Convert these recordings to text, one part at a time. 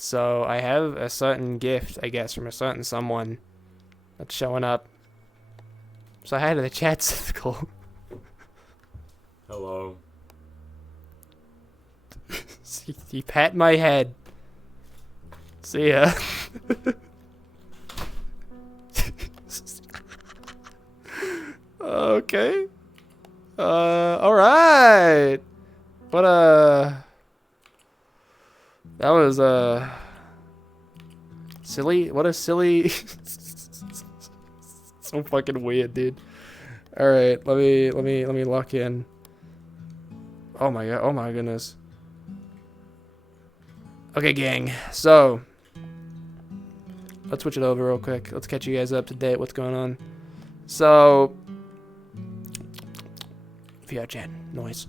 So I have a certain gift, I guess, from a certain someone that's showing up. So hi to the chat circle. Hello. He pat my head. See ya. Okay. Alright. What that was silly. What a silly. So fucking weird, dude. Alright, let me lock in. Oh my god, oh my goodness. Okay, gang. So let's switch it over real quick. Let's catch you guys up to date. What's going on? So VR chat noise.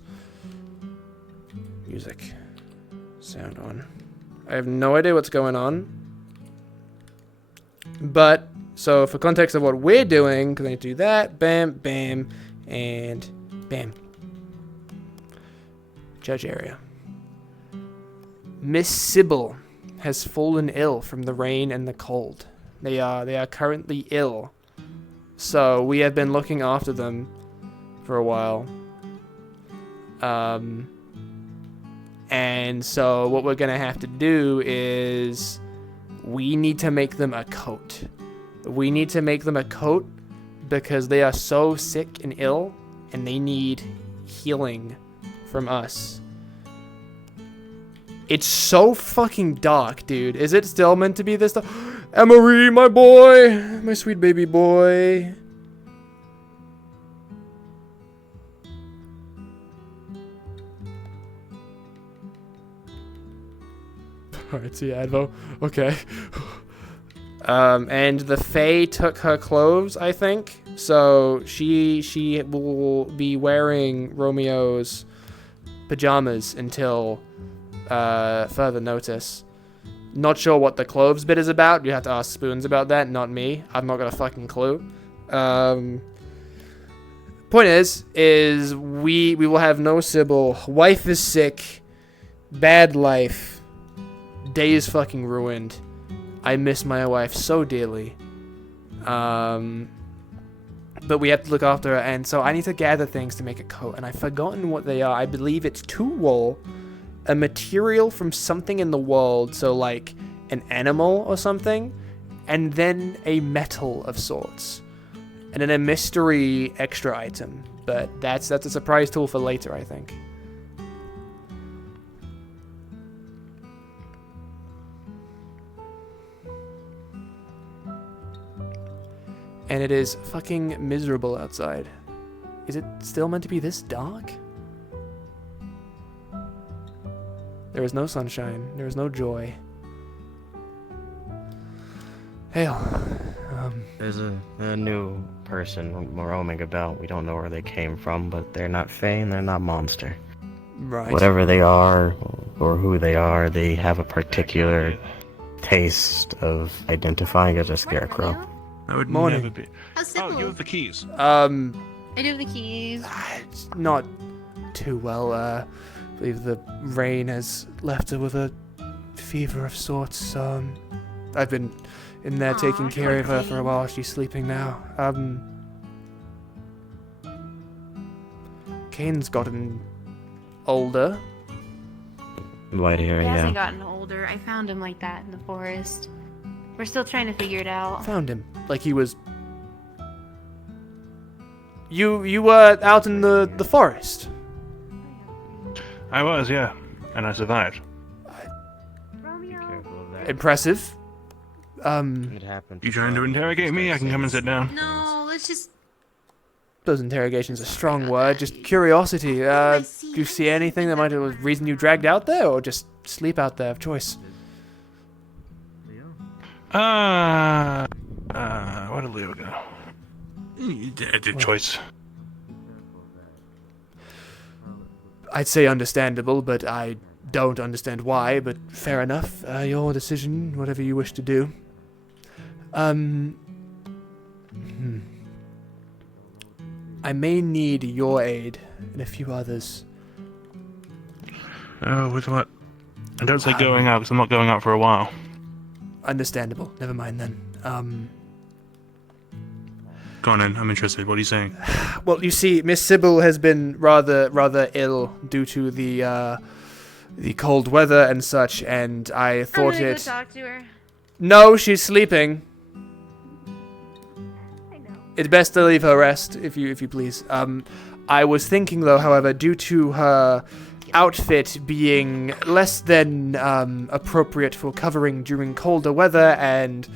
Music. Sound on. I have no idea what's going on. But, so for context of what we're doing, because I need to do that, bam, bam, and bam. Judge area. Miss Sybil has fallen ill from the rain and the cold. They are currently ill. So we have been looking after them for a while. And so what we're gonna have to do is we need to make them a coat. We need to make them a coat because they are so sick and ill and they need healing from us. It's so fucking dark, dude. Is it still meant to be this dark? Emery, my boy! My sweet baby boy. Alright, see Advo. Okay. And the Fae took her clothes, I think. So she will be wearing Romeo's pajamas until further notice. Not sure what the clothes bit is about. You have to ask Spoons about that, not me. I've not got a fucking clue. Point is we will have no Sybil. Wife is sick. Bad life. Day is fucking ruined. I miss my wife so dearly. But we have to look after her, and so I need to gather things to make a coat, and I've forgotten what they are. I believe it's 2 wool, a material from something in the world, so like an animal or something, and then a metal of sorts, and then a mystery extra item. But that's a surprise tool for later, I think. And it is fucking miserable outside. Is it still meant to be this dark? There is no sunshine. There is no joy. Hail. There's a new person roaming about. We don't know where they came from, but they're not Fae and they're not monster. Right. Whatever they are, or who they are, they have a particular taste of identifying as a scarecrow. I would Morning. never be. How simple. Oh, you have the keys. I do have the keys. It's not too well. I believe the rain has left her with a fever of sorts. I've been in there taking care of her for a while. She's sleeping now. Kane's gotten older. White hair, He yeah. hasn't gotten older. I found him like that in the forest. We're still trying to figure it out. Found him like he was. You were out in the forest. I was, yeah, and I survived. Romeo. Impressive. It happened. You trying to interrogate me? I can come and sit down. No, let's just. Those interrogations a strong word. Just curiosity. Do you see anything that might have reason you dragged out there, or just sleep out there of choice? Where did Leo go? The choice. I'd say understandable, but I don't understand why. But fair enough. Your decision. Whatever you wish to do. I may need your aid and a few others. Oh, with what? And don't say going out, because I'm not going out for a while. Understandable. Never mind then. Go on in, I'm interested. What are you saying? Well, you see, Miss Sybil has been rather ill due to the cold weather and such, and I thought I'm gonna it. go talk to her. No, she's sleeping. I know. It's best to leave her rest, if you please. I was thinking though, however, due to her outfit being less than appropriate for covering during colder weather and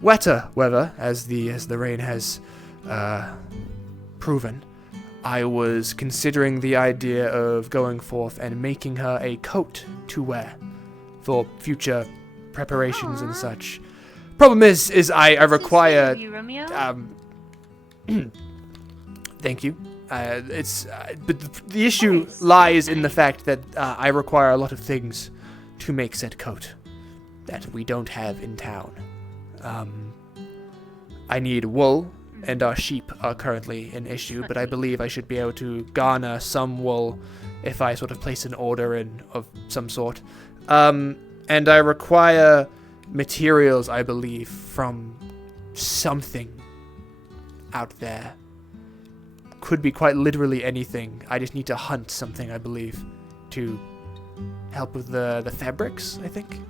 wetter weather, as the rain has proven, I was considering the idea of going forth and making her a coat to wear for future preparations and such. Problem is I require. You, Romeo? Thank you. But the issue lies in the fact that I require a lot of things to make said coat that we don't have in town. I need wool, and our sheep are currently an issue, but I believe I should be able to garner some wool if I sort of place an order in of some sort. And I require materials, I believe, from something out there. Could be quite literally anything. I just need to hunt something, I believe, to help with the fabrics, I think.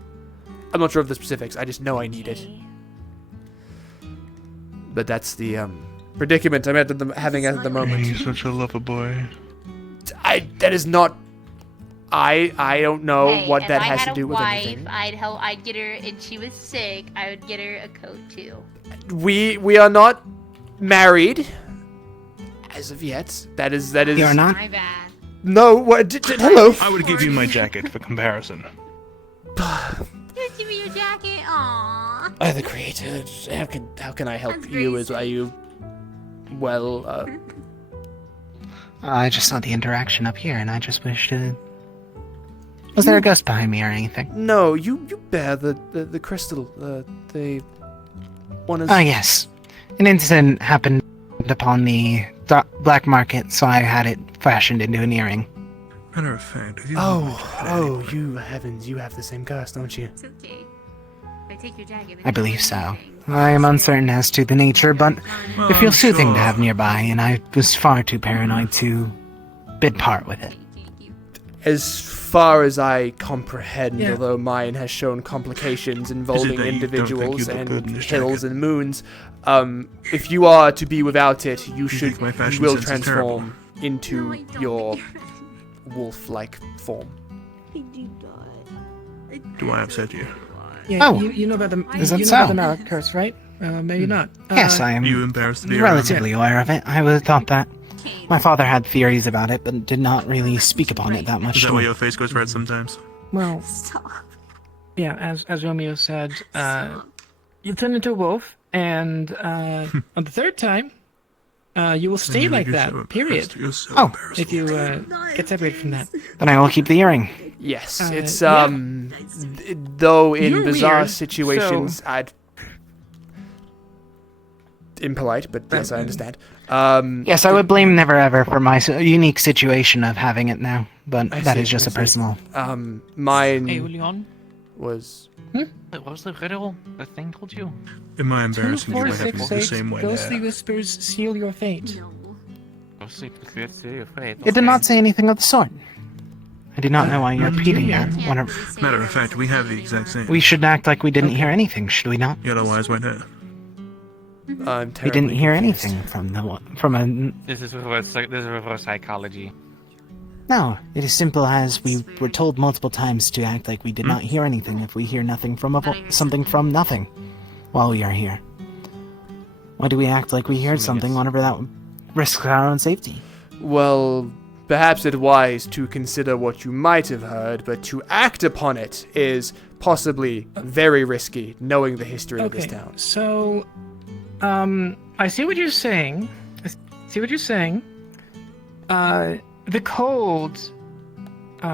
I'm not sure of the specifics. I just know I need it. But that's the predicament I'm having at the moment. He's such a lover boy. That is not. I don't know Hey, what that if has I to had do a with wife, anything. I'd get her, and she was sick, I would get her a coat too. We are not married as of yet. That is. You're not? My bad. No. What? Hello. I would give you my jacket for comparison. Just give me your jacket. Aww. The creator. How can I help That's you? very Are you well? I just saw the interaction up here, and I just wish to... Was there a ghost behind me or anything? No, you bear the crystal. The one is. Ah, yes. An incident happened upon the black market, so I had it fashioned into an earring. Matter of fact, if you You heavens! You have the same curse, don't you? It's okay. If I take your jacket, I believe so. I am uncertain as to the nature, but Well, it feels I'm soothing to sure. have nearby, and I was far too paranoid to bid part with it. As far as I comprehend, Yeah. although mine has shown complications involving that you don't think individuals you look good in and this hills jacket? and moons, if you are to be without it, you think my fashion will sense is terrible? transform into your wolf-like form. Do I upset you? Yeah, Oh. you know about the Is that you know about so? the mallet curse, right? Maybe not. Yes, I am Are you embarrassed to be relatively aware of it. I would have thought that. My father had theories about it, but did not really speak upon it that around? much. Is that to why me. your face goes red sometimes? Well, yeah. As Romeo said, you turn into a wolf, and on the third time, you will stay like that. Period. You're so Oh, embarrassed. If you get separated from that. Then I will keep the earring. Yes, Uh, it's yeah. though in You're bizarre weird, situations, so- I'd impolite, but yes, I understand. Yes, I would blame Never Ever for my unique situation of having it now, but I that see, is just I a see. personal. Mine Hey, Leon. was. What was the riddle the thing told you? Am I embarrassing you? I have to walk the 2468 same way. ghostly whispers seal your fate. Go sleep with your theory of fate. It did not say anything of the sort. I do not know why you're repeating that. Matter of fact, we have the exact same. We should act like we didn't hear anything, should we not? Yellow eyes, white hair. I'm We didn't terribly hear confused. anything from a. This is reverse psychology. No, it is simple as we were told multiple times to act like we did not hear anything if we hear nothing from something from nothing while we are here. Why do we act like we heard something whenever that risks our own safety? Well, perhaps it's wise to consider what you might have heard, but to act upon it is possibly very risky, knowing the history of this Okay, town. so, I see what you're saying. The cold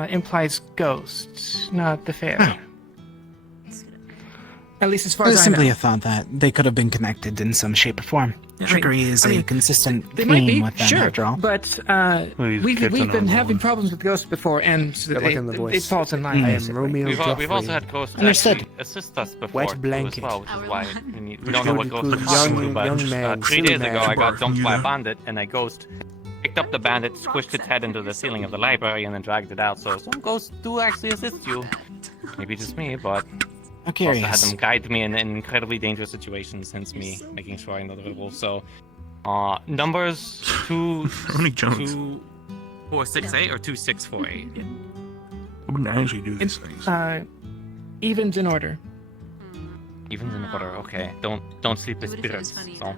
implies ghosts, not the fairy. At least as far It as was I simply know. a thought that they could have been connected in some shape or form. Trickery is a consistent They might be, theme with them, sure, after all. but these we've kids been are having normal. problems with ghosts before, and so Good luck in the it voice. falls in line. I am basically. Romeo We've also Joffrey. had ghosts Understood. actually assist us before Wet too, blanket. as well, which is Our why line. we don't know what ghosts are Young- talking to, but young man, 3 silly days ago man. I got dumped by a Yeah. bandit, and a ghost picked up the bandit, squished its head into the ceiling of the library, and then dragged it out. So some ghosts do actually assist you. Maybe just me, but I'm also had curious. them guide me in incredibly dangerous situations, hence me making sure I know the riddle. So, numbers 2, Only jokes. 2, 4, 6, 8, or 2, 6, 4, 8. I wouldn't actually do these things. Evens in order. Even in order, okay. Don't sleep with What if it was spirits. funny So, enough?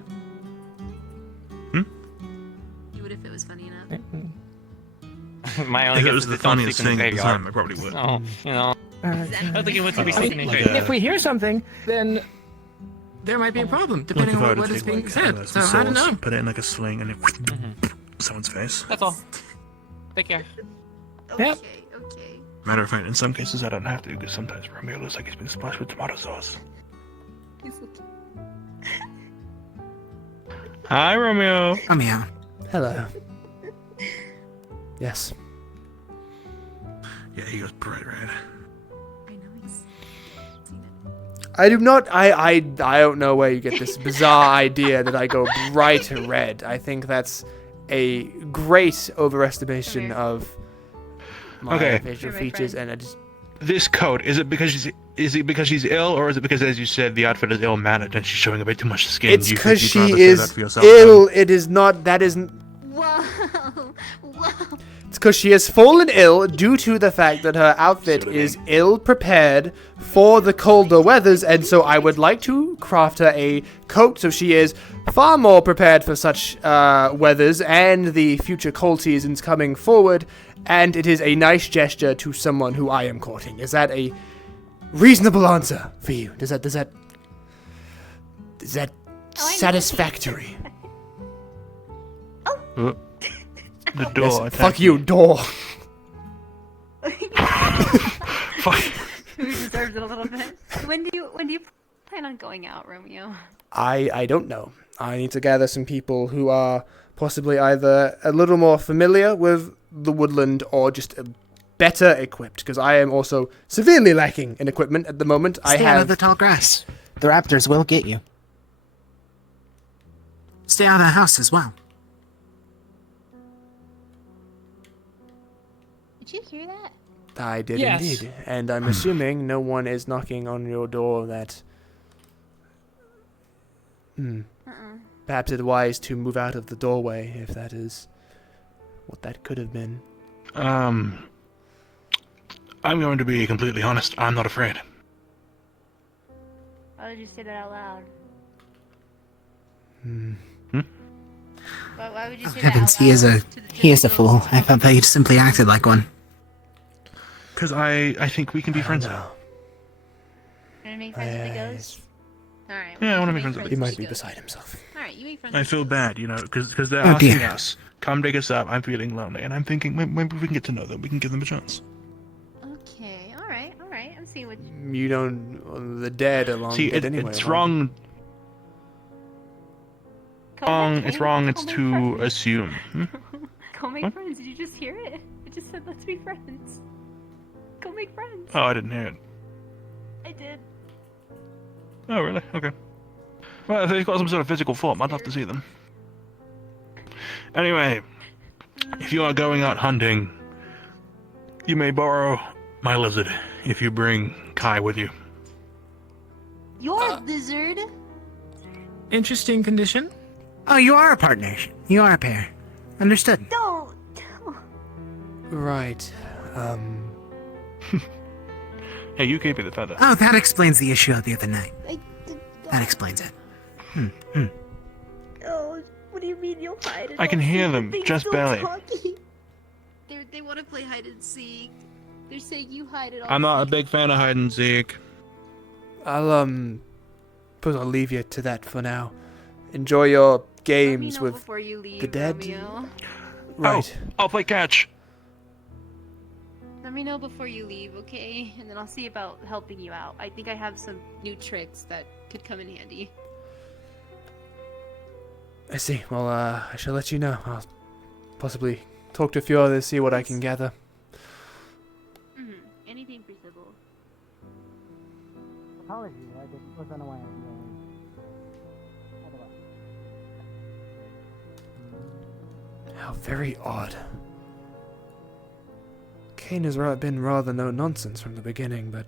What if it was funny enough? my only If it guess was is the that don't funniest sleep in thing the at the graveyard. time, I probably would. So, you know, I don't think it would be sleeping in the like graveyard. If we hear something, then there might be a problem, Like depending if I on were what to is take being like said. So some I don't sauce, know. put it in like a sling, and it Mhm. someone's face. That's all. Take care. Yep. Okay. Matter of fact, in some cases I don't have to, because sometimes Romeo looks like he's been splashed with tomato sauce. Hi, Romeo. Romeo, Hello. Yes. Yeah, he goes bright red. I know he's seen it. I do not. I don't know where you get this bizarre idea that I go bright red. I think that's a great overestimation of my Okay. facial You're my features, friend. and I just This coat, is it because she's ill, or is it because, as you said, the outfit is ill mannered and she's showing a bit too much skin? it's You think because you'd she rather say that is for yourself, ill. It is not. That isn't. Whoa! Whoa! It's because she has fallen ill due to the fact that her outfit Sort of is ill prepared for the colder weathers, and so I would like to craft her a coat so she is far more prepared for such weathers and the future cold seasons coming forward, and it is a nice gesture to someone who I am courting. Is that a reasonable answer for you? Is that I know. satisfactory? The door. Yes, attacked fuck you, door. Fuck. Who deserves it a little bit? When do you plan on going out, Romeo? I don't know. I need to gather some people who are possibly either a little more familiar with the woodland or just better equipped, because I am also severely lacking in equipment at the moment. I stay out of have the tall grass. The raptors will get you. Stay out of the house as well. Did you hear that? I did Yes. indeed, and I'm assuming no one is knocking on your door that perhaps it's wise to move out of the doorway if that is what that could have been. I'm going to be completely honest. I'm not afraid. Why would you say that out loud? Why would you say Heavens, that out loud? he is a fool. I thought that he simply acted like one. Because I think we can be friends now. Wanna make friends with the ghost? Alright. Yeah, I wanna make friends with He the might the be ghost. beside himself. Alright, you make friends I with feel the bad, you know, because they're Oh, asking dear. us, come dig us up. I'm feeling lonely, and I'm thinking maybe we can get to know them. We can give them a chance. ghost. Okay, alright. I'm seeing what You don't. The dead are long See, dead it, anyway. it's right? wrong. It's wrong. It's Go make to friends. assume. Go make What? friends. Did you just hear it? It just said let's be friends. Go make friends. Oh, I didn't hear it. I did. Oh, really? Okay. Well, if they've got some sort of physical form, I'd love to see them. Anyway, if you are going out hunting, you may borrow my lizard if you bring Kai with you. You're a lizard. Interesting condition. Oh, you are a partner. You are a pair. Understood. Don't. Right. Hey, you gave me the feather. Oh, that explains the issue of the other night. I did That explains it. Oh, what do you mean you'll hide it? I can hear them, just barely. They want to play hide and seek. They're saying you hide it all. I'm not a big fan of hide and seek. I'll suppose I'll leave you to that for now. Enjoy your Let me games know with before you leave, the dead. Romeo. right. Oh, I'll play catch. Let me know before you leave, okay? And then I'll see about helping you out. I think I have some new tricks that could come in handy. I see. Well, I shall let you know. I'll possibly talk to a few others, see what I can gather. Anything for Sybil. Apologies, I was unaware. How very odd. Kane has been rather no nonsense from the beginning, but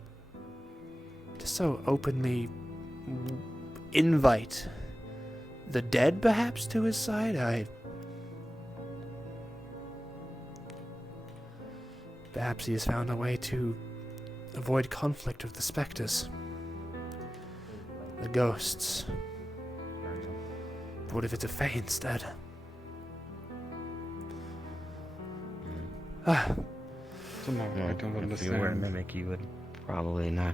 to so openly invite the dead, perhaps, to his side, perhaps he has found a way to avoid conflict with the specters, the ghosts. What if it's a fae instead? Somehow I don't If you were a understand. mimic, you would probably not.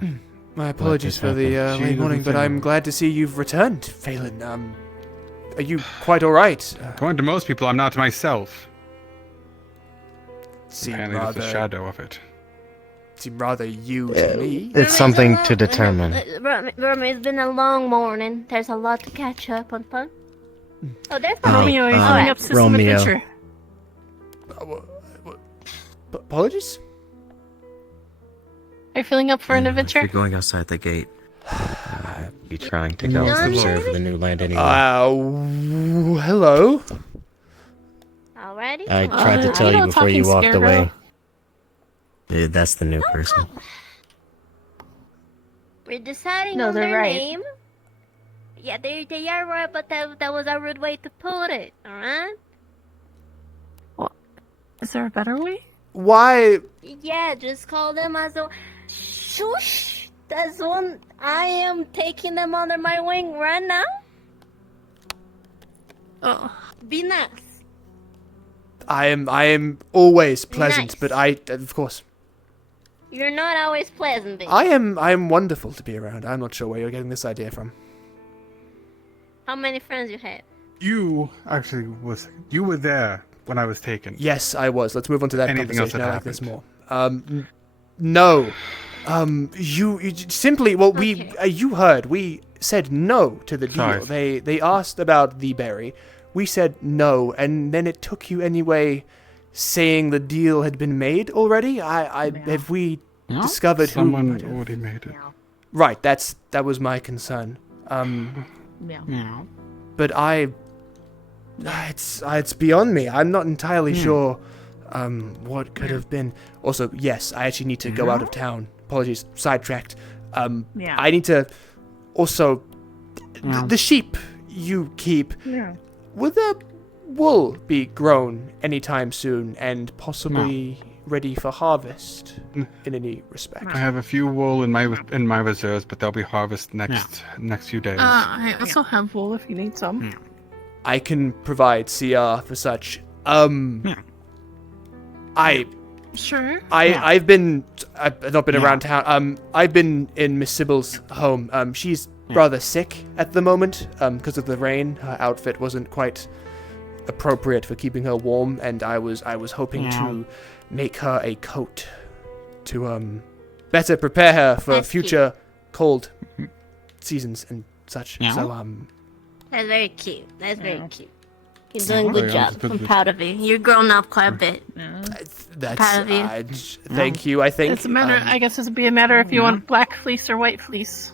My apologies this for the happen? She late morning, doesn't but I'm sound- glad to see you've returned, Phelan. Are you quite alright? According to most people, I'm not myself. Seem Apparently, there's a rather, shadow of it. seem rather you to me. It's something to determine. Romeo, it's been a long morning. There's a lot to catch up on, fun. Oh, there's the Romeo is uh, going up to some Romeo. adventure. Apologies? Are you feeling up for an If adventure? you're going outside the gate, be trying to go No, observe the new land anyway. Hello? Alrighty. I tried to tell you you know, before you talking walked scarecrow. away. That's the new person. We're deciding No, on they're their right. name. Yeah, they are right, but that was a rude way to put it. Alright? Is there a better way? Why? Yeah, just call them as a. Shush! That's one. I am taking them under my wing right now. Oh, Be nice. I am always pleasant, Nice. but of course, You're not always pleasant, bitch. I am wonderful to be around. I'm not sure where you're getting this idea from. How many friends you have? You actually you were there when I was taken. Yes, I was. Let's move on to that Anything else conversation. that I like this more. happened? No. You simply, well, Okay. you heard, we said no to the deal. Sorry. They asked about the berry. We said no, and then it took you anyway, saying the deal had been made already. Have we discovered Someone who? already made it. Right, that was my concern. Meow. But it's beyond me. I'm not entirely sure what could have been. Also, yes, I actually need to go out of town. Apologies, sidetracked. I need to also the sheep you keep. Will their wool be grown anytime soon and possibly ready for harvest in any respect? I have a few wool in my reserves, but they'll be harvested next few days. I also have wool if you need some. I can provide CR for such. Sure. I've not been around town. I've been in Miss Sybil's home. She's rather sick at the moment because of the rain. Her outfit wasn't quite appropriate for keeping her warm, and I was hoping to make her a coat to better prepare her for That's future cold seasons and such. Yeah. So That's very cute. That's very cute. You're doing a Sorry, good I'm job. just a I'm bit- proud of you. You're grown up quite a bit. that's Proud of you. thank you. I think It's a matter. I guess it'd be a matter if you want black fleece or white fleece.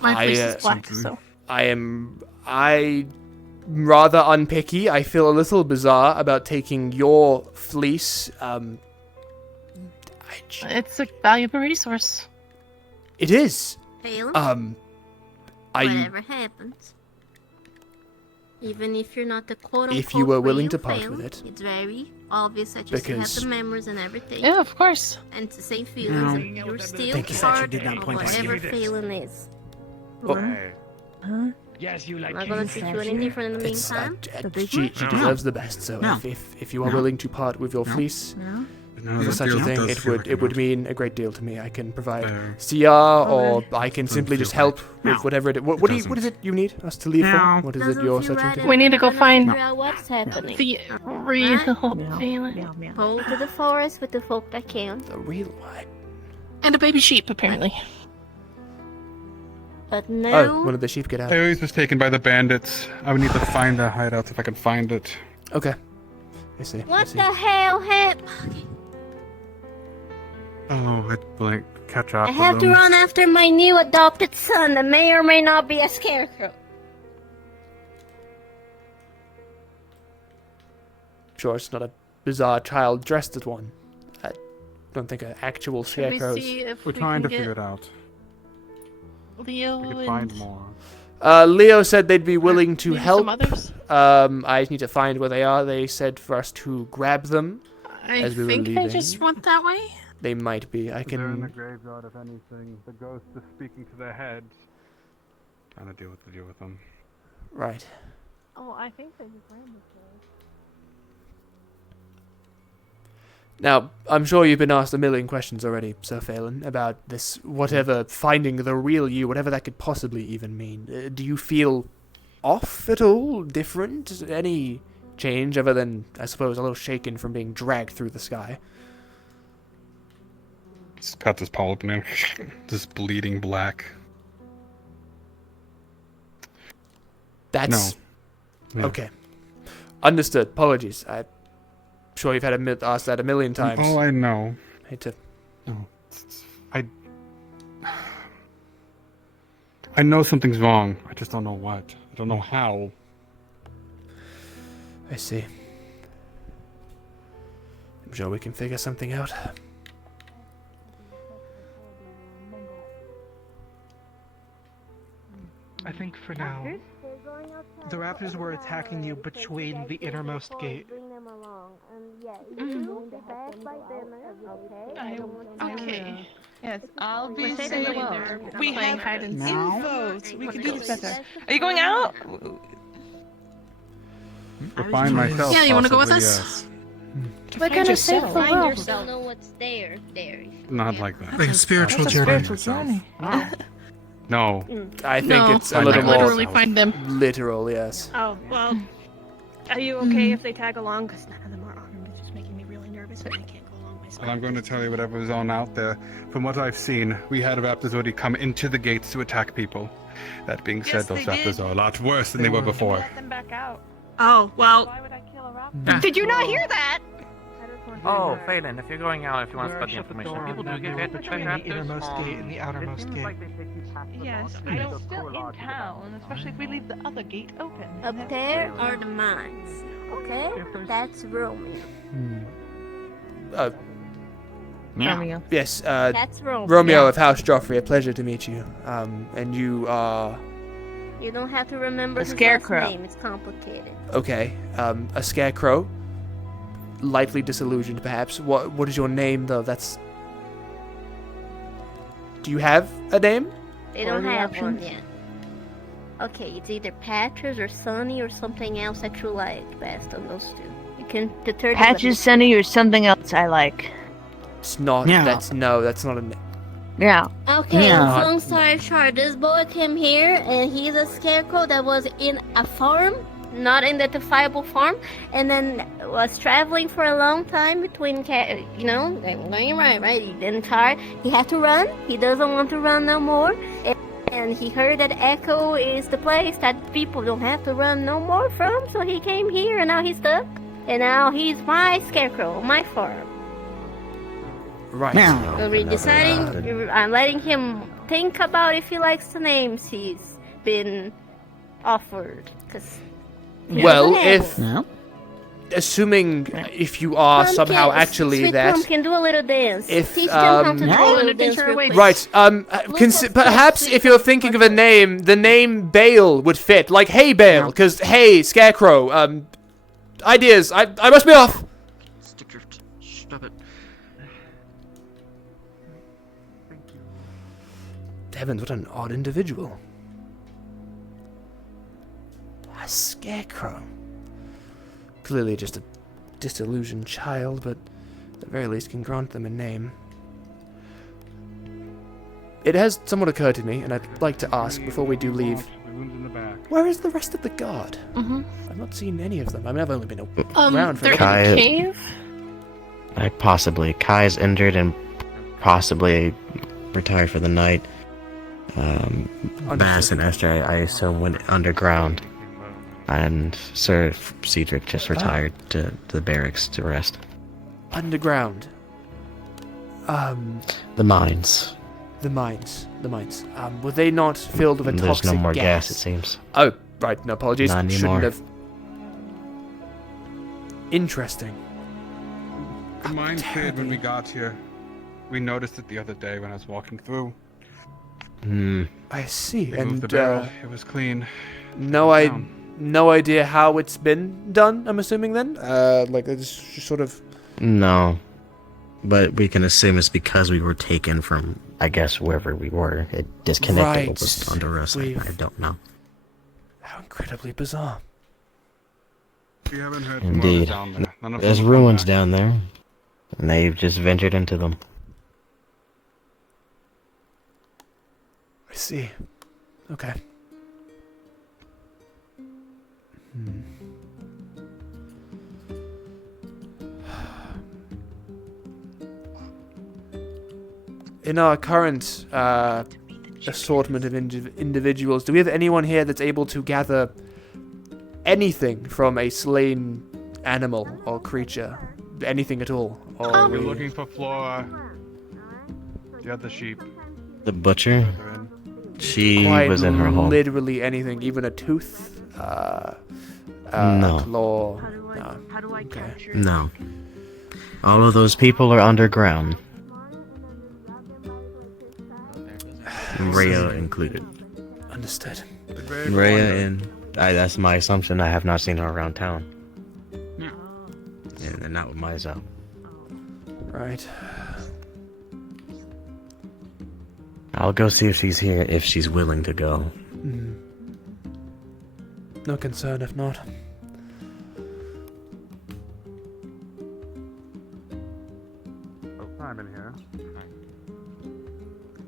My fleece is black, so. I'm rather unpicky. I feel a little bizarre about taking your fleece. It's a valuable resource. It is. Phelan, Whatever happens, even if you're not the quote-unquote If you were willing real to part Phelan, with it. it's very obvious that you still have Because- the memories and everything, Yeah, of course. and the same feelings, and you're still Thank you. part Did not of point out whatever you. Phelan is. Yes, you I'm like not gonna treat you any different in the It's, meantime. she deserves the best. So No. if you are willing to part with your fleece No, for that such a deal thing, does it feel would like enough. mean a great deal to me. I can provide Uh, CR, or I can Doesn't simply just feel help right. with whatever it is. What doesn't. is it you need us to leave for? No. What is it Doesn't you're feel searching right, to? and We need to go I'm trying find- figure out what's happening. The real Phelan. Go to the forest with the folk that can. The real one. And a baby sheep, apparently. But Oh, no. one of the sheep get out. I always was taken by the bandits. I would need to find the hideouts if I can find it. Okay. I see. What the hell happened? Oh, I'd like catch up I with have to them. run after my new adopted son that may or may not be a scarecrow. Sure, it's not a bizarre child dressed as one. I don't think an actual Should we scarecrow's... see if We're we trying can to figure get it out. Leo We could and find more. Leo said they'd be willing to maybe help. some others? I just need to find where they are. They said for us to grab them. I as we were think they leaving. just went that way. They might be. I They're in the can... graveyard, if anything. The ghost is speaking to their heads. Trying to deal with them. Right. Oh, I think they just ran this way. Now, I'm sure you've been asked a million questions already, Sir Phelan, about this, whatever, finding the real you, whatever that could possibly even mean. Do you feel off at all? Different? Any change other than, I suppose, a little shaken from being dragged through the sky? Just cut this palm open. Just bleeding black. That's... No. Yeah. Okay. Understood. Apologies. I'm sure you've had asked that a million times. Oh, I know. Hate to... No. I know something's wrong. I just don't know what. I don't know how. I see. I'm sure we can figure something out. I think for now, the raptors were attacking you between the innermost gate. Okay. Yes, I'll be We're saying saying they're we playing have hide and seek. Now? Votes. We can do this Ghosts. better. Are you going out? To find myself. Yeah, you wanna go with possibly, us? yes. We're gonna save the Find world. yourself. Don't know what's there. Not like that. Like a spiritual That's a journey. spiritual journey. No. I think No, it's a little more literally find them. literal, yes. Oh, well, are you okay if they tag along? Because none of them are armed. It's just making me really nervous and I can't go along myself. And I'm going to tell you whatever's on out there. From what I've seen, we had raptors already come into the gates to attack people. That being said, Yes, those they raptors did. are a lot worse than they were before. Let them back out. Oh, well. Why would I kill a raptor? Did you not hear that? I just want Oh, to Phelan, if you're going out, if you want to Where spread the shut the information, door people on do that get door hit by between the raptors. innermost gate and the outermost gate. Yes, I don't still in town, especially if we leave the other gate open. Up there are the mines. Okay? That's Romeo. Romeo. Yes, That's Romeo. Romeo of House Joffrey, a pleasure to meet you. And you are... You don't have to remember The his Scarecrow. last name. It's complicated. Okay, a scarecrow. Lightly disillusioned, perhaps. What is your name, though? That's... Do you have a name? They don't Or the have one options. yet. Okay, it's either Patches or Sunny or something else that you like best on those two. You can determine. Patches, Sunny, or something else I like. It's not... Yeah. That's not a name. Yeah. Okay, Yeah. long story short, this boy came here and he's a scarecrow that was in a farm, not in the defiable farm, and then was traveling for a long time between, going right, he didn't tired. He had to run. He doesn't want to run no more. And he heard that Echo is the place that people don't have to run no more from, so he came here and now he's stuck. And now he's my scarecrow, my farm. Right. Now, So we're deciding, I'm letting him think about if he likes the names he's been offered. Cause he Well, doesn't have if... one. no. Assuming if you are somehow Pumpkin, actually Sweet that... Pumpkin, do a little dance. If, Teach them how to um, do Yeah. a little An dance adventure real awaits. quick. Right, perhaps if you're thinking of a name, the name Bale would fit. Like, hey Bale, because, hey, Scarecrow, ideas, I must be off! Stick drift. Stop it. Heavens, what an odd individual. A Scarecrow. Clearly just a disillusioned child, but at the very least can grant them a name. It has somewhat occurred to me, and I'd like to ask before we do leave, where is the rest of the guard? I've not seen any of them. I mean, I've only been around for They're a in Kai- the cave. Possibly. Kai's injured and possibly retired for the night. Bass and Esther, I assume, went underground. And Sir Cedric just retired to the barracks to rest. Underground. The mines. The mines. Were they not filled with a There's toxic no more gas? gas, it seems. Oh, right. No apologies. Not Shouldn't anymore. have. Interesting. The mine cleared when we got here. We noticed it the other day when I was walking through. I see. They And moved the barrel. It was clean. no idea how it's been done. I'm assuming then. Like it's just sort of. No. But we can assume it's because we were taken from, I guess, wherever we were. It disconnected what was under us. I don't know. How incredibly bizarre. We haven't heard Indeed. from others down there. None of There's them have come ruins back. down there. And they've just ventured into them. I see. Okay. In our current assortment of individuals, do we have anyone here that's able to gather anything from a slain animal or creature? Anything at all? Or We're looking for Flora. The other sheep. The butcher? She quite was in her home. literally anything, even a tooth, No. a claw. No. Okay. No. All of those people are underground. Rhea included. Understood. Rhea and... that's my assumption. I have not seen her around town. Yeah. And not with Mizo. Right. I'll go see if she's here, if she's willing to go. No concern if not. Simon here.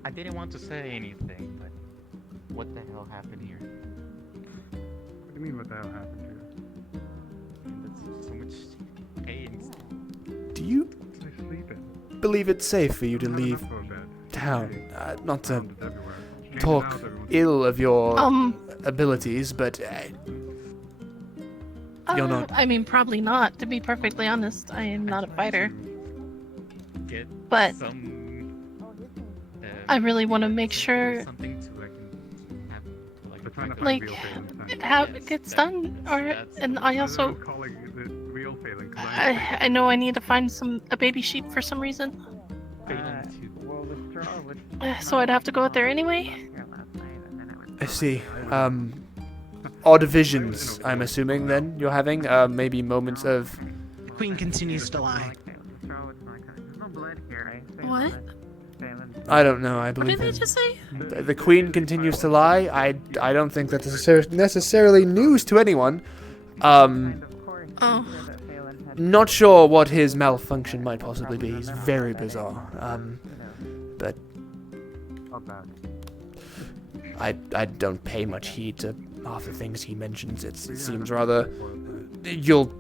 I didn't want to say anything, but what the hell happened here? What do you mean what the hell happened here? That's so much pain. Do you They're sleeping. believe it's safe for you to leave Go to bed. town? Not to It's everywhere. Changing talk out everyone's- ill of your abilities, but you're not. I mean, probably not. To be perfectly honest, I am not a fighter. But I really want to make sure, They're trying to find like, real failing signs. how it gets done. And I also, Calling it real failing 'cause I know I need to find a baby sheep for some reason. So I'd have to go out there anyway. I see. Odd visions, I'm assuming, then, you're having? Maybe moments of... The queen continues to lie. What? I don't know, I What believe did they him. just say? The queen continues to lie. I don't think that's necessarily news to anyone. Oh. Not sure what his malfunction might possibly be. He's very bizarre. But I don't pay much heed to half the things he mentions. It seems rather... You'll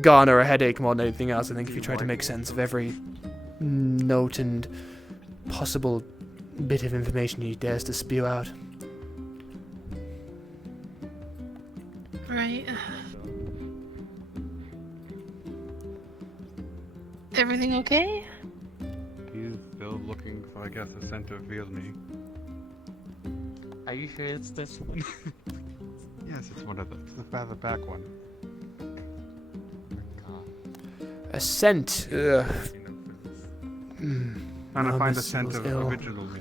garner a headache more than anything else, I think, if you try to make sense of every note and possible bit of information he dares to spew out. Right. Everything okay? He's still looking for, I guess, a scent of real me. Are you sure it's this one? Yes, it's one of it's the back one. A scent. Trying to Oh, find Miss a scent Sybil's of ill. original me.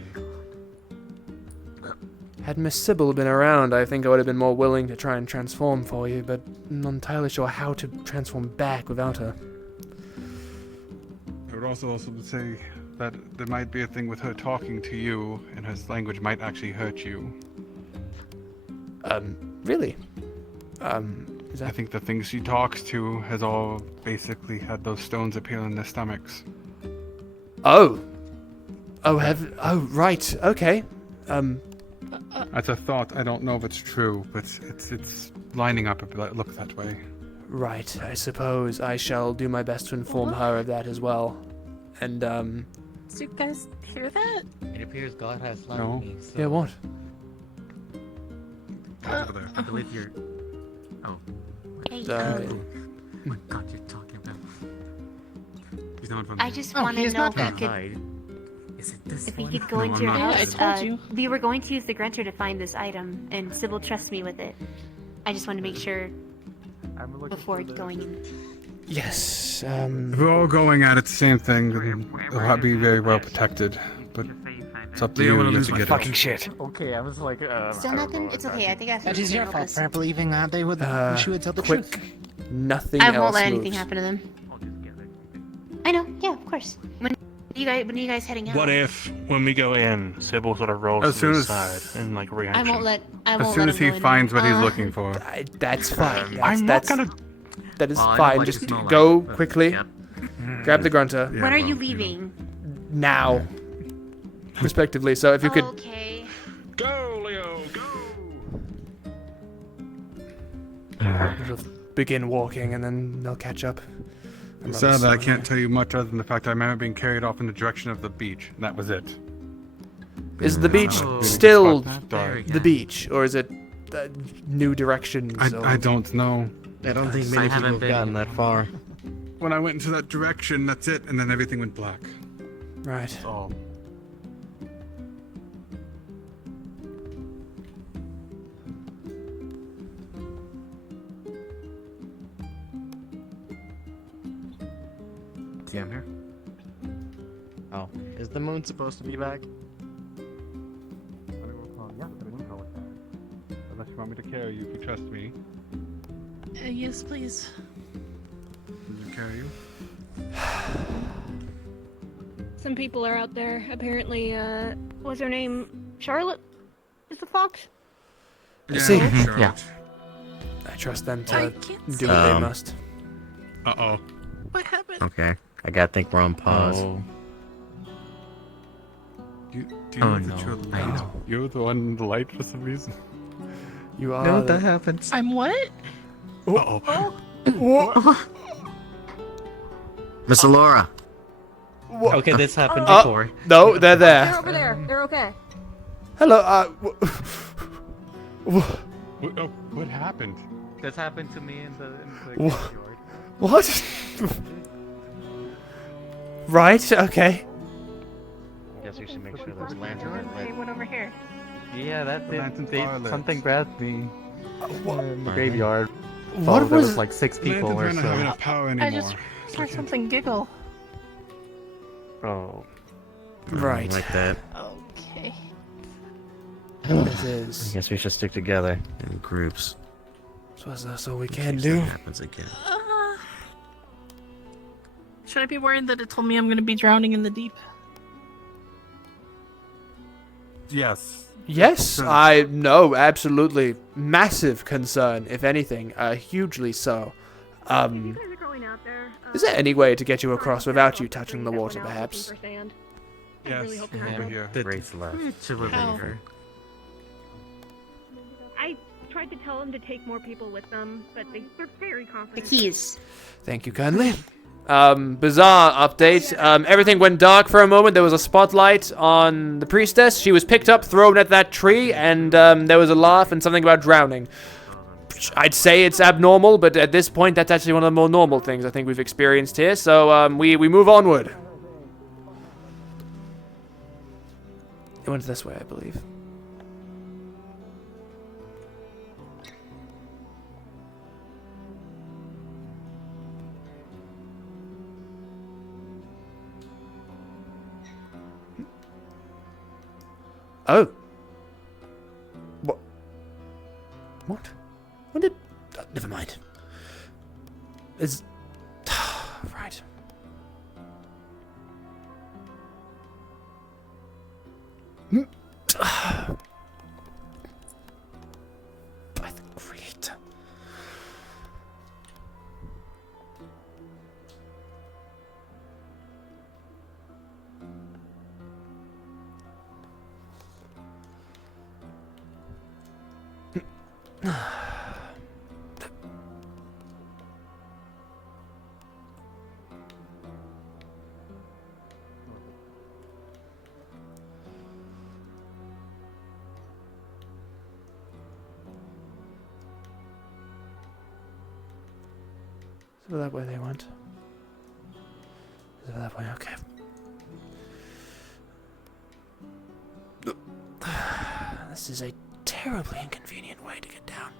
Had Miss Sybil been around, I think I would have been more willing to try and transform for you, but I'm not entirely sure how to transform back without her. I would also say that there might be a thing with her talking to you, and her language might actually hurt you. Really? Is I that... think the things she talks to has all basically had those stones appear in their stomachs. Oh! Oh, right, okay. That's a thought. I don't know if it's true, but it's lining up a look that way. Right, I suppose I shall do my best to inform her of that as well. And, Did you guys hear that? It appears God has slapped No. me. So Yeah, what? Over there. I believe you're. Oh. Hey, What God you're talking about? He's not in front of I you. just Oh, want he to is know not if you that could, Hide. Is it this if we one? could go No, into I'm your not. Yeah, I house. told you. We were going to use the grunter to find this item, and Sybil trusts me with it. I just want to make sure before going in. Yes. If we're all going at it the same thing, then it'll be very well protected. But it's up to you. You have to get Fucking it. shit. Okay, I was like, Still nothing? It's okay. I think I That is your fault for believing that they would. she would tell the quick. truth. Nothing I else won't let anything moves. happen to them. I know. Yeah, of course. When are you guys heading out? What if, when we go in, Sybil sort of rolls As to soon the as- side and like reaction? I won't let. As soon as he finds what he's looking for. That's fine. That's, I'm not that's, gonna. that is Well, I know fine. what Just you smell go like, but- quickly. Yep. Grab the grunter. Yeah, When are well, you know. leaving? Now. Respectively. So if you could Okay. Go, Leo, go! begin walking and then they'll catch up. I'm not Sadly, I sorry. can't tell you much other than the fact I remember being carried off in the direction of the beach, and that was it. Is the beach Oh. still Dark. the beach, or is it new directions? I don't know. I don't think many I people haven't have been- gotten that far. When I went into that direction, that's it, and then everything went black. Right. Oh. See, I'm here. Oh, is the moon supposed to be back? Unless you want me to carry you, if you trust me. Yes, please. Can you carry you? Some people are out there. Apparently, what's her name? Charlotte? Is the fox? I see. Charlotte. Yeah. I trust them I to can't do what they Um, must. Uh-oh. What happened? Okay. I gotta think we're on pause. Oh. Do you Oh, know that no. you're I light? know. You're the one in the light for some reason. You are. No, that happens. I'm what? Uh-oh. Miss Alora. Okay, this happened Oh. before. No, they're They're there. over there. They're okay. Hello. What happened? This happened to me in the Wha- graveyard. What? Right. Okay. Guess we should make sure those lanterns are They lit. went over here. Yeah, that The lanterns did. are lit. Something grabbed me in the Are graveyard. What There was was? like 6 people or Lanterns don't have so. enough power anymore. I just heard something giggle. Oh. Right. Like that. Okay. This I is. guess we should stick together in groups. So that's all we can in case do. that happens again. Should I be worried that it told me I'm going to be drowning in the deep? Yes. Yes, Concern. I know, absolutely. Massive concern, if anything, hugely so. You guys are going out there. Is there any way to get you across without you touching the water, perhaps? I Yes. really hope to Over have here. Grace left. How? Later. I tried to tell them to take more people with them, but they're very The confident. keys. Thank you kindly. Bizarre update. Everything went dark for a moment. There was a spotlight on the priestess. She was picked up, thrown at that tree, and there was a laugh and something about drowning. I'd say it's abnormal, but at this point, that's actually one of the more normal things I think we've experienced here. So we move onward. It went this way, I believe. Oh. What? What? When did... never mind. It's... right. By the Creator. Is it that way they went? Is it that way? Okay. This is a terribly inconvenient way to get down.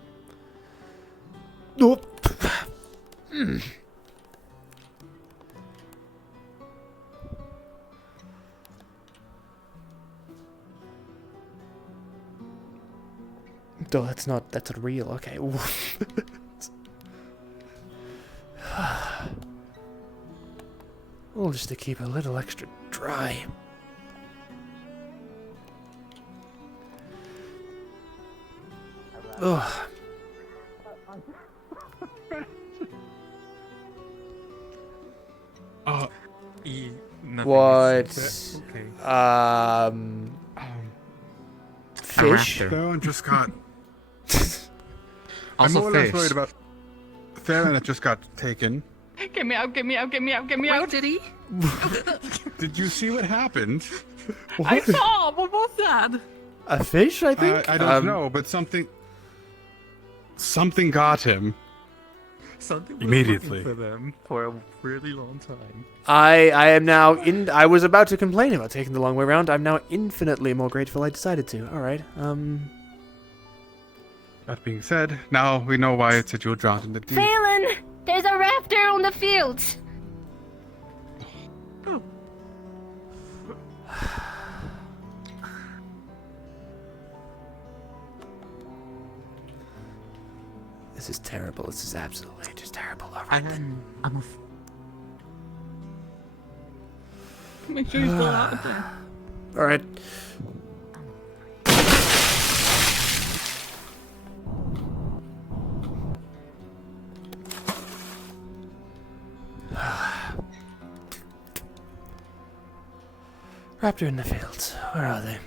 Oh, that's not real. Okay. Oh, just to keep a little extra dry. Ugh. What? Fish? Theron just got. I'm Also more or less fish. worried about Theron that just got taken. Get me out, get me out, get me out, get me out. Did he? Did you see what happened? I saw. What was that? A fish, I think? I don't know, but something got him. Something immediately for them for a really long time. I am now I was about to complain about taking the long way around. I'm now infinitely more grateful I decided to. Alright, That being said, now we know why it said you were drowned in the deep. Phelan, there's a raptor on the field. This is terrible. This is absolutely just terrible. Alright, Make sure you still out there. Alright. Raptor in the fields. Where are they?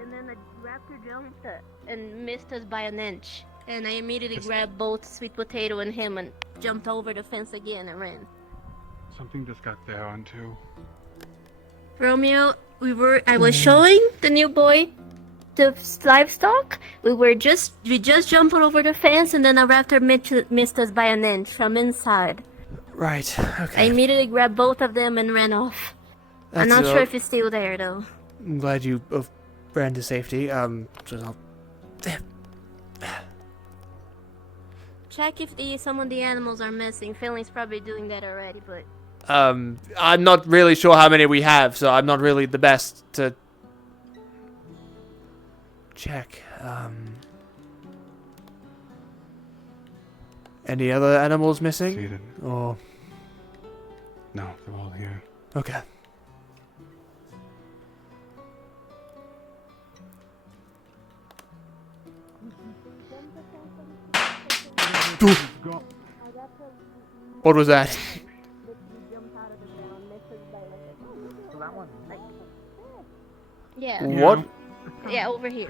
And then the raptor jumped and missed us by an inch. And I immediately grabbed both Sweet Potato and him and jumped over the fence again and ran. Something just got Theron too. Romeo, I was showing the new boy the livestock. We just jumped over the fence and then a raptor missed us by an inch from inside. Right, okay. I immediately grabbed both of them and ran off. I'm not sure if he's still there though. I'm glad you both ran to safety. So I'll... Check if some of the animals are missing. Phelan's probably doing that already, but... I'm not really sure how many we have, so I'm not really the best to... check. Any other animals missing? Oh. No, they're all here. Okay. What was that? Yeah. What? Yeah, over here.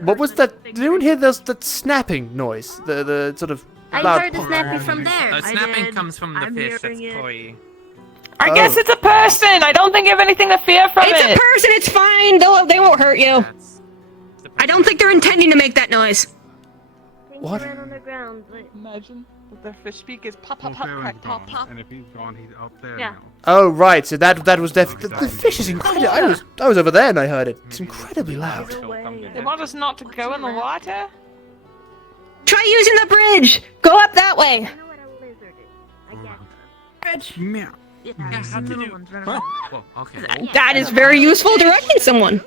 What was that? Did anyone hear that snapping noise? The sort of I loud heard the snapping from there. The snapping comes from the fish. That's Koi. I guess it's a person. I don't think you have anything to fear from It's it. a person. It's fine. They won't hurt you. I don't think they're intending to make that noise. What? On the ground, but... Imagine that their fish speak is pop, Well, pop, pop, Theron's crack, pop, gone, pop. and if he's gone, he's up there Yeah. now. Oh right, so that was definitely the fish is incredible. I was over there and I heard it. It's incredibly loud. They want us not to go in the water? Try using the bridge. Go up that way. Bridge. Meow. Yeah, how to do? Oh, okay. That is very useful directing someone.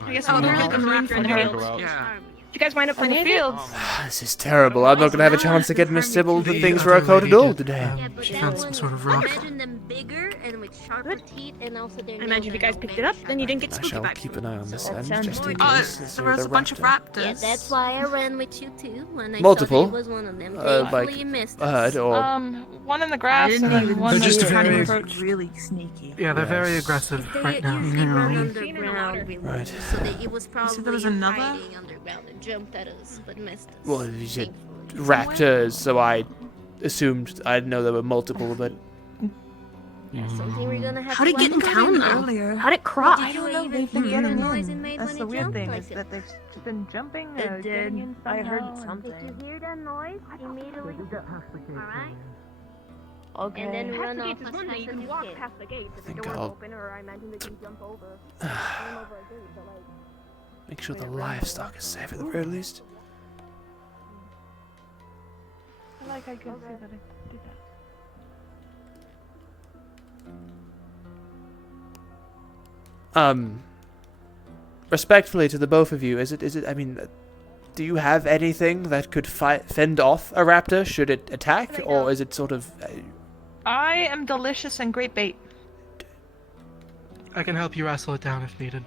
I guess Oh, we'll no. look at the room for the Yeah. fields. Yeah. You guys wind up In the finding fields. This is terrible. I'm not gonna have a chance to get Miss Sybil the things for our coded all today. She found some sort of rock. Imagine them bigger and with sharper teeth, and also their Imagine if you guys picked it up, then you didn't get I spooky shall vibes. keep an eye on this end sounds just in good. case. There was a bunch of raptors. Yeah, that's why I ran with you too. When I Multiple? saw that it was one of them. Like Thankfully, you missed us. heard or One in the grass and then one They're just trying to very- approach. Really sneaky. Yeah, they're very Yes. aggressive They right now. usually run Yeah. underground, really. Right. So it was probably there was another? hiding underground and jumped at us, but missed us. Well, you said raptors, so I assumed I'd know there were multiple, but Yeah, something we're gonna have How'd to it get in town though? earlier. How'd it cross? I don't know. They've been getting in. That's the weird thing is that they've been jumping. It Getting did. in I heard somehow, and- something. If you hear that noise, immediately go. Alright? Okay. And then Past run the off gates is as one fast thing. You as can you walk can. past the gates if the think door's I'll- open, or I imagine they can jump over. Climb over a gate, but like. Make sure the livestock is safe at the very least. I like I could see that I did that. Respectfully to the both of you, is it, I mean, do you have anything that could fend off a raptor should it attack, or is it sort of... I am delicious and great bait. I can help you wrestle it down if needed.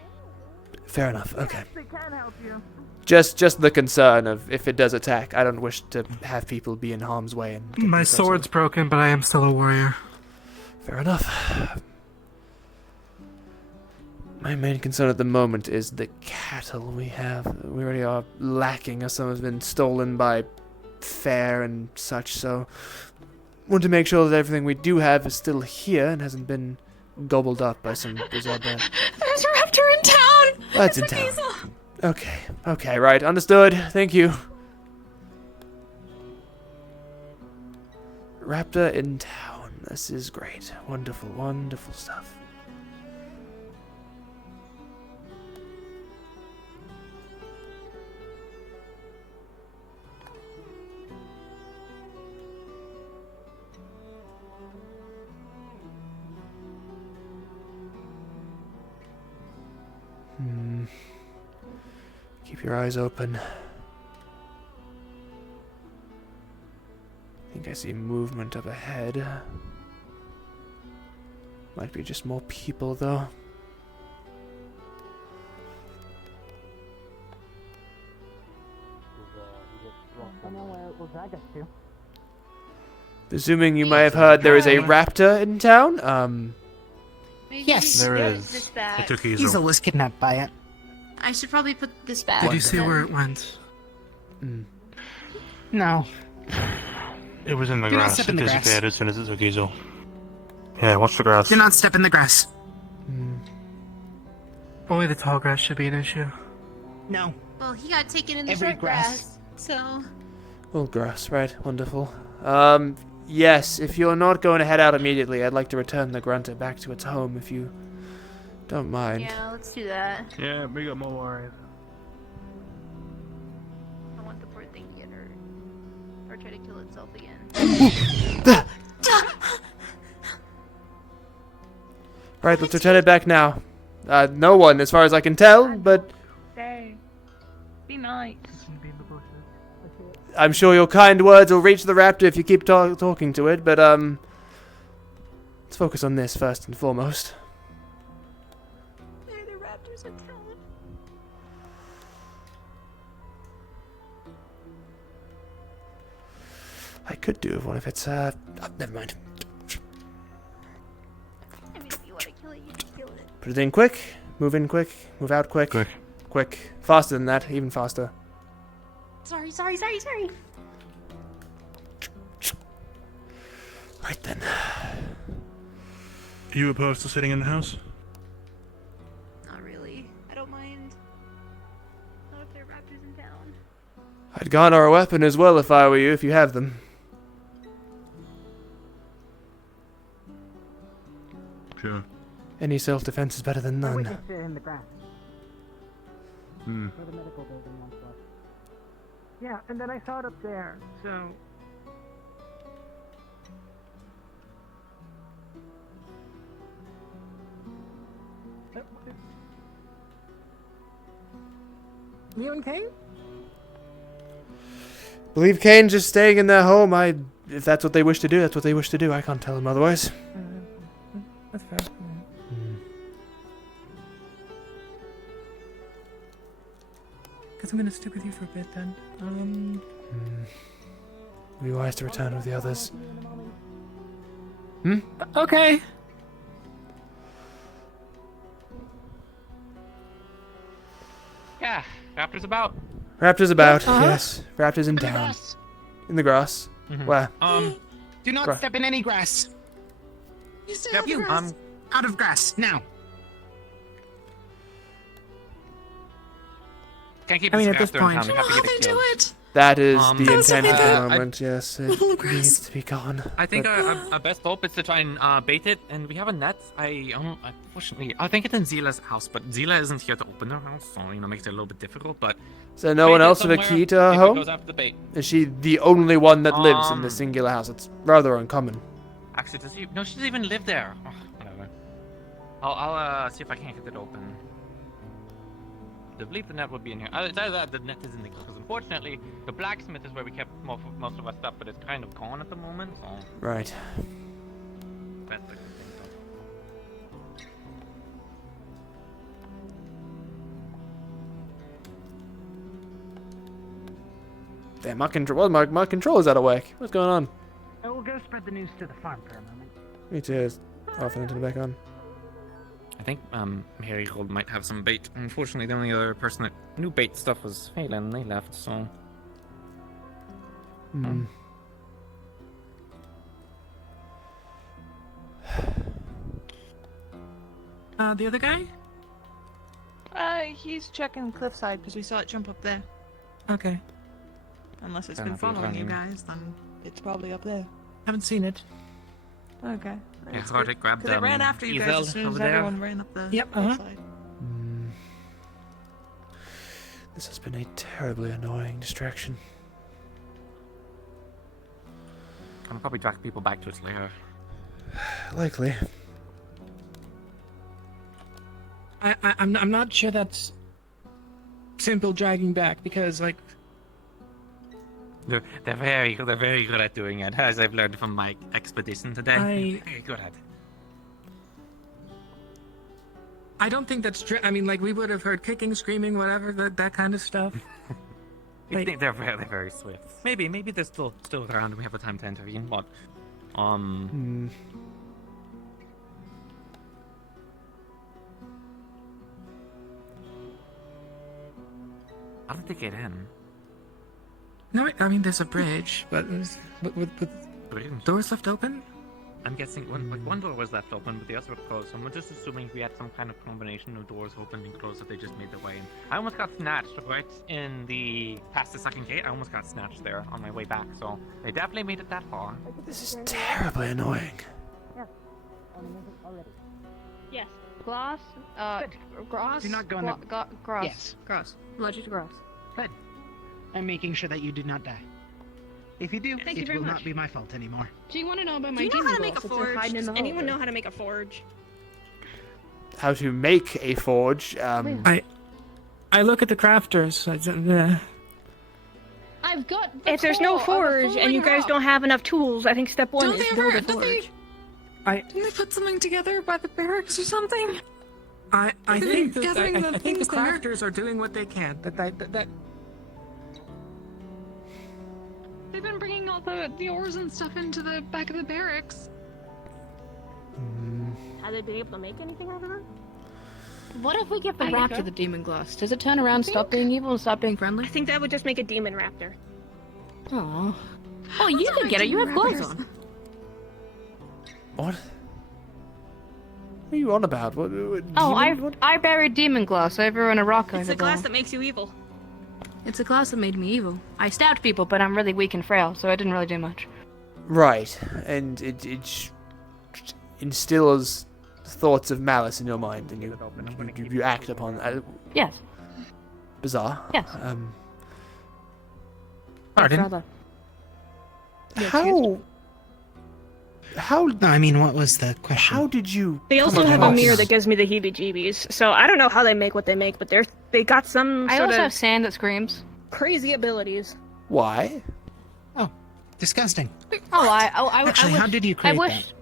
Fair enough, okay. I can help you. Just the concern of if it does attack, I don't wish to have people be in harm's way. And get My themselves sword's broken, but I am still a warrior. Fair enough. My main concern at the moment is the cattle we have. We already are lacking, as some have been stolen by fair and such, so want to make sure that everything we do have is still here and hasn't been gobbled up by some bizarre bear. There's a raptor in town! That's in town. Okay, right, understood. Thank you. Raptor in town. This is great. Wonderful, wonderful stuff. Keep your eyes open. I think I see movement up ahead. Might be just more people, though. Presuming you might have heard there is a raptor in town. Yes. There Yes, is. it's back. It took Hazel Hazel. was kidnapped by it. I should probably put this back. Did you see where it went? No. It was in the Do not grass. step It in the grass. disappeared as soon as it took Hazel. Yeah, watch the grass. Do not step in the grass. Only the tall grass should be an issue. No. Well, he got taken in the Every short grass, so... Oh, grass, right. Wonderful. Yes, if you're not going to head out immediately, I'd like to return the grunter back to its home if you don't mind. Yeah, let's do that. Yeah, we got more warriors. I want the poor thing to get hurt. Or try to kill itself again. Right, let's return it back now. No one, as far as I can tell, but Stay. Be nice. I'm sure your kind words will reach the raptor if you keep talking to it, but, let's focus on this first and foremost. There are the raptors in town. I could do with one if it's, oh, never mind. I mean, if you want to kill it, you can kill it. Put it in quick, move in quick, move out quick. Quick. Faster than that, even faster. Sorry. Right then. Are you opposed to sitting in the house? Not really. I don't mind. Not if there are raptors in town. I'd garner a weapon as well if I were you, if you have them. Sure. Any self-defense is better than none. Yeah, and then I saw it up there, so... You and Kane? Believe Kane's just staying in their home. If that's what they wish to do, that's what they wish to do. I can't tell them otherwise. That's fair. Guess I'm gonna stick with you for a bit then. Be wise to return with the others. Okay. Yeah, raptors about. Raptors about, Uh-huh. yes. Raptors in town. In the grass. Where? Do not Gra- step in any grass. You stay Yep, out of grass. Out of grass, now. Can't keep I mean, this at this after in point- town. We have to How get they it do killed. it? That is the That intent was at the like moment. Yes, it needs to be gone. I think but- our best hope is to try and bait it, and we have a net. Unfortunately, I think it's in Zila's house, but Zila isn't here to open her house, so makes it a little bit difficult. But Is there no one bait it else with a somewhere key to her if it home? goes after the bait. Is she the only one that lives in the Um, singular house? It's rather uncommon. Actually, does she? No, she doesn't even live there. Oh, whatever. I'll see if I can't get it open. I believe the net would be in here. It's either that the net is in the because unfortunately the blacksmith is where we kept most of our stuff, but it's kind of gone at the moment. So Right. that's the good thing. Damn, my controller's out of whack. What's going on? I will go spread the news to the farm for a moment. Me too. Is off and into the back on. I think Marigold might have some bait. Unfortunately, the only other person that knew bait stuff was Phelan. They left, so. Hmm. The other guy? He's checking cliffside because we saw it jump up there. Okay. Unless it's Don't been know if he's following you running. guys, then it's probably up there. Haven't seen it. Okay. Yeah, Hardik grabbed Because it ran after you guys as soon as everyone ran up the cliffside. This has been a terribly annoying distraction. I'll probably drag people back to its lair. Likely. I'm not sure that's simple dragging back because like They're very good at doing it, as I've learned from my expedition today. Very good at it. I don't think that's true. I mean, like we would have heard kicking, screaming, whatever, that kind of stuff. I think they're very swift. Maybe they're still around and we have a time to intervene, but how did they get in? No, I mean there's a bridge, but with Brilliant. doors left open. I'm guessing one door was left open, but the other were closed. So I'm just assuming we had some kind of combination of doors open and closed that they just made their way in. I almost got snatched right in past the second gate. I almost got snatched there on my way back. So they definitely made it that far. This is terribly annoying. Yes. Gloss. Gross. Do not go in Gross. Yes. Gross. Allergic to gross. Good. I'm making sure that you do not die. If you do, Thank you it very will much. not be my fault anymore. Do you want to know about my Do you know how to demon make a gloss? It's forge? hiding in the Does anyone hallway. know how to make a forge? How to make a forge? I look at the crafters. I've got. If there's no forge and you guys don't have enough tools, I think step one is build a forge. Didn't they put something together by the barracks or something? I think that, Gathering I the think the things there. crafters are doing what they can. That They've been bringing all the ores and stuff into the back of the barracks. Have they been able to make anything out of it? What if we give the I raptor think- the demon gloss? Does it turn around, stop being evil, and stop being friendly? I think that would just make a demon raptor. Oh. Oh, you can get it. You have gloves on. What? What are you on about? What Oh, I buried demon gloss over in a rock over It's the there. glass that makes you evil. It's a glass that made me evil. I stabbed people, but I'm really weak and frail, so I didn't really do much. Right, and it instills thoughts of malice in your mind, and you act upon. Yes. Bizarre. Yes. Pardon? Rather. How? No, I mean, what was the question? How did you? They also have a mirror that gives me the heebie-jeebies. So I don't know how they make what they make, but they got some I sort also of have sand that screams. crazy abilities. Why? Disgusting. Actually, how did you create that?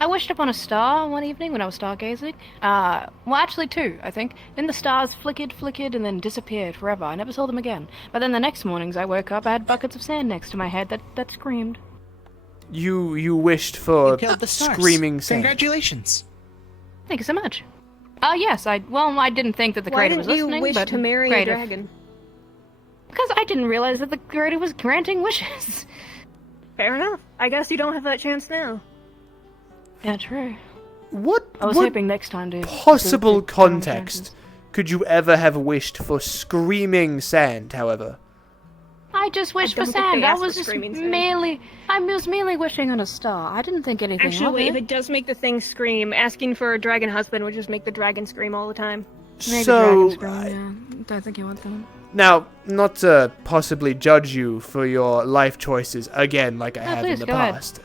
I wished upon a star one evening when I was stargazing. Well, actually two, I think. Then the stars flickered, and then disappeared forever. I never saw them again. But then the next mornings I woke up, I had buckets of sand next to my head that screamed. You wished for You killed the stars. screaming sand. Congratulations. Thank you so much. Yes, I didn't think that the Why creator didn't was you listening, wish but to marry a creative. dragon? Because I didn't realize that the creator was granting wishes. Fair enough. I guess you don't have that chance now. Yeah, true. What I was hoping next time to possible to context could you ever have wished for screaming sand, however? I just wished for don't think sand. they I asked was for just screaming sand. merely wishing on a star. I didn't think anything Actually, of if it does make the thing scream, asking for a dragon husband would just make the dragon scream all the time. Maybe So, dragon scream, yeah. Don't think you want that. Now, not to possibly judge you for your life choices again, like I have please, in the go ahead. past.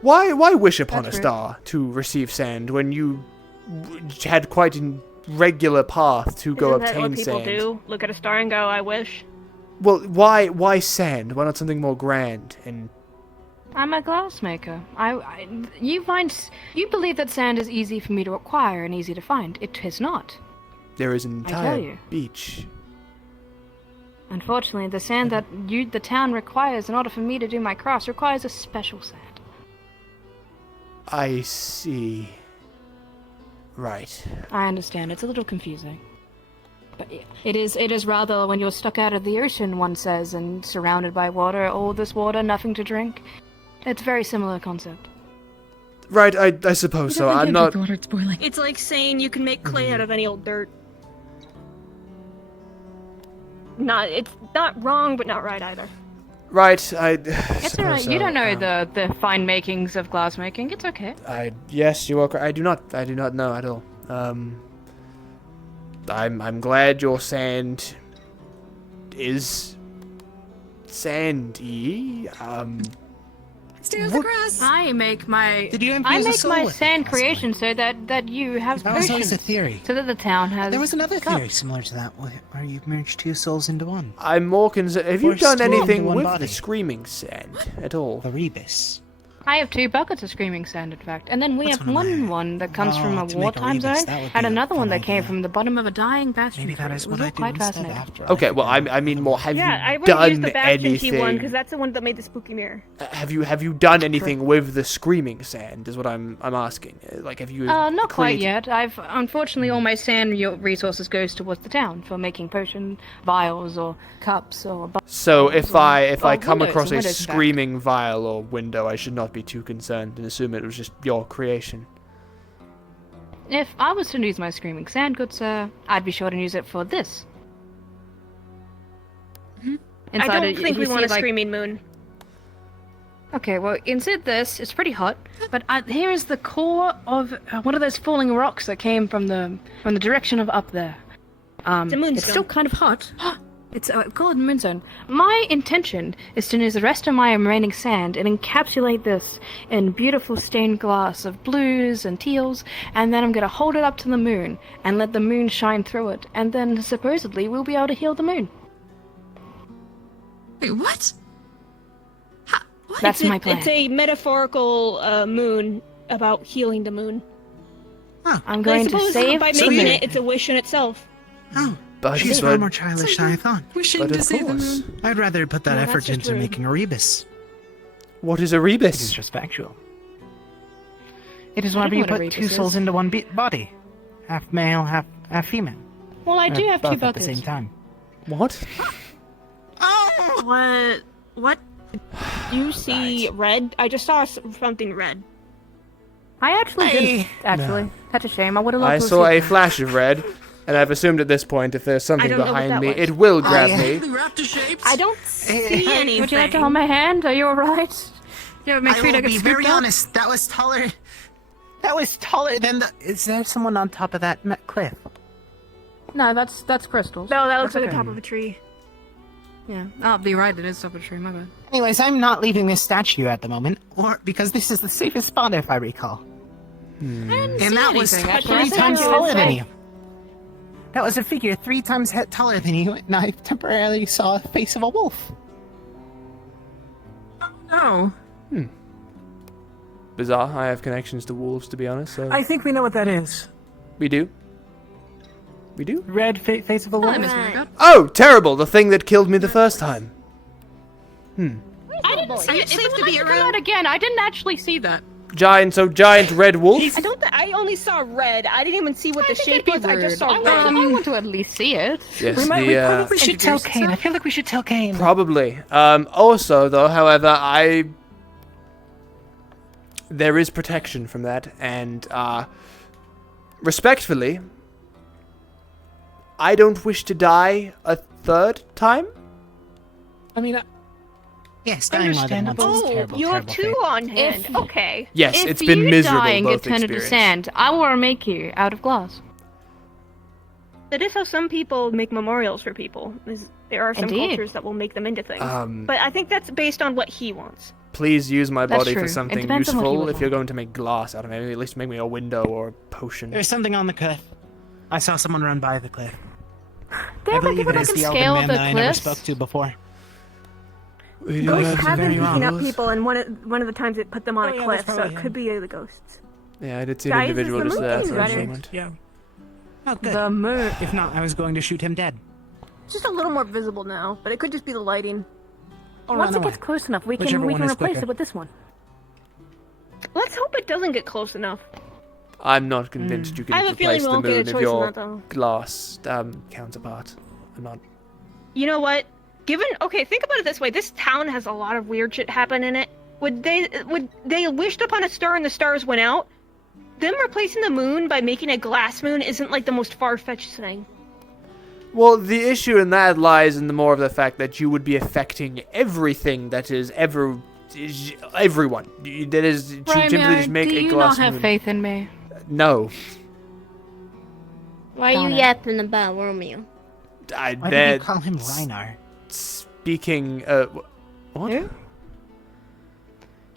Why wish upon That's a rude. star to receive sand when you had quite a regular path to go Isn't that obtain what people sand? do? Look at a star and go, I wish. Well, why sand? Why not something more grand? And I'm a glassmaker. You believe that sand is easy for me to acquire and easy to find. It is not. there is an I tell entire you. beach. Unfortunately, the sand that the town requires in order for me to do my crafts requires a special sand. I see. Right. I understand. It's a little confusing. But it is rather when you're stuck out of the ocean, one says, and surrounded by water, all this water, nothing to drink. It's a very similar concept. Right, I suppose so. I'm not... It's like saying you can make clay out of any old dirt. It's not wrong, but not right either. Right, It's suppose alright. so. You don't know the fine makings of glass making. It's okay. Yes, you are correct. I do not know at all. I'm glad your sand is sandy. Stay off the grass. I make my Did you I infuse a make soul my with it, sand possibly? creation so that you have That was potions. always a theory. So that the town has. There was another cups. theory similar to that, where you merged two souls into one. I'm more concerned. Have you Forced done two into anything one with body. the screaming sand at all? The rebus. I have 2 buckets of screaming sand, in fact, and then we What's have one that comes from a to make a wartime rebus, zone, that would and be a another one fun that came idea. from the bottom of a dying bastion. Maybe that is It what was I all do quite instead fascinating. after. Okay, well, I mean more. Have Yeah, I you wouldn't use done the Bastion T1 anything? because that's the one that made the spooky mirror. Have you done anything with the screaming sand? Is what I'm asking. Like, have you? Not quite created- yet. I've unfortunately all my sand resources goes towards the town for making potion vials or cups or. So if I come windows, across a windows, in fact. screaming vial or window, I should not be too concerned and assume it was just your creation. If I was to use my screaming sand, good sir, I'd be sure to use it for this. I don't think we want a like, screaming moon. Okay, well, inside this, it's pretty hot, but here is the core of one of those falling rocks that came from the direction of up there. It's a moonstone. It's still kind of hot. It's called moonstone. My intention is to use the rest of my remaining sand and encapsulate this in beautiful stained glass of blues and teals, and then I'm going to hold it up to the moon and let the moon shine through it, and then supposedly we'll be able to heal the moon. Wait, what? That's my plan. It's a metaphorical moon about healing the moon. I'm going to suppose save by the making moon. it, it's a wish in itself. Oh, But- she's but- far more childish than I thought. Wishing But to of save the course. moon. I'd rather put that No, that's effort just into rude. making a rebus. What is a It is rebus? just factual. It is I whenever don't you know what a put two rebus souls is. into one body. Half male, half female. Well, I do have both 2 at the buckets. same time. What? What? You see red? I just saw something red. I actually didn't. Actually, that's a shame. I would have loved I to saw have a seen flash of red, and I've assumed at this point if there's something don't know what behind that me, was. it will grab me. Raptor shapes? I don't see that. anything. Would you like to hold my hand? Are you alright? Yeah, make I sure you will don't get be scooped very up. honest. That was taller. That was taller than the. Is there someone on top of that cliff? No, that's crystals. No, that looks That's like the okay. top of a tree. Yeah. Oh, you're right. It is top of a tree. My bad. Anyways, I'm not leaving this statue at the moment, or because this is the safest spot, if I recall. And And that was anything, 3 actually. times That's taller than right. you. That was a figure 3 times taller than you, and I temporarily saw a face of a wolf. No. Bizarre. I have connections to wolves, to be honest. So I think we know what that is. we do. We do. Red face of a wolf. Oh, terrible! The thing that killed me the first time. I didn't see it. Safe to be around again. I didn't actually see that. Giant red wolf. I only saw red. I didn't even see what the shape was. I just saw I red. want to at least see it. Yes, We probably should tell Introduce Kane. I feel like we should tell Kane. probably. Also, though, however, there is protection from that, and respectfully, I don't wish to die a third time. I mean, yes, dying more than once is Oh, terrible, you have terrible two fate. on hand. Okay. Yes, if it's been you miserable die and both get turned into experience. sand, I will make you out of glass. That is how some people make memorials for people. There are some Indeed. cultures that will make them into things. Um, But I think that's based on what he wants. Please use my That's body true. for It something depends on what you useful. would If you're going to make glass out of it, at least make me a window or a potion. There's something on the cliff. I saw someone run by the cliff. There I are believe people it that is can the scale elven man the that I never cliffs. spoke to before. Ghosts have been very picking up wrong. people, and one of the times it put them on Oh, a yeah, cliff, that's so probably it could be the ghosts. Yeah, I did see an Guys, is individual the just moon there getting for a better? moment. Yeah. Oh, good. The moon. If not, I was going to shoot him dead. It's just a little more visible now, but it could just be the lighting. Or Once run it away. gets close enough, we Whichever can one is replace quicker. it with this one. Let's hope it doesn't get close enough. I'm not convinced you I have can a feeling replace we the won't get a moon of choice in your that, though. glass counterpart. I'm not. You know what? Okay, think about it this way. This town has a lot of weird shit happen in it. Would they wished upon a star and the stars went out? Them replacing the moon by making a glass moon isn't like the most far-fetched thing. Well, the issue in that lies in the more of the fact that you would be affecting everything that is everyone. That is to simply just make do a you glass not have moon. faith in me? No, Why are Darn you it. yapping about Romeo? I. Why did you That call him Reinar? speaking. What? Who?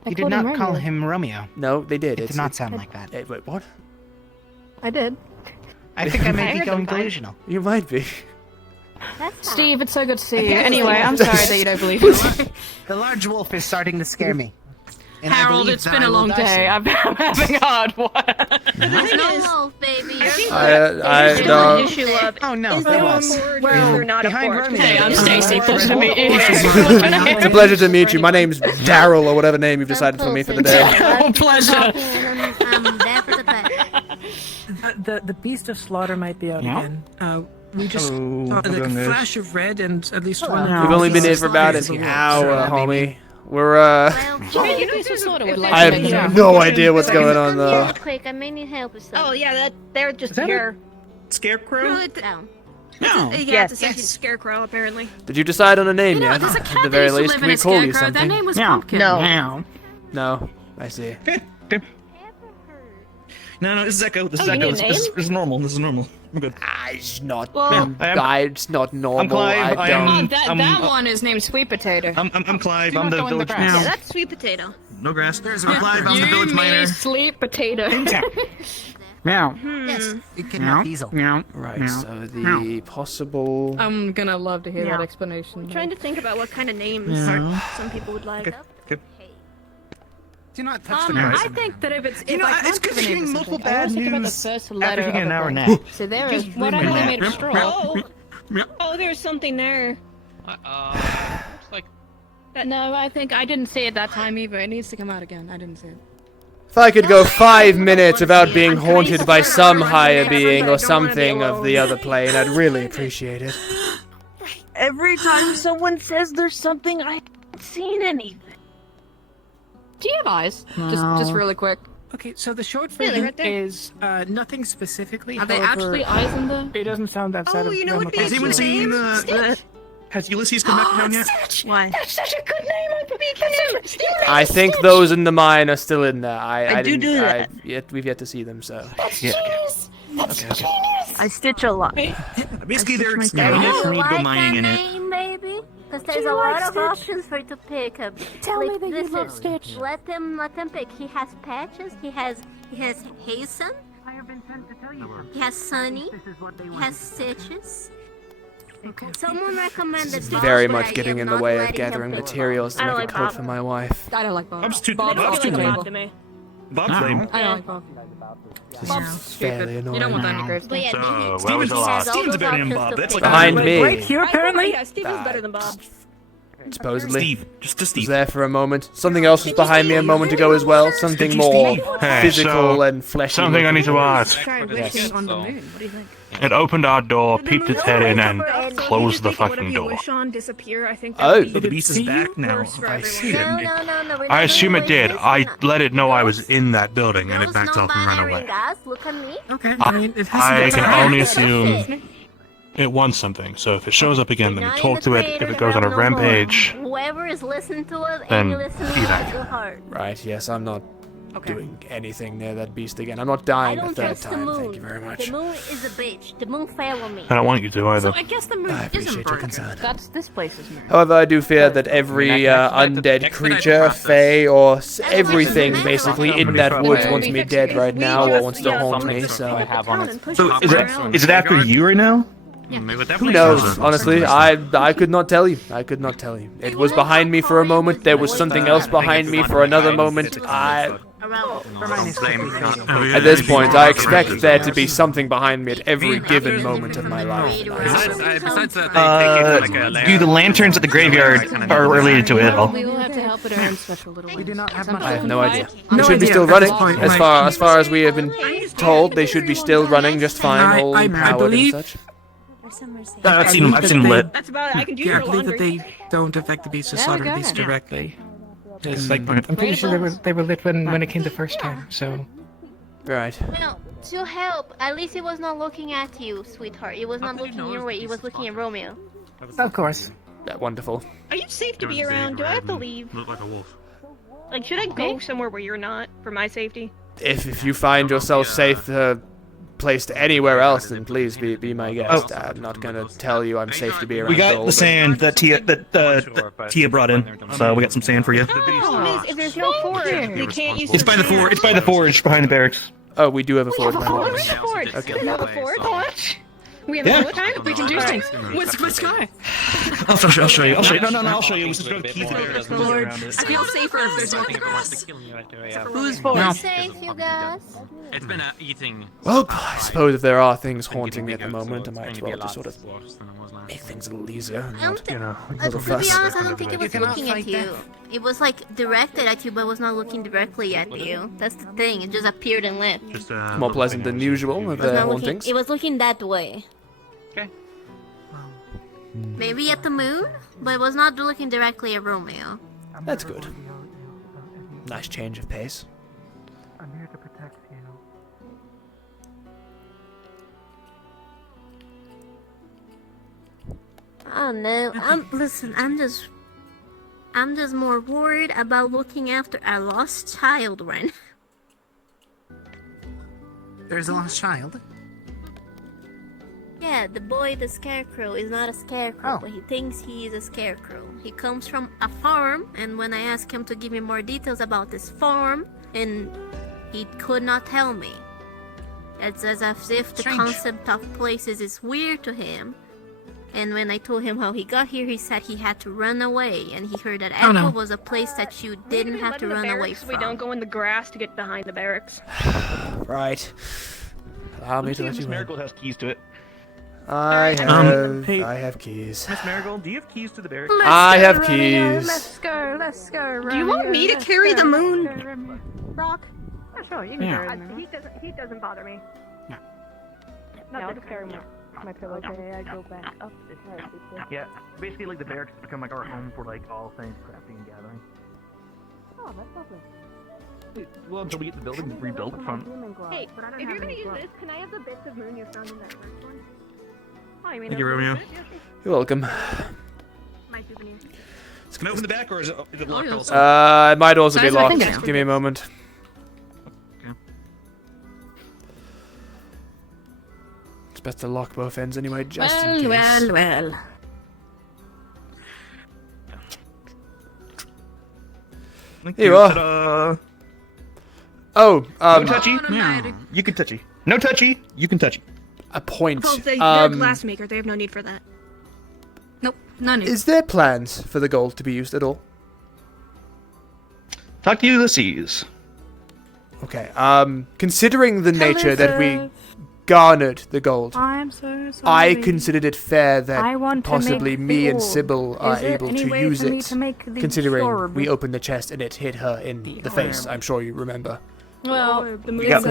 You did called him not call Romeo. him Romeo. No, they did. It did not sound like that. Wait, what? I did. I think I may I be heard going them fine. delusional. You might be. Steve, it's so good to see you. guess Anyway, so. I'm sorry that you don't believe me. The large wolf is starting to scare me. And I Harold, believe it's that been I a will long die day. soon. I'm having a hard one. There's no wolf, baby. I There's don't. an issue of Oh no, is there there a was. forge or is there not a Behind forge? Romeo. Hey, I'm There's Stacy. a Pleasure to large meet you. wolf. It's a pleasure to meet you. My name's Daryl, or whatever name you've decided for me for the day. Oh, pleasure. I'm there for the fight. The Beast of Slaughter might be out Yeah? again. We just Hello, saw like a young flash of red and at least one. Hello. We've only been here Beast for of about Slaughter an is a hour, wolf. homie. We're You know, Beast of Slaughter would like I to meet you. have no idea what's going on Come though. here quick, I may need help with something. Oh yeah, they're just Is that here. Scarecrow? Down. No. Yeah, it's essentially Scarecrow apparently. Did you decide on a name You know, yet? there's a At cat the that very used to least, live can in we a call you scarecrow. Their something? name was No. Pumpkin. No. No, I see. No, this is Echo. This is Oh, you Echo. need a This is normal. This is normal. I'm good. It's not. Well, It's not normal. Clive, I I don't. am- that one is named Sweet Potato. I'm Clive. Do I'm not the go in the village grass. Yeah, miner. that's sweet potato. No grass. There's Clive. I'm the You village me, miner. Sweet Potato. Meow. Yes. You cannot diesel. Right. Meow. So the possible. I'm gonna love to hear Yeah. that explanation. I'm trying to think about what kind of names some people would like. Do not touch the I grass. think that if it's You know, I it's can't good give a name getting to multiple something, I always bad think about the news first after letter getting of an a hour thing. nap. So there Just is what I ruin made that. of straw. Oh, there's something there. Looks like No, I think I didn't see it that time either. It needs to come out again. I didn't see it. If I could go 5 minutes without being haunted by some higher being or something of the other plane, I'd really appreciate it. Every time someone says there's something, I haven't seen anything. Do you have eyes? No. Just really quick. Okay, so the short Yeah, they're version right there. is nothing specifically. Are they however, actually eyes in the? It doesn't sound outside Oh, of you know realm what of would be Has anyone possibility. seen Has Ulysses come back to town yet? Why? That's such a good name. I believe it. I think those in the mine are still in there. I do didn't, that. we've yet to see them, so. That's Yeah. genius. That's Okay. genius. I stitch a lot. Basically, they're my expanding it dad. for me to go like mining that in it. name, baby? Because There's you a lot like of Stitch? options for you to pick up. Tell me that you listen, love Stitch. Let them pick. He has Patches. He has Hasten. I have been sent to tell you He has Sunny. this is what they He want. has Stitches. Someone recommended This is Bob, very but much I getting am in the not way of letting him gathering pick materials to I make don't a like coat Bob. for my wife. I don't like Bob. Bob's too They don't Bob's feel too like lame. Bob to me. Bob's lame. I don't like Bob. This Bob's is stupid. fairly You don't annoying. want that in your grades. But yeah, So, he- where was Steven's the last? Steven's better than Bob. That's like Behind a me. Right here, I apparently. think, yeah, Steven's better than Bob. supposedly. Just Was Steve. there for a moment. Something else was behind me a moment ago as well. Something more physical and fleshy. Something I need to ask. Try wishing on the moon. What do you think? It opened our door, peeped its head in, and closed the fucking door. Disappear. I think Oh, The beast is back now. I see No, it. no, no, no. we're I not assume gonna it did. waste I time. let it know I was in that building, and it Those backed off and ran away. non-binary guys, look at me. Okay. I mean, it has I to can be. only assume it wants something. So if it shows up again, then we talk to it. If it goes on a rampage, Whoever is listening to us, then and you listen to be us, that. go hard. Right, yes, I'm not Okay. doing anything near that beast again. I'm not I dying a don't third trust the time. moon. Thank you very much. The moon is a bitch. The moon fell on me. I don't want you to either. So I guess the moon I isn't appreciate your broken. concern. That's this place's moon. However, I do fear that every undead creature, fae, or everything basically in that woods wants me dead right now or wants to haunt me, so... So is it after you right now? Who knows? Honestly, I could not tell you. I could not tell you. It was behind me for a moment. There was something else behind me for another moment. At this point, I expect there to be something behind me at every given moment of my life. Do the lanterns at the graveyard are related to it at all? We will have to help it earn special little. We do not have I have no idea. They should be still running. As far as we have been told, they should be still running just fine, all I powered and believe- such. I've seen them lit. That's about it. I can do Yeah, I your believe that laundry. they don't affect the beast or Yeah, we slaughter the got beast it. directly. It's like I'm pretty sure they were lit when it came the first time. So Right. Now, to help, at least it was not looking at you, sweetheart. It was not looking your way. It was looking at Romeo. of course. Yeah, wonderful. Are you safe to be around? Do I have to leave? Look like a wolf. Like, should I go somewhere where you're not for my safety? If you find yourself safe placed anywhere else, then please be my guest. I'm not gonna tell you I'm safe to be around. We got Gold, the sand that Tia brought in, so we got some sand for you. Problem is, if there's no forge, they can't use. It's by the forge. It's by the forge behind the barracks. Oh, we do have a forge. Okay. We have a forge. What? We have Yeah. a time. We can do things. What's going? I'll show you. No, I'll show you. We just go to keys and Lord, I feel safer if there's no grass. Who's We're safe, you guys. It's been eating. Well, I suppose if there are things haunting me at the moment, I might as well just sort of make things a little easier. And not, To be fuss. honest, I don't think it was looking at you. It was like directed at you, but was not looking directly at you. That's the thing. It just appeared and left. More pleasant than usual with It was the not looking. hauntings. It was looking that way. Okay. Maybe at the moon, but it was not looking directly at Romeo. That's good. Nice change of pace. I'm here to protect you. Oh no, listen, I'm just more worried about looking after a lost child right now. There's a lost child. Yeah, the boy, the scarecrow, is not a scarecrow, but he thinks he is a scarecrow. He comes from a farm, and when I asked him to give me more details about this farm, and he could not tell me. It's as if the concept of places is weird to him. And when I told him how he got here, he said he had to run away, and he heard that Echo was a place that you didn't have to run away from. We don't go in the grass to get behind the barracks. Right. Allow me to let Miss you in. Marigold has keys to it. I have keys. Miss Marigold, do you have keys to the barracks? I have keys. Let's go. Do you want me to carry the moon? Rock? Yeah, sure, you can Yeah. carry the moon. He doesn't bother me. No. Not I'll just carry my pillow today. I go back up the stairs. Yeah, basically like the barracks become like our home for like all things crafting and gathering. Oh, that's lovely. Well, until we get the building rebuilt from. Hey, if you're gonna use this, can I have the bits of moon you found in that first one? Oh, you mean Thank you, Romeo. You're welcome. My souvenir. Can I open the back, or is it locked also? It might also be Sounds like locked. I think Give me a moment. It's best to lock both ends anyway, just in case. Well. Here you are. Oh, No touchy. You can touchy. No touchy. You can touchy. a point. Oh, they're a glassmaker. They have no need for that. Nope, no need. Is there plans for the gold to be used at all? Talk to Ulysses. Okay. Considering the nature that we garnered the gold. I'm so sorry. I considered it fair I want that to possibly make me the and orb. Sybil are Is there able any to way use for me it, to make the considering orb? we opened the chest and it hit her in the face. I'm sure you remember. Well, We have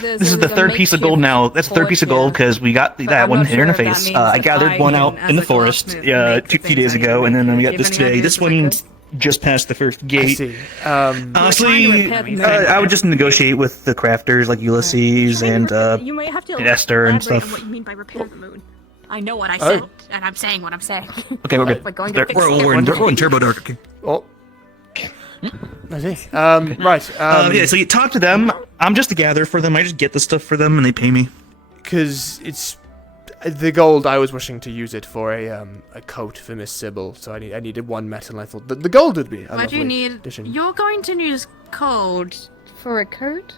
this is the third piece of gold now. That's the third piece of gold because we got that one hit in her face. I gathered one out in the forest few days ago, and then we got this today. This one just passed the first gate. Honestly, I would just negotiate with the crafters like Ulysses and You might have to Esther and elaborate on stuff. what you mean by repair the moon. I know what I Oh. said, and I'm saying what I'm saying. Okay, we're good. Like going to fix We're in Turbo Dark. Okay. Oh. I see. Right. Yeah, so you talk to them. I'm just a gatherer for them. I just get the stuff for them, and they pay me. Because it's the gold. I was wishing to use it for a coat for Miss Sybil, so I needed one metal. And I thought the gold would be a What do you lovely need? addition. You're going to use code for a coat?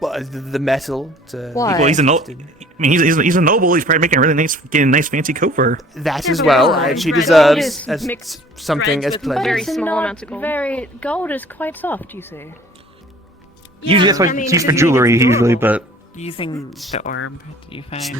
Well, the metal. To Why? Well, he's a he's a noble. He's probably making a really getting a nice fancy coat for her. That as well, and she deserves something as pleasant. Very small amounts of gold. Gold is quite soft, you see. Usually that's what it's for jewelry, usually, but. Using the orb, do you find?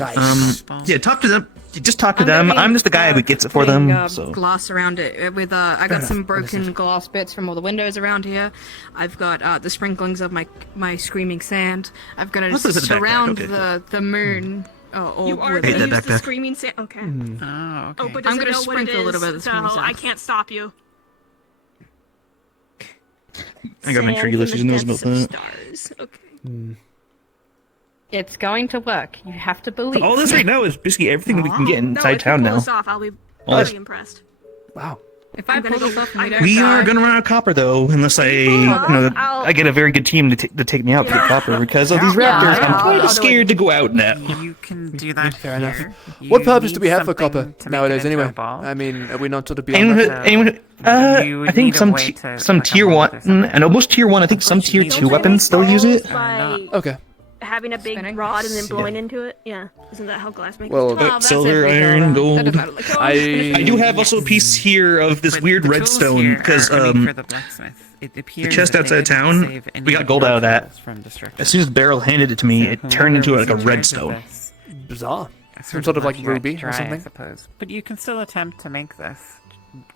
Yeah, talk to them. Just talk to them. I'm just the guy who gets it for them. So. Glass around it with I got some broken glass bits from all the windows around here. I've got the sprinklings of my screaming sand. I've got to Let's put it in the surround backpack, the moon. You are with going to it. use the screaming sand. Okay. Oh, okay. Oh, but I'm does it gonna know what it sprinkle a little is, bit of the so screaming sand. I can't stop you. I gotta make sure Ulysses knows about that. Stars. Okay. It's going to work. You have to believe. All this right now is basically everything we can get No, inside if you town pull now. this off, I'll be All this- very impressed. Wow. If I pull this off, We are gonna run out of copper though, unless I get a very good team to take me out to get copper because of these raptors. I'm kind of scared to go out now. You can do that. Fair enough. here. What You purpose need do we have for something copper to make nowadays, it into a anyway? ball. I mean, are we not sort of beyond that? Anyone, You I think need a some way to, some like, tier unlock one and almost tier one. I think some tier two weapons still use it. By Okay. having a big rod and then blowing into it. Yeah. Isn't that how glass makes? Well, Silver, iron, gold. I do have also a piece here of this weird redstone because the chest outside of town, we got gold out of that. As soon as Beryl handed it to me, it turned into like a redstone. Bizarre. Some sort of like ruby or I something. suppose. But you can still attempt to make this.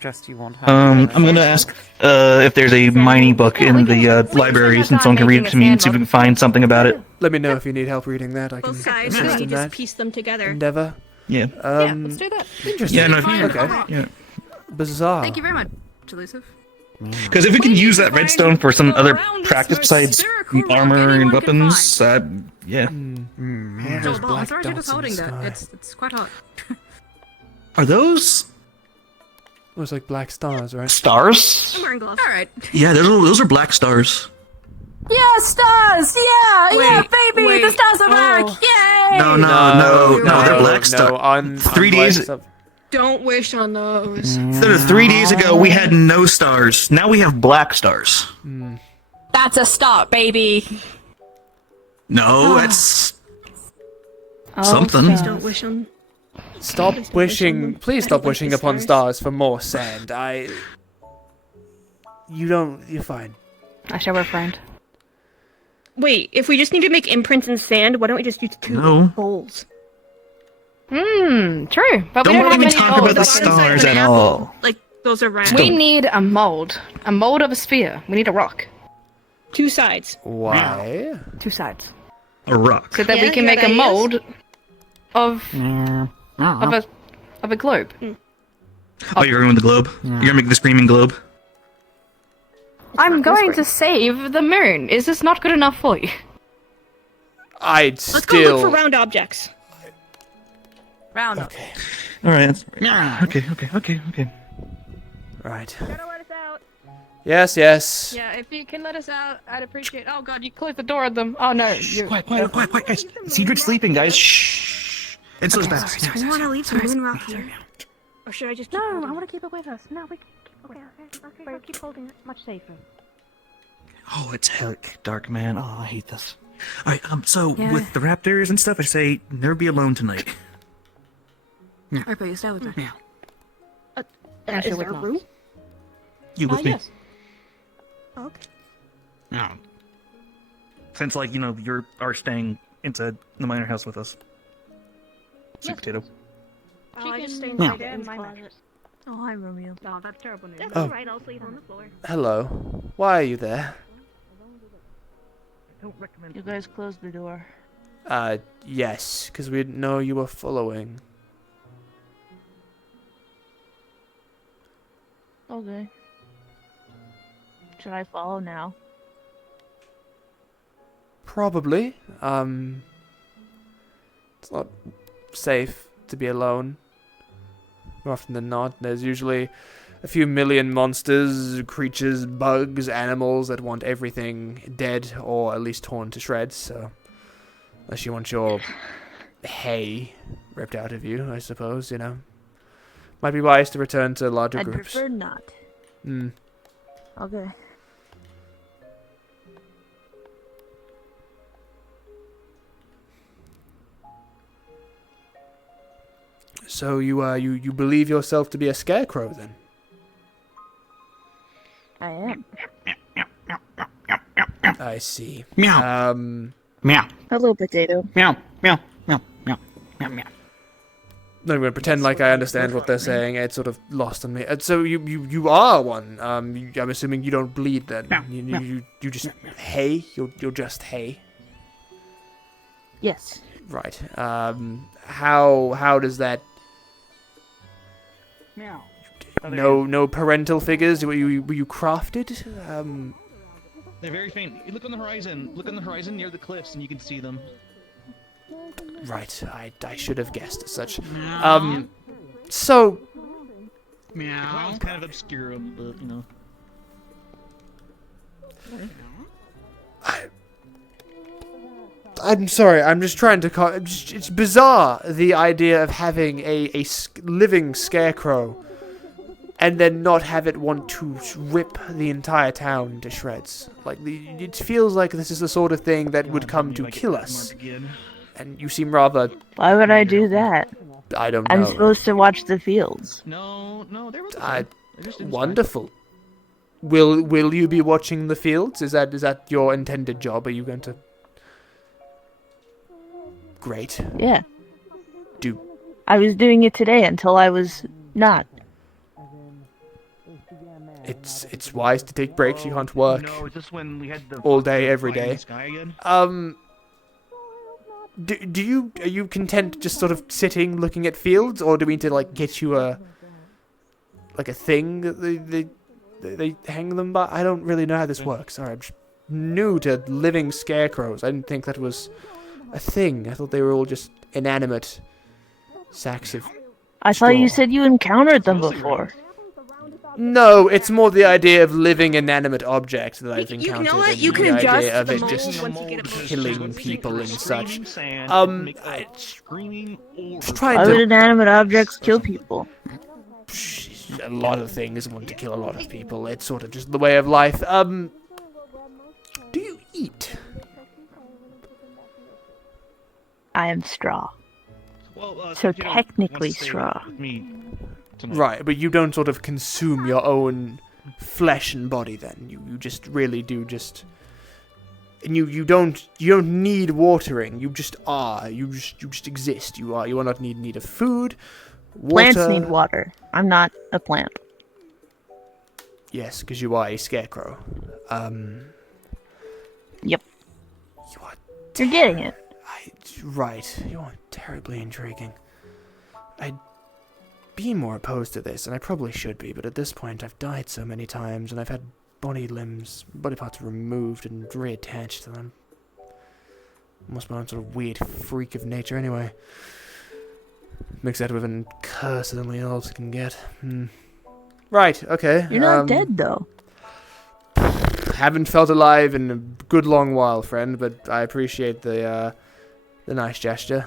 Just you won't have. I'm gonna ask if there's a mining book in the library, and someone can read it to me and see if we can find something about it. Let me know if you need help reading that. I can Both sides, assist and you in just that piece them together. endeavor. Yeah. Let's do that. Interesting. Yeah, no, okay. yeah. Bizarre. Thank you very much, Elusive. Because if we can use that redstone for some other practice besides armor and weapons, yeah. Those I'm black sorry you're dots just in the holding that. sky. It's quite hot. Are those Looks like black stars, right? stars? I'm wearing gloves. All right. Yeah, those are black stars. Yeah, stars! Yeah, baby! The stars are back! Yay! No, they're black stars. On 3 days. Don't wish on those. Instead of 3 days ago, we had no stars. Now we have black stars. That's a start, baby. No, that's Oh, something. Please don't wish on. Stop wishing. Please stop wishing upon stars for more sand. You're fine. I shall refrain. Wait, if we just need to make imprints in sand, why don't we just use two No. bowls? True. But we don't Don't have even many talk about bowls. the stars at all. Like those are round. We need a mold. A mold of a sphere. We need a rock. 2 sides. Why? 2 sides. A rock. So that we can make a mold of a globe. Oh, you're going with the globe? You're gonna make the screaming globe? I'm going to save the moon. Is this not good enough for you? I'd Let's go look for round objects. Round. Okay. Alright. Okay. Right. Gotta let us out. Yes. Yeah, if you can let us out, I'd appreciate. Oh God, you closed the door on them. Oh no. Quiet, guys. Cedric's sleeping, guys. Shh. And so's Beth. I want to leave the moon rock here. Or should I just keep No, holding I it? want to keep it with us. No, we can keep it. Okay. We'll keep holding it. Much safer. Oh, it's hell dark, man. Oh, I hate this. Alright, so Yeah. with the raptors and stuff, I say never be alone tonight. Alright, but you stay with me. Yeah. Is there a room? You with me? Yes. Okay. No. Since, like, you are staying into the minor house with us. Sweet potato. Oh, I just stay Yeah. inside Dan's closet. Oh, hi, Romeo. Oh, that's terrible news. That's Oh. alright, I'll sleep on the floor. Hello. Why are you there? You guys closed the door. Yes, because we didn't know you were following. Okay. Should I follow now? Probably. It's not safe to be alone. More often than not, there's usually a few million monsters, creatures, bugs, animals that want everything dead or at least torn to shreds, so... Unless you want your hay ripped out of you, I suppose, you know. Might be wise to return to larger I'd groups. prefer not. Hmm. Okay. So you believe yourself to be a scarecrow, then? I am. I see. Meow. Meow. Hello, potato. Meow. Meow. Meow. Meow. Meow. Meow. I'm going to pretend like I understand what they're saying. It's sort of lost on me. So you are one. I'm assuming you don't bleed then. You just hay. You're just hay. Yes. Right. How does that? Meow. No parental figures. Were you crafted? They're very faint. You look on the horizon. Look on the horizon near the cliffs, and you can see them. Right. I should have guessed as such. So. Meow. It's kind of obscure, but you know. I'm sorry, I'm just trying to... It's bizarre, the idea of having a living scarecrow and then not have it want to rip the entire town to shreds. Like, it feels like this is the sort of thing that would come to kill us. And you seem rather... Why would I do that? I don't know. I'm supposed to watch the fields. No, there was wonderful. Will you be watching the fields? Is that your intended job? Are you going to... Great. Yeah. Do. I was doing it today until I was not. It's wise to take breaks. You can't work No, is this when we had the all day, every fly in the day. sky again? Are you content just sort of sitting looking at fields, or do we need to like get you a thing that they hang them by? I don't really know how this works. Sorry, I'm just new to living scarecrows. I didn't think that was a thing. I thought they were all just inanimate sacks of I thought you said you encountered them before. No, it's more the idea of living inanimate objects that I've encountered. You know what? And You can the adjust idea of the it mold just once you get it killing people and such. Screaming Why would inanimate objects kill people? A lot of things want to kill a lot of people. It's sort of just the way of life. Do you eat? I am straw. So technically straw. Right, but you don't sort of consume your own flesh and body then. You just really do just... And you don't need watering. You just are. You just exist. You are not in need of food, water. Plants need water. I'm not a plant. Yes, because you are a scarecrow. Yep. You're getting it. Right. You are terribly intriguing. I'd be more opposed to this, and I probably should be, but at this point I've died so many times, and I've had body parts removed and reattached to them. Almost my own sort of weird freak of nature anyway. Mix that with a curse that only elves can get. Right, okay. You're not dead, though. Haven't felt alive in a good long while, friend, but I appreciate the nice gesture.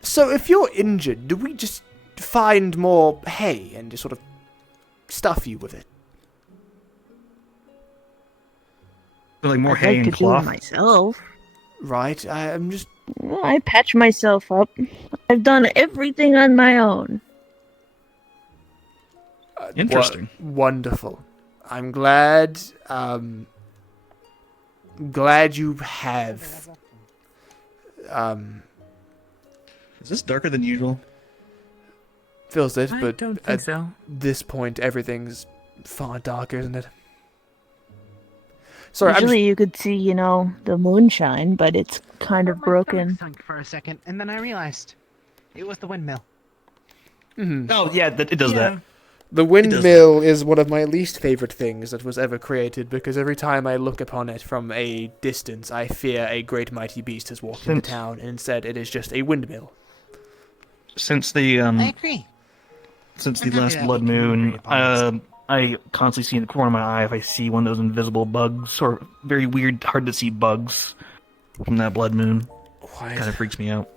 So if you're injured, do we just find more hay and just sort of stuff you with it? Like more I'd hay like and to do it cloth. myself. Right, I'm just... Well, I patch myself up. I've done everything on my own. Interesting. Wonderful. I'm glad. Glad you have. Is this darker than usual? Feels it, I but don't think at so. this point, everything's far darker, isn't it? Sorry, Usually you could see, you know, the moonshine, but it's kind of broken. Sunk for a second, and then I realized it was the windmill. Oh yeah, it does that. The windmill is one of my least favorite things that was ever created, because every time I look upon it from a distance, I fear a great mighty beast has walked into town, and instead it is just a windmill. Since the I agree. Since the last blood moon, I constantly see in the corner of my eye if I see one of those invisible bugs or very weird, hard to see bugs from that blood moon. Quiet. Kind of freaks me out.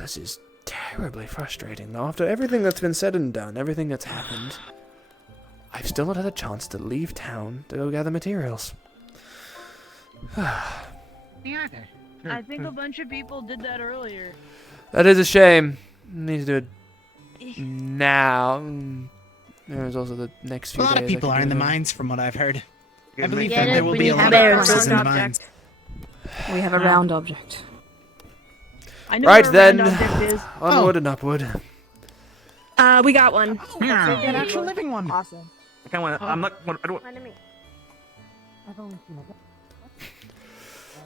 This is terribly frustrating, though. After everything that's been said and done, everything that's happened, I've still not had a chance to leave town to go gather materials. I think a bunch of people did that earlier. That is a shame. Need to do it now. There's also the next few A lot days of people I are can in the do. mines, from what I've heard. I believe Yeah, that there will we be a have lot a of horses in the round mines. We have a round object. I know Right where a then, round object is. onward and upward. We got one. An actual living one. Awesome. I don't. I've only seen it.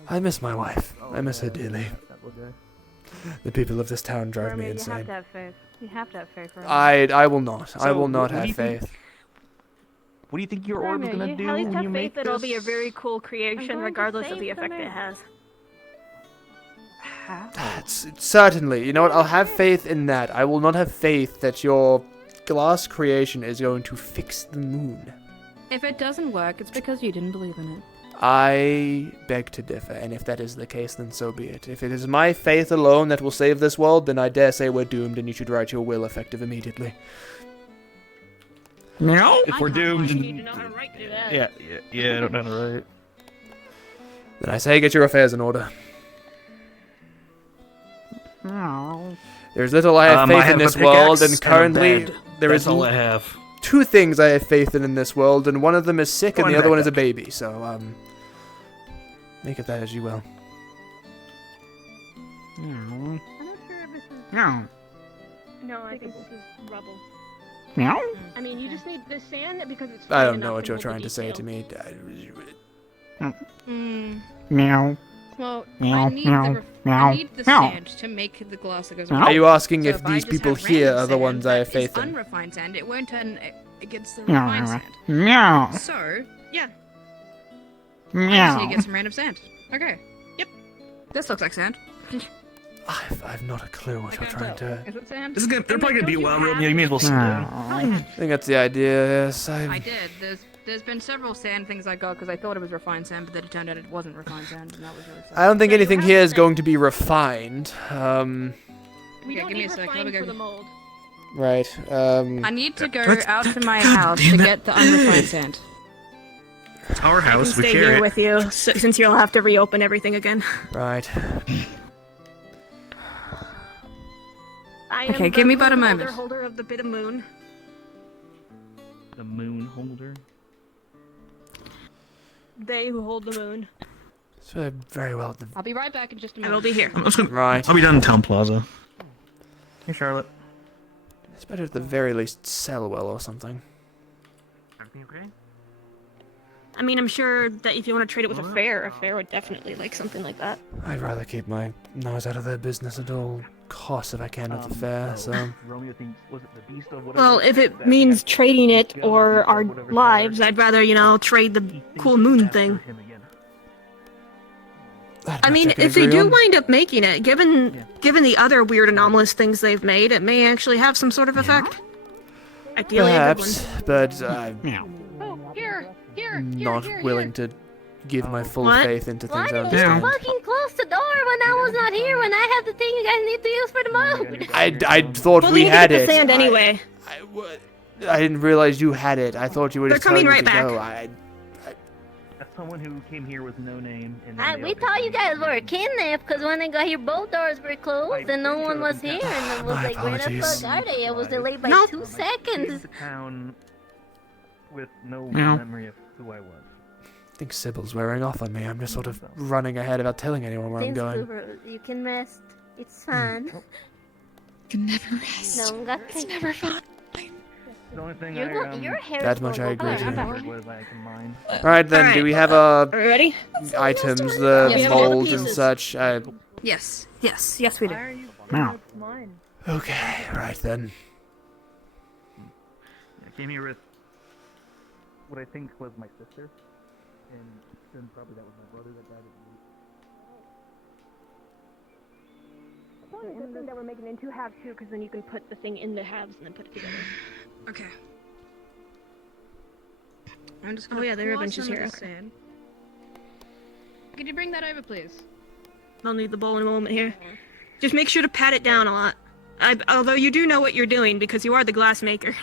I miss my wife. I miss her dearly. The people of this town drive me Romeo, you have insane. to have faith. You have to have faith. Romeo. I will not. I So, will not what do have you think- faith. What do you think your orb is Romeo, gonna do you at least when have you faith make that It'll this? be a very cool creation, going to regardless of save the the effect it moon. has. Certainly. You know what? I'll have faith in that. I will not have faith that your glass creation is going to fix the moon. If it doesn't work, it's because you didn't believe in it. I beg to differ, and if that is the case, then so be it. If it is my faith alone that will save this world, then I dare say we're doomed, and you should write your will effective immediately. No. If we're doomed, You need to know how to write to that. yeah, I don't know how to write. Then I say get your affairs in order. There's little I have I faith have in a this world, pickaxe and currently and a bed. there That's is all I have. two things I have faith in this world, and one of them is sick, and One the other one is a backpack. baby. So make of that as you will. I'm not sure if this is. No. No, I think this is rubble. No? I mean, you just need the sand because it's. I fine don't enough know what and you're hold the trying to say to detail. me. Meow. Well, Meow, I need meow, the meow, I need the meow. sand to make the glass that goes. Are you asking So if I these just people have here random are the sand ones I have that faith is in? unrefined sand. It won't turn against the Meow, refined meow, sand. meow. So yeah, I just Meow. need to get some random sand. Okay. Yep. This looks like sand. I've not a clue what you're trying to. Is it sand? This is gonna. They're probably gonna be a while, Romeo. You may as well sit down. I think that's the idea. Yes, I did. There's been several sand things I got because I thought it was refined sand, but then it turned out it wasn't refined sand, and that was really sad. I don't think anything here is going to be refined. We Okay, don't give me need a sec, let me refined go for get- the mold. Right. I need to go Let's- out to my God house damn to it. get the unrefined sand. It's our I can house. We stay share here it. with you, since you'll have to reopen everything again. Right. I Okay, am give the me about a moon moment. Holder of the bit of moon. The moon holder. They who hold the moon. So very well. I'll be right back in just a I minute. will be here. I'm just gonna. Right. I'll be down in Town Plaza. Hey, Charlotte. It's better at the very least sell well or something. Everything okay? I mean, I'm sure that if you want to trade it with a fair would definitely like something like that. I'd rather keep my nose out of their business at all costs if I can at the fair. So. Romeo thinks, was it the beast or whatever? Well, if it means trading it or our lives, I'd rather, trade the cool moon thing. I mean, if they do wind up making it, given the other weird anomalous things they've made, it may actually have some sort of effect. Ideally, a good one. Perhaps, but Oh, here, not willing to give my full What? faith into Why things I did you understand. fucking close the door when I was not here? When I have the thing you guys need to use for the moon? I thought Well, we they need to had get it. the sand anyway. I didn't realize you had it. I thought you were They're just telling coming me right to back. go. someone who came here with no name. And We thought you guys were kidnapped because when they got here, both doors were closed and no one was here. And it was like, where the fuck are they? I was delayed by 2 seconds. To town with no Meow. memory of who I was. I think Sybil's wearing off on me. I'm just sort of running ahead without telling anyone where I'm Thanks, going. Cooper. You can rest. It's fine. You can never rest. No, It's never fun. The only thing your hair That is much I agree to. was I combined. Alright then, do we have ready? items, the Yes, we have all the molds and pieces. such? Yes, yes, yes, we do. Meow. Okay, right then. I came here with what I think was my sister, and then probably that was my brother that died of the It's good thing that we're making it in 2 halves too, because then you can put the thing in the halves and then put it together. Okay. I'm just gonna there are benches here. Okay. Sand. Could you bring that over, please? I'll need the bowl in a moment here. Just make sure to pat it down a lot. Although you do know what you're doing because you are the glass maker.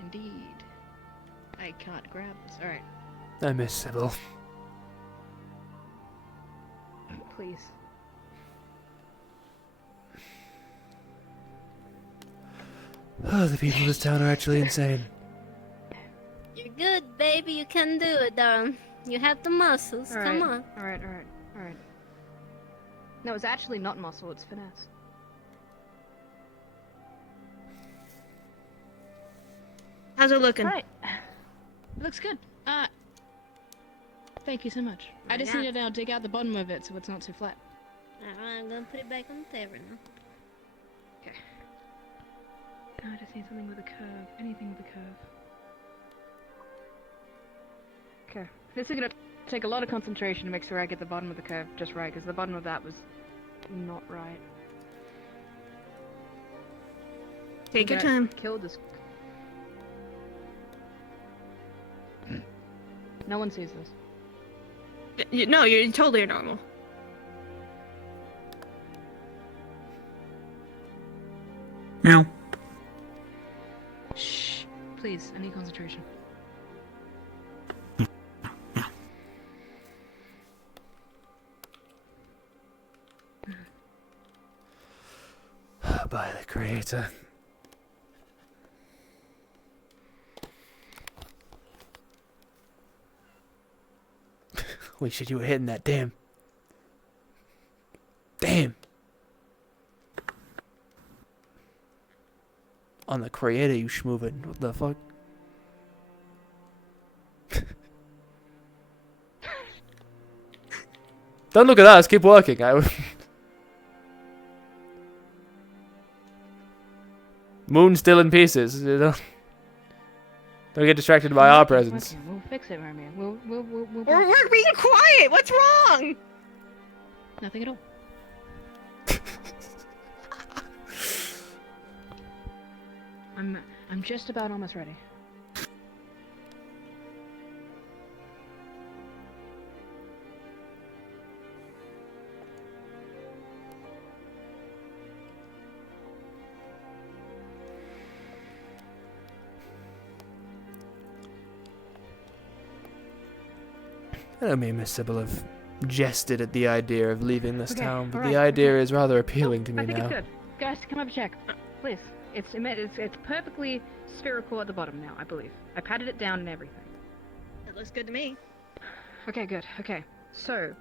Indeed. I can't grab this. All right. I miss Sybil. Please. Oh, the people of this town are actually insane. You're good, baby. You can do it, darling. You have the muscles. All right. Come on. All right. No, it's actually not muscle. It's finesse. How's it looking? All right. It looks good. Thank you so much. I just need to now dig out the bottom of it so it's not too flat. Alright, I'm gonna put it back on the table now. Okay. I just need something with a curve. Anything with a curve. Okay. This is gonna take a lot of concentration to make sure I get the bottom of the curve just right, because the bottom of that was not right. Take your time. Kill this. No one sees this. No, you're totally normal. Meow. Shh. Please, I need concentration. By the Creator. Holy shit, you were hitting that. Damn. Damn. On the Creator, you schmovin'. What the fuck? Don't look at us. Keep working. Moon's still in pieces. You know? Don't get distracted by our presence. We'll fix it, Romeo. We're being quiet. What's wrong? Nothing at all. I'm just about almost ready. I know me and Miss Sybil have jested at the idea of leaving this town, but alright, the idea is rather appealing to me I think now. it's good. Guys, come have a check. Please. It's perfectly spherical at the bottom now, I believe. I patted it down and everything. That looks good to me. Okay, good. Okay. So,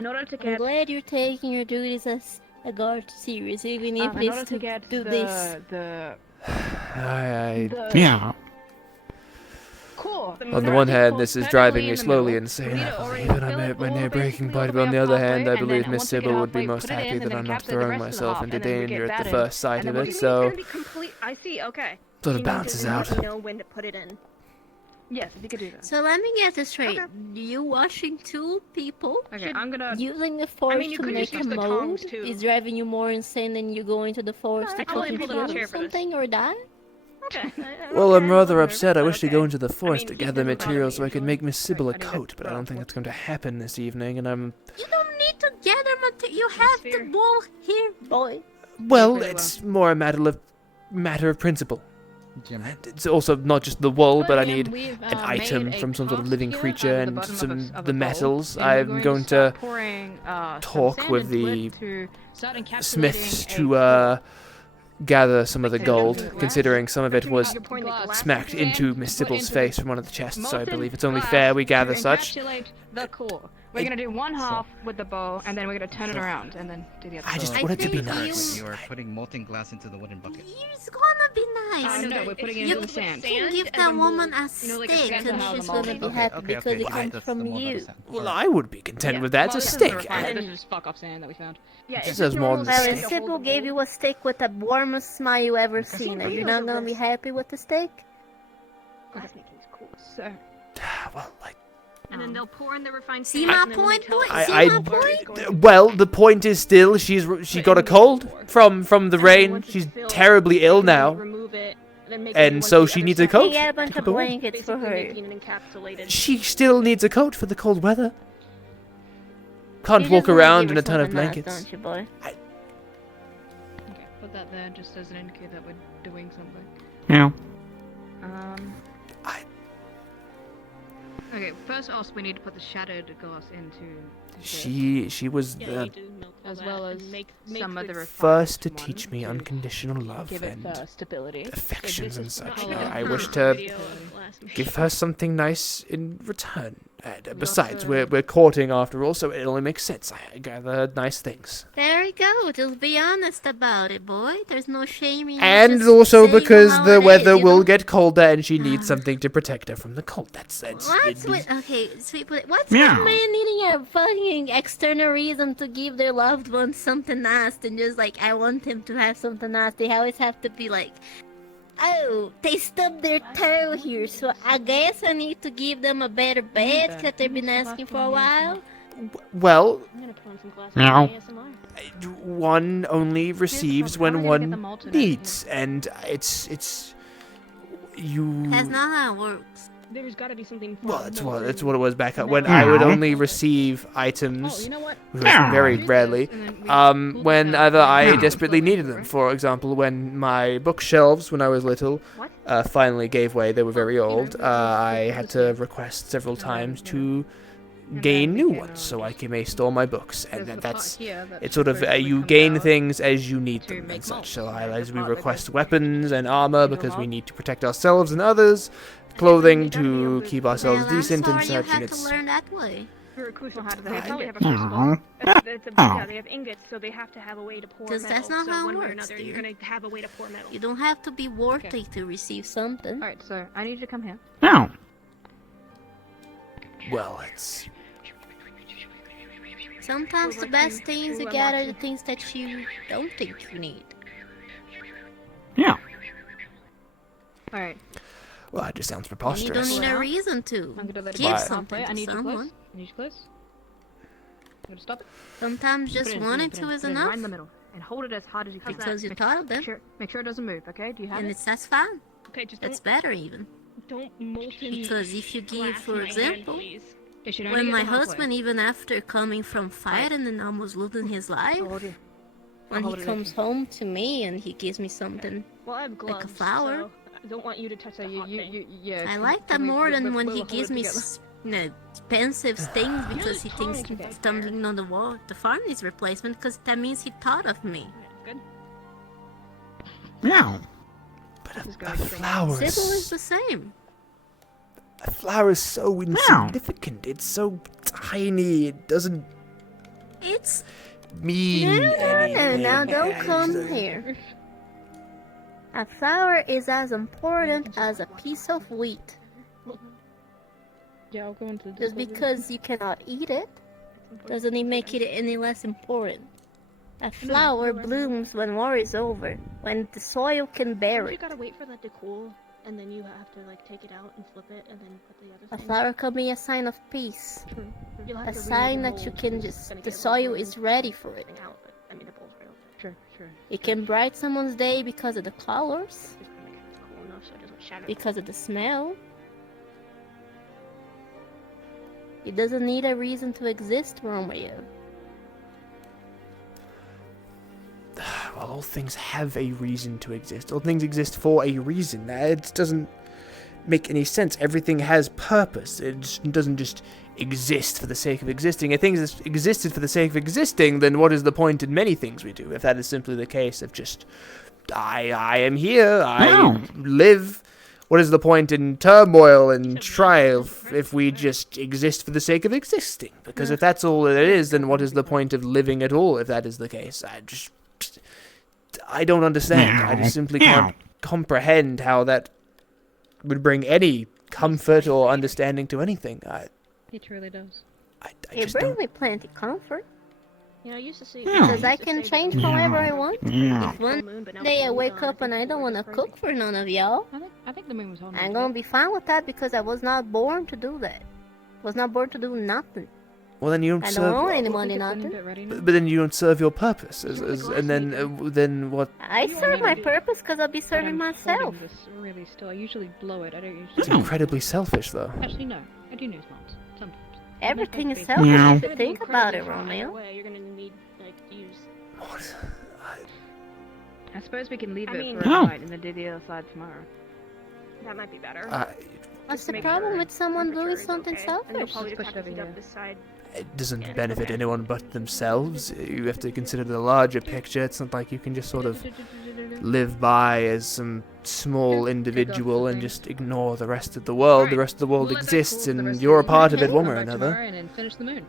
in order to I'm get... glad you're taking your duties as a guard serious, even if in order it's to to get do this. Yeah. Cool. On the one hand, this is driving me slowly insane. I believe that I'm at my near breaking point, but on the other hand, I believe Miss Sybil would be most happy that I'm not throwing myself into danger at the first sight of it, so I see. Okay. sort of balances out. You know when to put it in. Yes, if you could do that. So let me get this straight. You watching two people? Okay, I'm gonna... Using the force you to could make just a use the tongs, mode too. is driving you more insane than you go into the forest to I totally fucking pulled out a kill chair for this. something or die? Okay. Well, I'm rather upset. I wish to go into the forest to gather materials so I could make Miss Sybil a coat, but I don't think that's going to happen this evening, and I'm... You don't need to gather material. You have the ball here, boy. Well, it's more a matter of principle. It's also not just the wool, but I need we've, an made item a from some sort of cask living here creature at the and bottom some of the a bowl, metals. and we're I'm going to start pouring, some talk sand with into the it to start encapsulating smiths a to gather some of the gold, glass. considering some of it was You're pouring the glass smacked sand into to Miss put Sybil's into face from one of the chests, so I molten believe it's only glass fair we to gather such. encapsulate the core. We're gonna do one half with the bow, and then we're gonna turn it around, and then do the other. I just half. want it to be nice. You are putting molten glass into the wooden bucket. It's gonna be nice. No, we're putting it You into the sand. can give that woman a stick and she's gonna be happy because it comes from you. Well, I would be content with that. It's a stick. This is just fuck off sand that we found. Yeah, This is more than a well, stick. if Sybil gave you a steak with the warmest smile you ever seen, are you not gonna be happy with the steak? Glassmaking's cool, so. Well, like. And then they'll pour in the refined See sand. my and then when they point, tell boy? us- See my point? Well, the point is still she got a cold from the rain. She's terribly ill now, and so she needs a coat. Get a to bunch keep of her warm. blankets for her. She still needs a coat for the cold weather. Can't You walk just wanna around give in her a ton of something nice, blankets. don't you, boy? Okay, put that there just as an indicator that we're doing something. Yeah. Okay, first off, we need to put the shattered glass into. She was the as well as some other first to teach me unconditional love give it and stability. affections and such. color I of wish the to video give her something nice in return. And besides, we're courting after all, so it only makes sense. I gather nice things. There you go. Just be honest about it, boy. There's no shame in And just also saying because how the it weather is, you will know? get colder and she needs something to protect her from the cold. That's What's with sweet boy? What's Meow. with man needing a fucking external reason to give their loved ones something nice and just like I want him to have something nice? They always have to be like, oh, they stubbed their toe here, so I guess I need to give them a better bed because they've been asking for a while. Well, I'm gonna put on some glasses Meow. for ASMR. one only receives when one needs, and it's you. That's not how it works. There's gotta be something. Well, that's what it was back up when I would only receive items, which was very rarely, whenever I desperately needed them. For example, when my bookshelves, when I was little, finally gave way, they were very old. I had to request several times to gain new ones so I may store my books, and that's it's sort of you gain things as you need them and such. So as we request weapons and armor because we need to protect ourselves and others. Clothing to keep ourselves decent and such, and it's. Learn that way. For a crucible, how do they probably have a crucible? Yeah, they have ingots, so they have to have a way to pour metal. Because that's not so how one it way or works, another, you're dear. gonna have a way to pour metal. You don't have to be worthy to receive something. Alright, so I need you to come here. No. Well, it's. Sometimes the best things you get are the things that you don't think you need. Yeah. Alright. Well, it just sounds And you preposterous. don't need a reason to. I'm gonna let it Give go. something I to need you someone. close. I need you close. I'm gonna stop it. Sometimes Put it just in, wanting put it to in, is put it in enough. right in the middle. And hold it as hard as you can. Because you thought of them. Make sure it doesn't move, okay? Do you have And it? that's fine. Okay, just That's better even. don't molten. Because if you give, glass for my hand, example, please. It should only when get my to halfway. husband, even after coming from fighting and almost losing his life, when hold he it comes home to me and he gives me something Well, I have gloves, like a flower, so I don't want you to touch So the you, hot you, thing. you, yeah. I like that more than when he we'll gives hold me it together. expensive things because he thinks tongs something on the wall. The furnace replacement because that means he thought of me. Good. No. But a flower Sybil is is the same. a flower is so insignificant. It's so tiny. It doesn't It's mean no, anything. now don't come here. A flower is as important as a piece of wheat. Yeah, I'll go into Just because you cannot eat it, doesn't it make it any less important. A flower blooms when war is over, when the soil can bear You it. gotta wait for that to cool, and then you have to like take it out and flip it, and then put the other. A things. flower can be a sign of peace. You'll have A to sign remove that the you mold, can because it's just, gonna the get soil rotten is ready for it. out, but, I mean, the bowl's right over there. Sure, sure. It can bright someone's day because of the colors, Just gotta make sure it's cool enough so it doesn't shatter. because of the smell. It doesn't need a reason to exist, Romeo. Well, all things have a reason to exist. All things exist for a reason. It doesn't make any sense. Everything has purpose. It doesn't just exist for the sake of existing. If things existed for the sake of existing, then what is the point in many things we do? If that is simply the case of just, I am here, I live. What is the point in turmoil and triumph if we just exist for the sake of existing? Because if that's all it is, then what is the point of living at all if that is the case? I don't understand. I just simply can't comprehend how that would bring any comfort or understanding to anything. He truly does. It brings me plenty comfort. You know, I used to see Because I can change however I want. If one day I wake up and I don't want to cook for none of y'all, I think the moon was on. I'm gonna be fine with that because I was not born to do that. Was not born to do nothing. Well, then you don't I serve. don't owe anyone nothing. But then you don't serve your purpose, and then what? I serve my purpose because I'll be serving myself. Really still, I usually blow it. I don't usually. It's incredibly selfish, though. Actually, no. I do news moms sometimes. Everything is selfish if you think about it, Romeo. You're gonna need use. What? I suppose we can leave it mean, for a night and then do the other side tomorrow. That might be better. What's the problem with someone doing something And they'll selfish? probably just have to heat up this side. It doesn't benefit anyone but themselves. You have to consider the larger picture. It's not like you can just sort of live by as some small individual and just ignore the rest of the world. The rest of the world exists, and you're a part of it one way or another. And then finish the moon.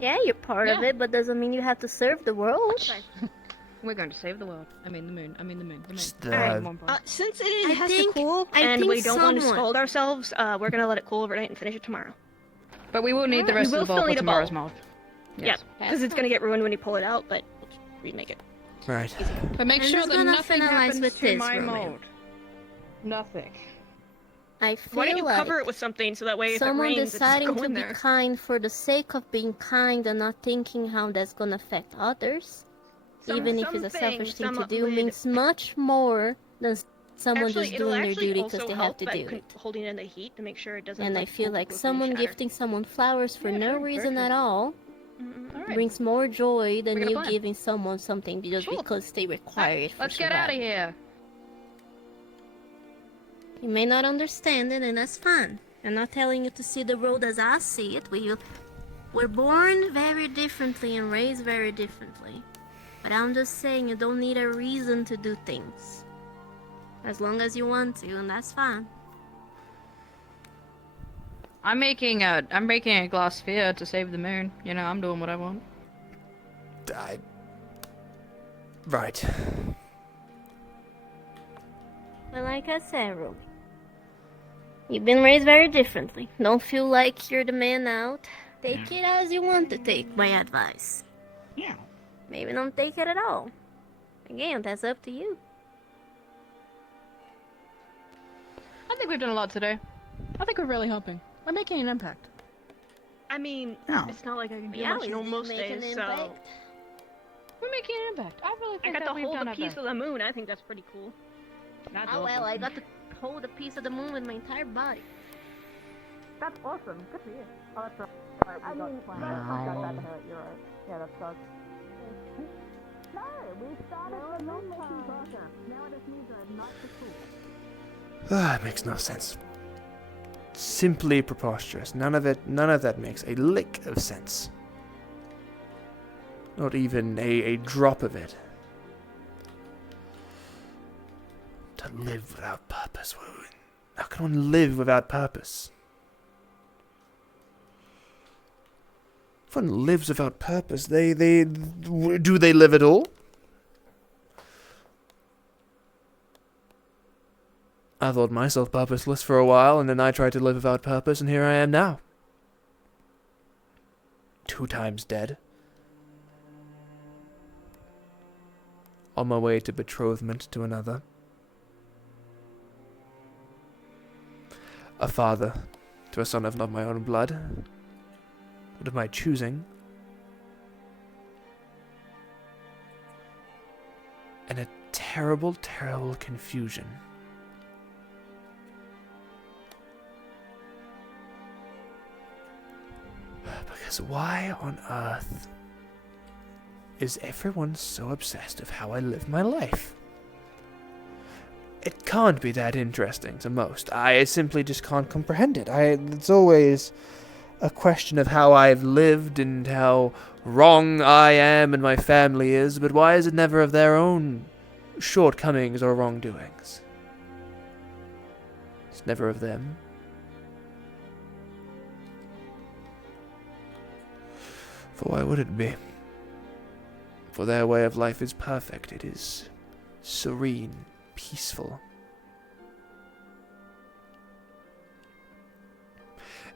Yeah, you're part of it, but doesn't mean you have to serve the world. We're going to save the world. I mean the moon. The moon. Since it has to cool and we don't want to scald ourselves, we're gonna let it cool overnight and finish it tomorrow. But we will need the rest of the bowl for tomorrow's mold. Yeah, because it's gonna get ruined when you pull it out, but we'll just remake it. Right. But make I'm sure just that gonna nothing finalize happens with to this, my Romeo. mold. Nothing. I feel Why don't you like cover it with something so that way if it someone rains, it's deciding just to going be there. kind for the sake of being kind and not thinking how that's gonna affect others, even if it's a selfish thing to do, means much more than someone Actually, just it'll doing their actually duty because also they have help to at do it. holding in the heat to make sure it doesn't. And I feel like someone gifting someone flowers for no reason at all brings more joy than We're gonna you plan. giving someone something just because they require it for Let's get out of survival. here. You may not understand it, and that's fine. I'm not telling you to see the world as I see it. We're born very differently and raised very differently. But I'm just saying you don't need a reason to do things. As long as you want to, and that's fine. I'm making a glass sphere to save the moon. You know, I'm doing what I want. Right. But like I said, Ruby, you've been raised very differently. Don't feel like you're the man out. Take it as you want to take my advice. Yeah. Maybe don't take it at all. Again, that's up to you. I think we've done a lot today. I think we're really helping. We're making an impact. I mean, it's not like I can do Yeah, much we on most make an days, impact. so. We're making an impact. I really I think got that to we've hold done a our piece best. of the moon. I think that's pretty cool. Oh well, I got to hold a piece of the moon with my entire body. That's awesome. Good for you. Oh, that's right. I mean, got that hurt. You're right. Yeah, that sucks. No, we started the moon making program. Now it just means I'm not so cool. That makes no sense. Simply preposterous. None of that makes a lick of sense. Not even a drop of it. To live without purpose. How can one live without purpose? If one lives without purpose, do they live at all? I thought myself purposeless for a while, and then I tried to live without purpose, and here I am now. 2 times dead. On my way to betrothment to another. A father to a son of not my own blood, but of my choosing. And a terrible, terrible confusion. Because why on earth is everyone so obsessed with how I live my life? It can't be that interesting to most. I simply just can't comprehend it. It's always a question of how I've lived and how wrong I am and my family is, but why is it never of their own shortcomings or wrongdoings? It's never of them. For why would it be? For their way of life is perfect. It is serene, peaceful.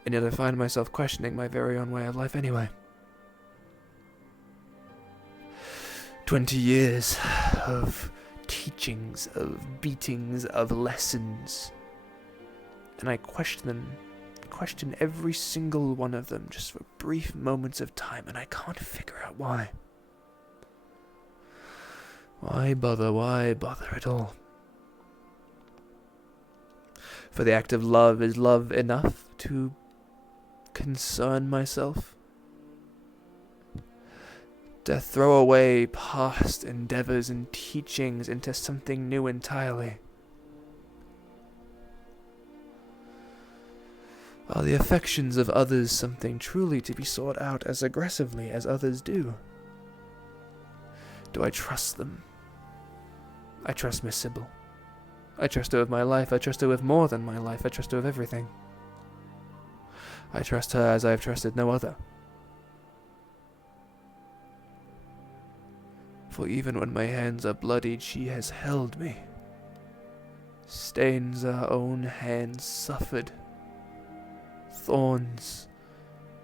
And yet I find myself questioning my very own way of life anyway. 20 years of teachings, of beatings, of lessons. And I question every single one of them just for brief moments of time, and I can't figure out why. Why bother at all? For the act of love, is love enough to concern myself? To throw away past endeavors and teachings into something new entirely? Are the affections of others something truly to be sought out as aggressively as others do? Do I trust them? I trust Miss Sybil. I trust her with my life. I trust her with more than my life. I trust her with everything. I trust her as I have trusted no other. For even when my hands are bloodied, she has held me. Stains our own hands suffered. Thorns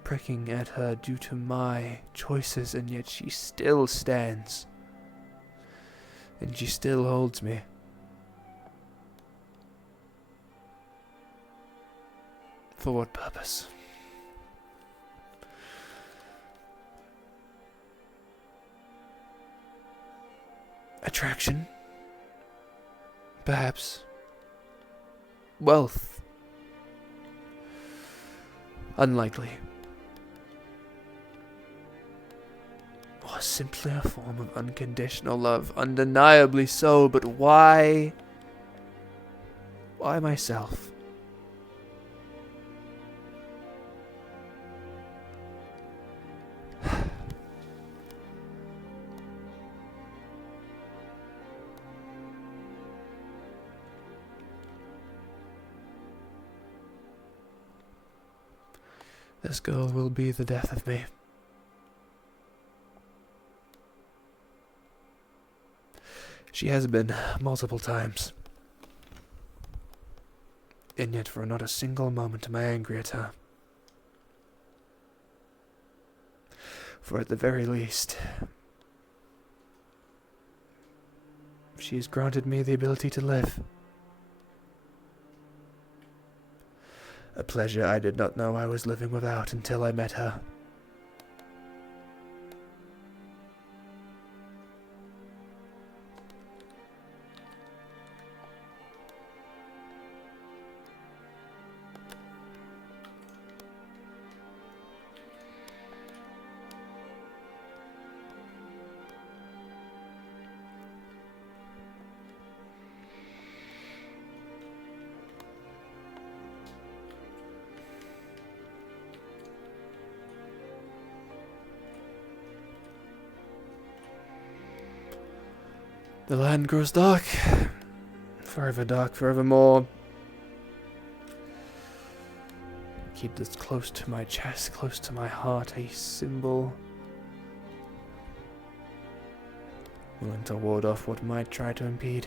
pricking at her due to my choices, and yet she still stands. And she still holds me. For what purpose? Attraction? Perhaps. Wealth? Unlikely. Or simply a form of unconditional love, undeniably so, but why? Why myself? This girl will be the death of me. She has been multiple times. And yet for not a single moment am I angry at her. For at the very least, she has granted me the ability to live. A pleasure I did not know I was living without until I met her. The land grows dark, forevermore. Keep this close to my chest, close to my heart, a symbol willing to ward off what might try to impede.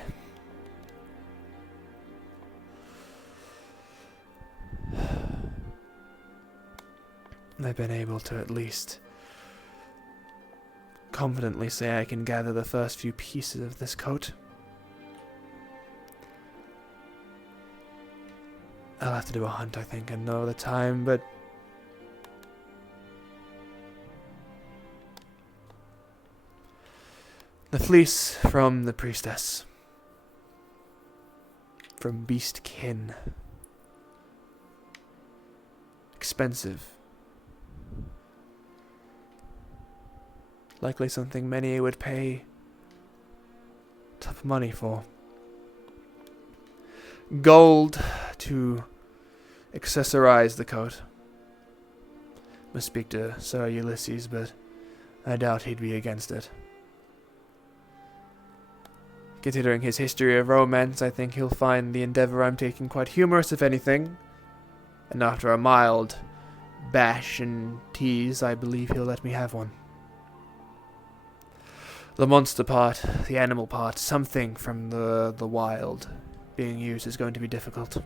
I've been able to at least confidently say I can gather the first few pieces of this coat. I'll have to do a hunt, I think, and know the time, but the fleece from the priestess, from beast kin, expensive. Likely something many would pay tough money for. Gold to accessorize the coat. Must speak to Sir Ulysses, but I doubt he'd be against it. Considering his history of romance, I think he'll find the endeavor I'm taking quite humorous, if anything. And after a mild bash and tease, I believe he'll let me have one. The monster part, the animal part, something from the wild being used is going to be difficult.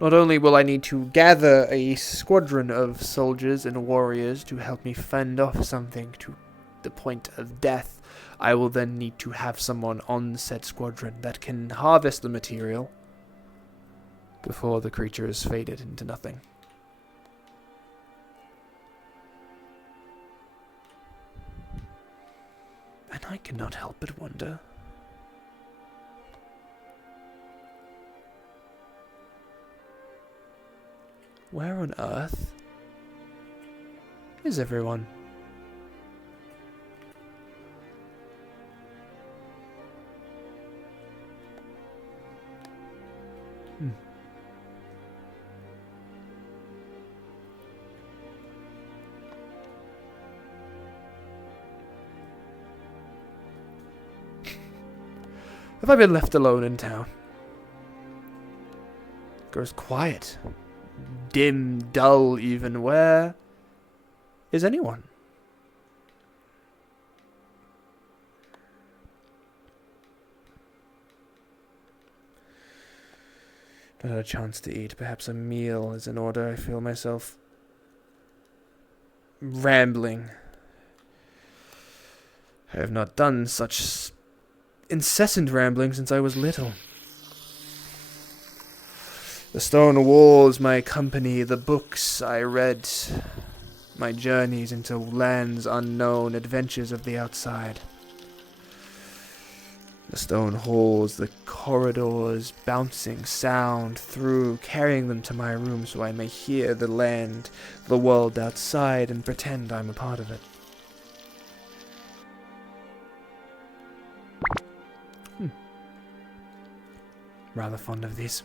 Not only will I need to gather a squadron of soldiers and warriors to help me fend off something to the point of death, I will then need to have someone on said squadron that can harvest the material before the creature is faded into nothing. And I cannot help but wonder, where on earth is everyone? Have I been left alone in town? It grows quiet. Dim, dull even. Where is anyone? Not had a chance to eat. Perhaps a meal is in order. I feel myself rambling. I have not done such incessant rambling since I was little. The stone walls, my company, the books I read, my journeys into lands unknown, adventures of the outside. The stone halls, the corridors, bouncing sound through, carrying them to my room so I may hear the land, the world outside, and pretend I'm a part of it. Rather fond of these.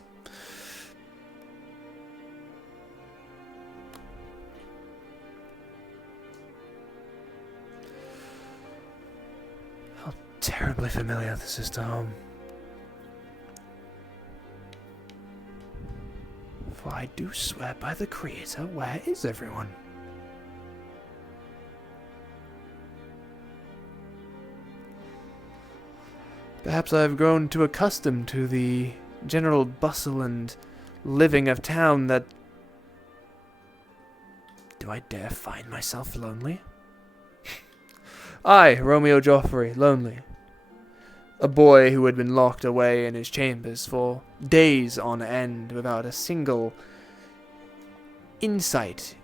How terribly familiar this is to home. For I do swear by the Creator, where is everyone? Perhaps I've grown too accustomed to the general bustle and living of town that... Do I dare find myself lonely? I, Romeo Joffrey, lonely. A boy who had been locked away in his chambers for days on end without a single insight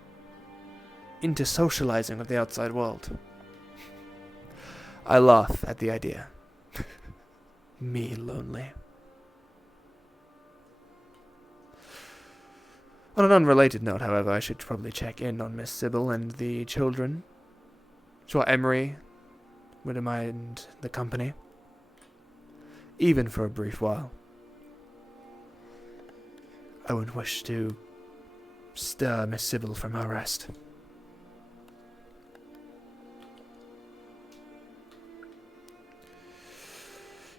into socializing with the outside world. I laugh at the idea. Me lonely. On an unrelated note, however, I should probably check in on Miss Sybil and the children. Sure, Emery wouldn't mind the company. Even for a brief while. I wouldn't wish to stir Miss Sybil from her rest.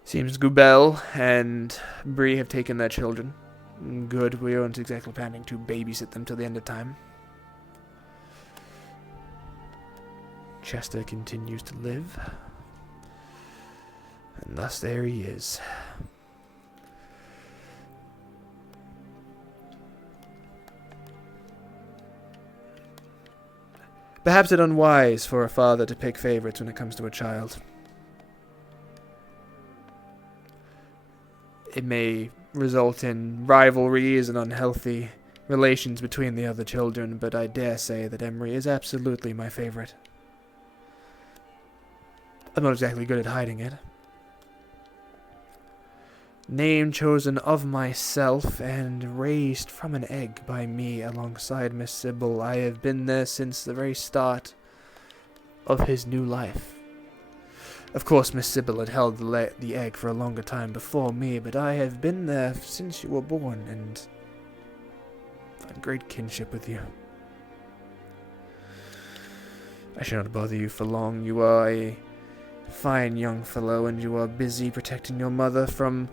Seems Gubel and Bree have taken their children. Good, we aren't exactly planning to babysit them till the end of time. Chester continues to live. And thus there he is. Perhaps it's unwise for a father to pick favorites when it comes to a child. It may result in rivalries and unhealthy relations between the other children, but I dare say that Emery is absolutely my favorite. I'm not exactly good at hiding it. Name chosen of myself and raised from an egg by me alongside Miss Sybil. I have been there since the very start of his new life. Of course, Miss Sybil had held the egg for a longer time before me, but I have been there since you were born, and I've great kinship with you. I shall not bother you for long. You are a fine young fellow, and you are busy protecting your mother from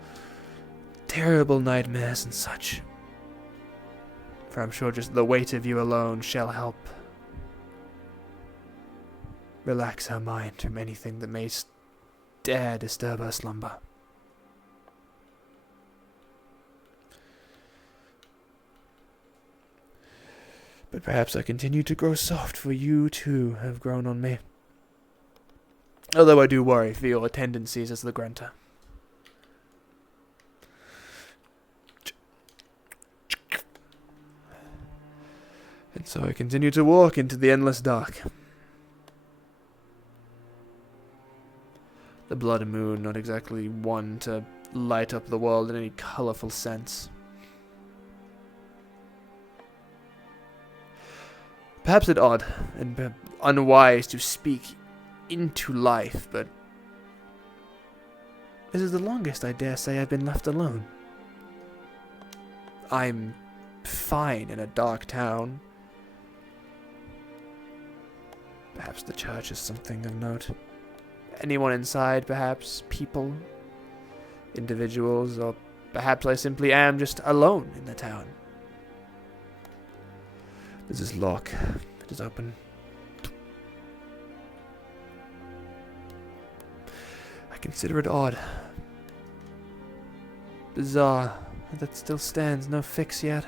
terrible nightmares and such. For I'm sure just the weight of you alone shall help relax her mind from anything that may dare disturb her slumber. But perhaps I continue to grow soft, for you too have grown on me. Although I do worry for your tendencies as the grunter. And so I continue to walk into the endless dark. The blood moon, not exactly one to light up the world in any colorful sense. Perhaps it's odd and unwise to speak into life, but this is the longest I dare say I've been left alone. I'm fine in a dark town. Perhaps the church is something of note. Anyone inside, perhaps? People? Individuals? Or perhaps I simply am just alone in the town. There's this lock. It is open. I consider it odd. Bizarre. That still stands. No fix yet.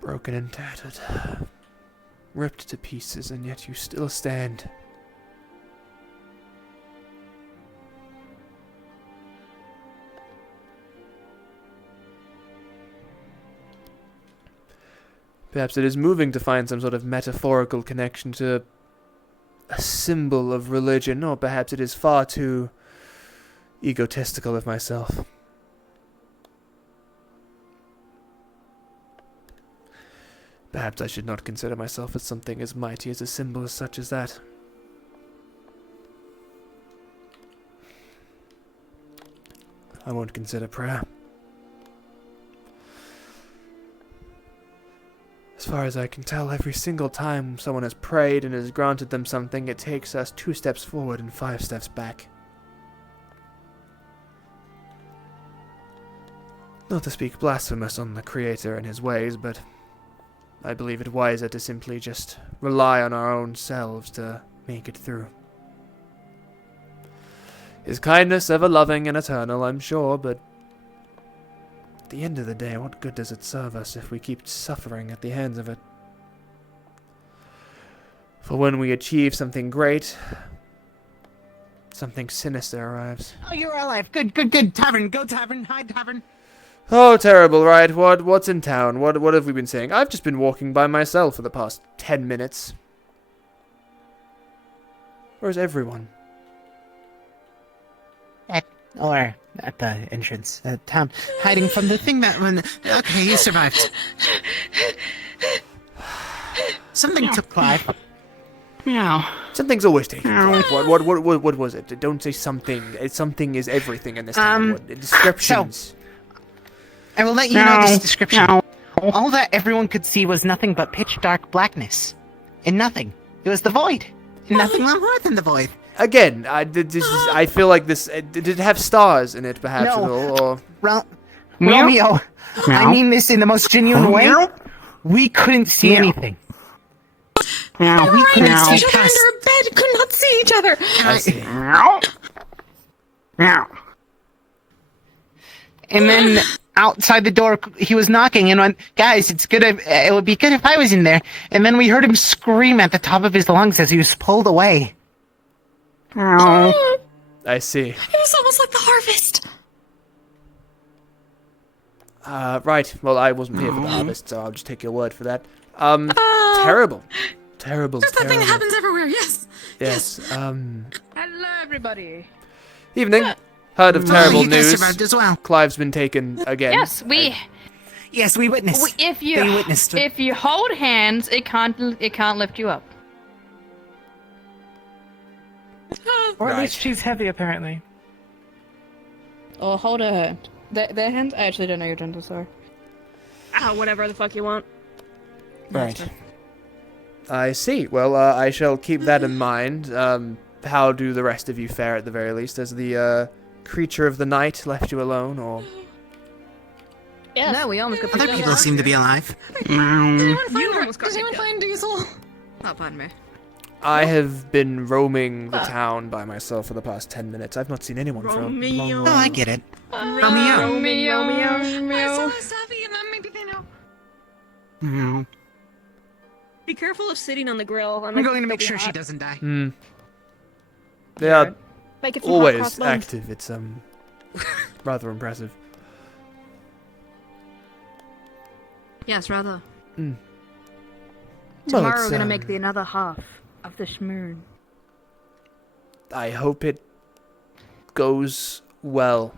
Broken and tattered, ripped to pieces, and yet you still stand. Perhaps it is moving to find some sort of metaphorical connection to a symbol of religion, or perhaps it is far too egotistical of myself. Perhaps I should not consider myself as something as mighty as a symbol such as that. I won't consider prayer. As far as I can tell, every single time someone has prayed and has granted them something, it takes us 2 steps forward and 5 steps back. Not to speak blasphemous on the Creator and his ways, but I believe it wiser to simply just rely on our own selves to make it through. His kindness ever loving and eternal, I'm sure, but at the end of the day, what good does it serve us if we keep suffering at the hands of it? For when we achieve something great, something sinister arrives. Oh, you're alive. Good. Tavern. Go tavern. Hide tavern. Oh, terrible, right? What's in town? What have we been saying? I've just been walking by myself for the past 10 minutes. Where's everyone? Or at the entrance at town, hiding from the thing that when. Okay, you survived. Something took Clive. Meow. Something's always taking Clive. What was it? Don't say something. Something is everything in this town. Descriptions. So, I will let you know this description. All that everyone could see was nothing but pitch dark blackness. And nothing. It was the void. Nothing more than the void. Again, I feel like this. Did it have stars in it, perhaps? No. At all, or? Romeo, I mean this in the most genuine way. We couldn't see anything. We couldn't see each other under a bed. Could not see each other. I see. And then outside the door, he was knocking and went, "Guys, it would be good if I was in there." And then we heard him scream at the top of his lungs as he was pulled away. I see. It was almost like the harvest. Right. Well, I wasn't here for the harvest, so I'll just take your word for that. Terrible. There's that thing that happens everywhere. Yes. Yes. Hello, everybody. Evening. Heard of terrible you guys news. survived as well. Clive's been taken again. Yes, we. Yes, we witnessed. If you They witnessed it. if you hold hands, it can't lift you up. Or at Right. least she's heavy, apparently. Or hold her hand. Their hands? I actually don't know your gender, sorry. Whatever the fuck you want. Right. I see. Well, I shall keep that in mind. How do the rest of you fare at the very least? Has the creature of the night left you alone, or? Yes. No, we almost got Other picked people up. seem to be alive. Does anyone find Diesel? Not find me. I have been roaming the town by myself for the past 10 minutes. I've not seen anyone for a long Oh, while. I get it. Romeo. I saw Savvy and then maybe they know. Mm. Be careful of sitting on the grill. I'm going to make sure she doesn't die. Hmm. They are Make it some hot always cross buns. active. It's rather impressive. Yes, rather. Mm. Well, Tomorrow it's, we're gonna make the another half of the schmoon. I hope it goes well.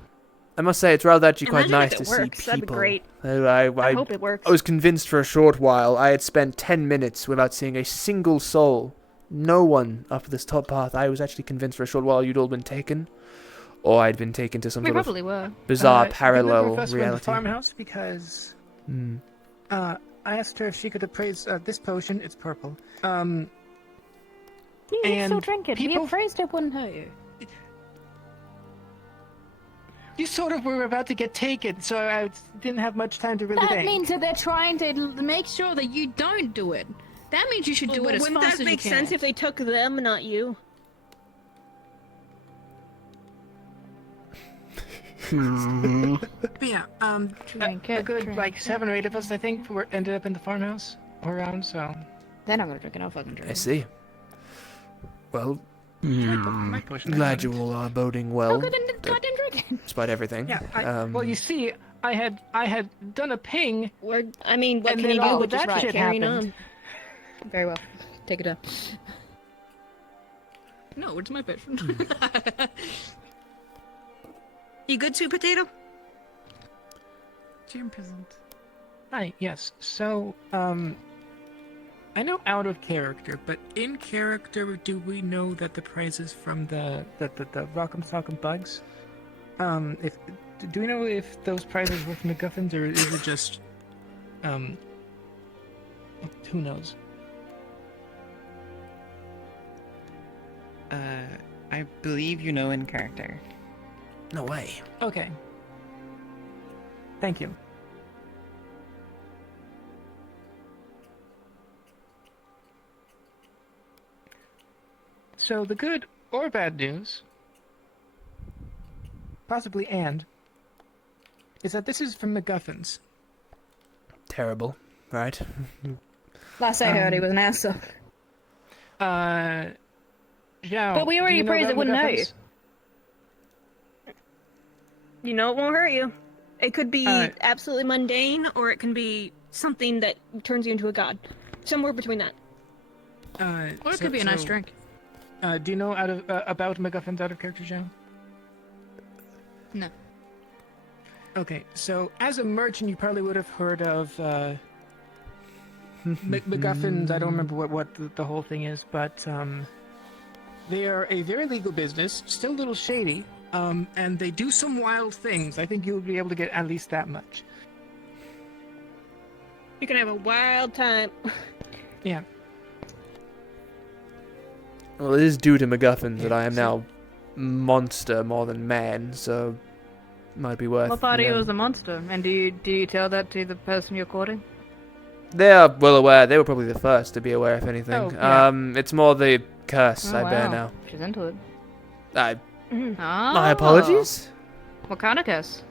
I must say, it's rather actually quite Imagine nice if to it see works, that'd be people. great. I hope it works. I was convinced for a short while. I had spent 10 minutes without seeing a single soul. No one up this top path. I was actually convinced for a short while you'd all been taken. Or I'd been taken to some We sort probably of were. bizarre The parallel professor in the reality. farmhouse because Hmm. I asked her if she could appraise this potion. It's purple. You can And still drink it. We people- appraised it wouldn't hurt you. You sort of were about to get taken, so I didn't have much time to really That think. means that they're trying to make sure that you don't do it. That means you should do it as Wouldn't fast that as make you can. sense if they took them, not you? But yeah, Drink a it, good drink like it. 7 or 8 of us, I think, ended up in the farmhouse or around. So Then I'm gonna drink it. I'll fucking drink I it. see. Well, my potion. glad you all are boding well, I didn't drink it. despite everything. Yeah. Well, you see, I had done a ping. What can you then do all but just that keep shit carrying happened. on? Very well. Take it up. No, it's my potion. You good, sweet potato? Jim present. Hi. Yes. So, I know out of character, but in character, do we know that the prize is from the Rock'em Sock'em Bugs? If do we know if those prizes were from MacGuffins or is it just who knows? I believe you know in character. No way. Okay. Thank you. So the good or bad news, possibly and, is that this is from MacGuffins. Terrible, right? Last I heard, he was an asshole. Zhao, But we already do you know appraised about it wouldn't hurt you. MacGuffins? You know it won't hurt you. It could be Alright. absolutely mundane, or it can be something that turns you into a god. Somewhere between that. Or it could be a nice drink. Do you know about MacGuffins out of character, Zhao? No. Okay, so as a merchant, you probably would have heard of MacGuffins. I don't remember what the whole thing is, but they are a very legal business, still a little shady, and they do some wild things. I think you'll be able to get at least that much. You can have a wild time. Yeah. Well, it is due to MacGuffins that I am now monster more than man, so might be worth. What part of you you know. was a monster? And do you tell that to the person you're courting? They are well aware. They were probably the first to be aware, if anything. Oh, yeah. It's more the curse Oh, I bear wow. now. She's into it. My apologies. What kind of curse?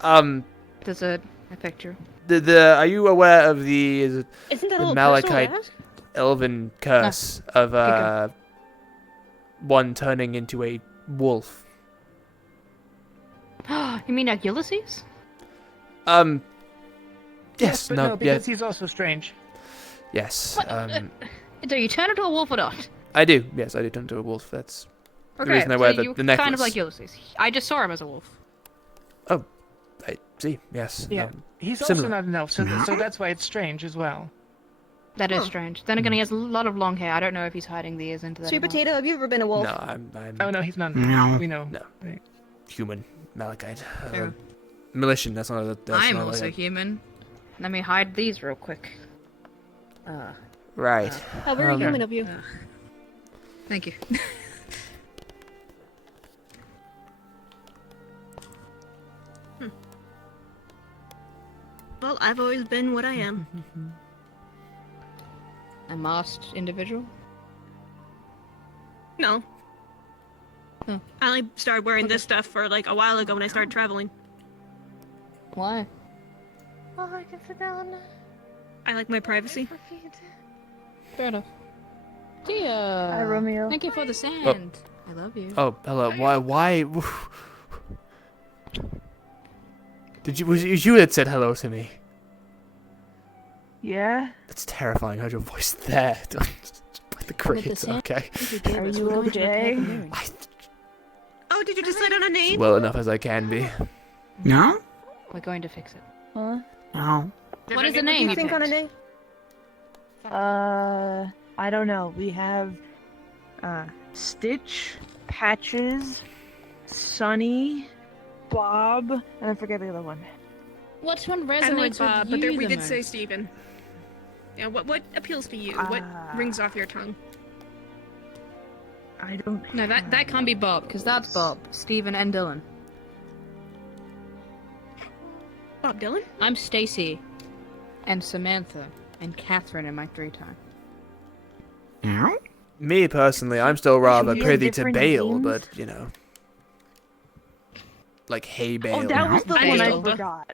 Does it affect you? Are you aware of the Isn't that a the little Malachite personal to ask? elven curse of one turning into a wolf? You mean like Ulysses? Yes, but no, because yeah, he's also strange. yes. Do you turn into a wolf or not? I do. Yes, I do turn into a wolf. That's Okay, reason I so wear you the necklace. kind of like Ulysses. I just saw him as a wolf. Oh, I see. Yes. Yeah, no, he's similar. also not an elf, so that's why it's strange as well. That is strange. Then again, he has a lot of long hair. I don't know if he's hiding the ears into that. Sweet Potato, have you ever been a wolf? No, I'm. Oh no, he's not. No. We know. No. Right. Human. Malachite. Yeah. Militian, that's not a... That's I'm not also like human. Let me hide these real quick. Right. How very human of you. Thank you. Well, I've always been what I am. A masked individual? No. Huh. I only started wearing this stuff for like a while ago when I started traveling. Why? Oh, I can sit down. I like my privacy. Fair enough. Tia! Hi, Romeo. Thank you for the sand. I love you. Oh, hello. Why? Was it you that said hello to me? Yeah? That's terrifying. I heard your voice there. By the crickets. Okay. Are you okay? Oh, did you decide on a name? Well enough as I can be. No? We're going to fix it. Huh? No. What is the name you think on a picked? name? I don't know. We have Stitch, Patches, Sunny, Bob, and I forget the other one. Which one I don't like resonates Bob, with but you there, we the did say most? Steven. Yeah, what appeals to you? What rings off your tongue? I don't. No, that can't be Bob, because that's Bob, Steven, and Dylan. Bob Dylan? I'm Stacy, and Samantha, and Catherine in my free time. Yeah? Me personally, I'm still rather we have privy to different Bale, names? but you know, like Hey Bale. Oh, that was the I one I know. forgot.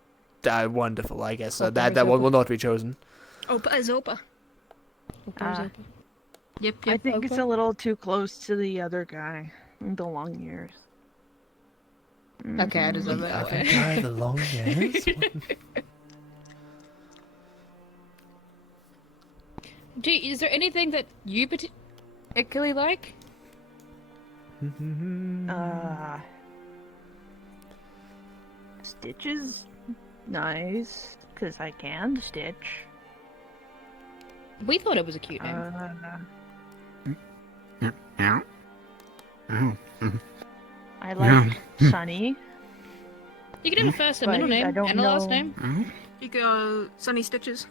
Wonderful. I guess that one will not be chosen. Opa is Opa. Yep, I think it's a little too close to the other guy. The long ears. Okay, I deserve The it. other guy, the long ears. Is there anything that you particularly like? Stitch is nice, because I can stitch. We thought it was a cute name. Yeah. Oh. I like Sunny. You can have a first and But middle name I don't and a last know. name. You go Sunny Stitches.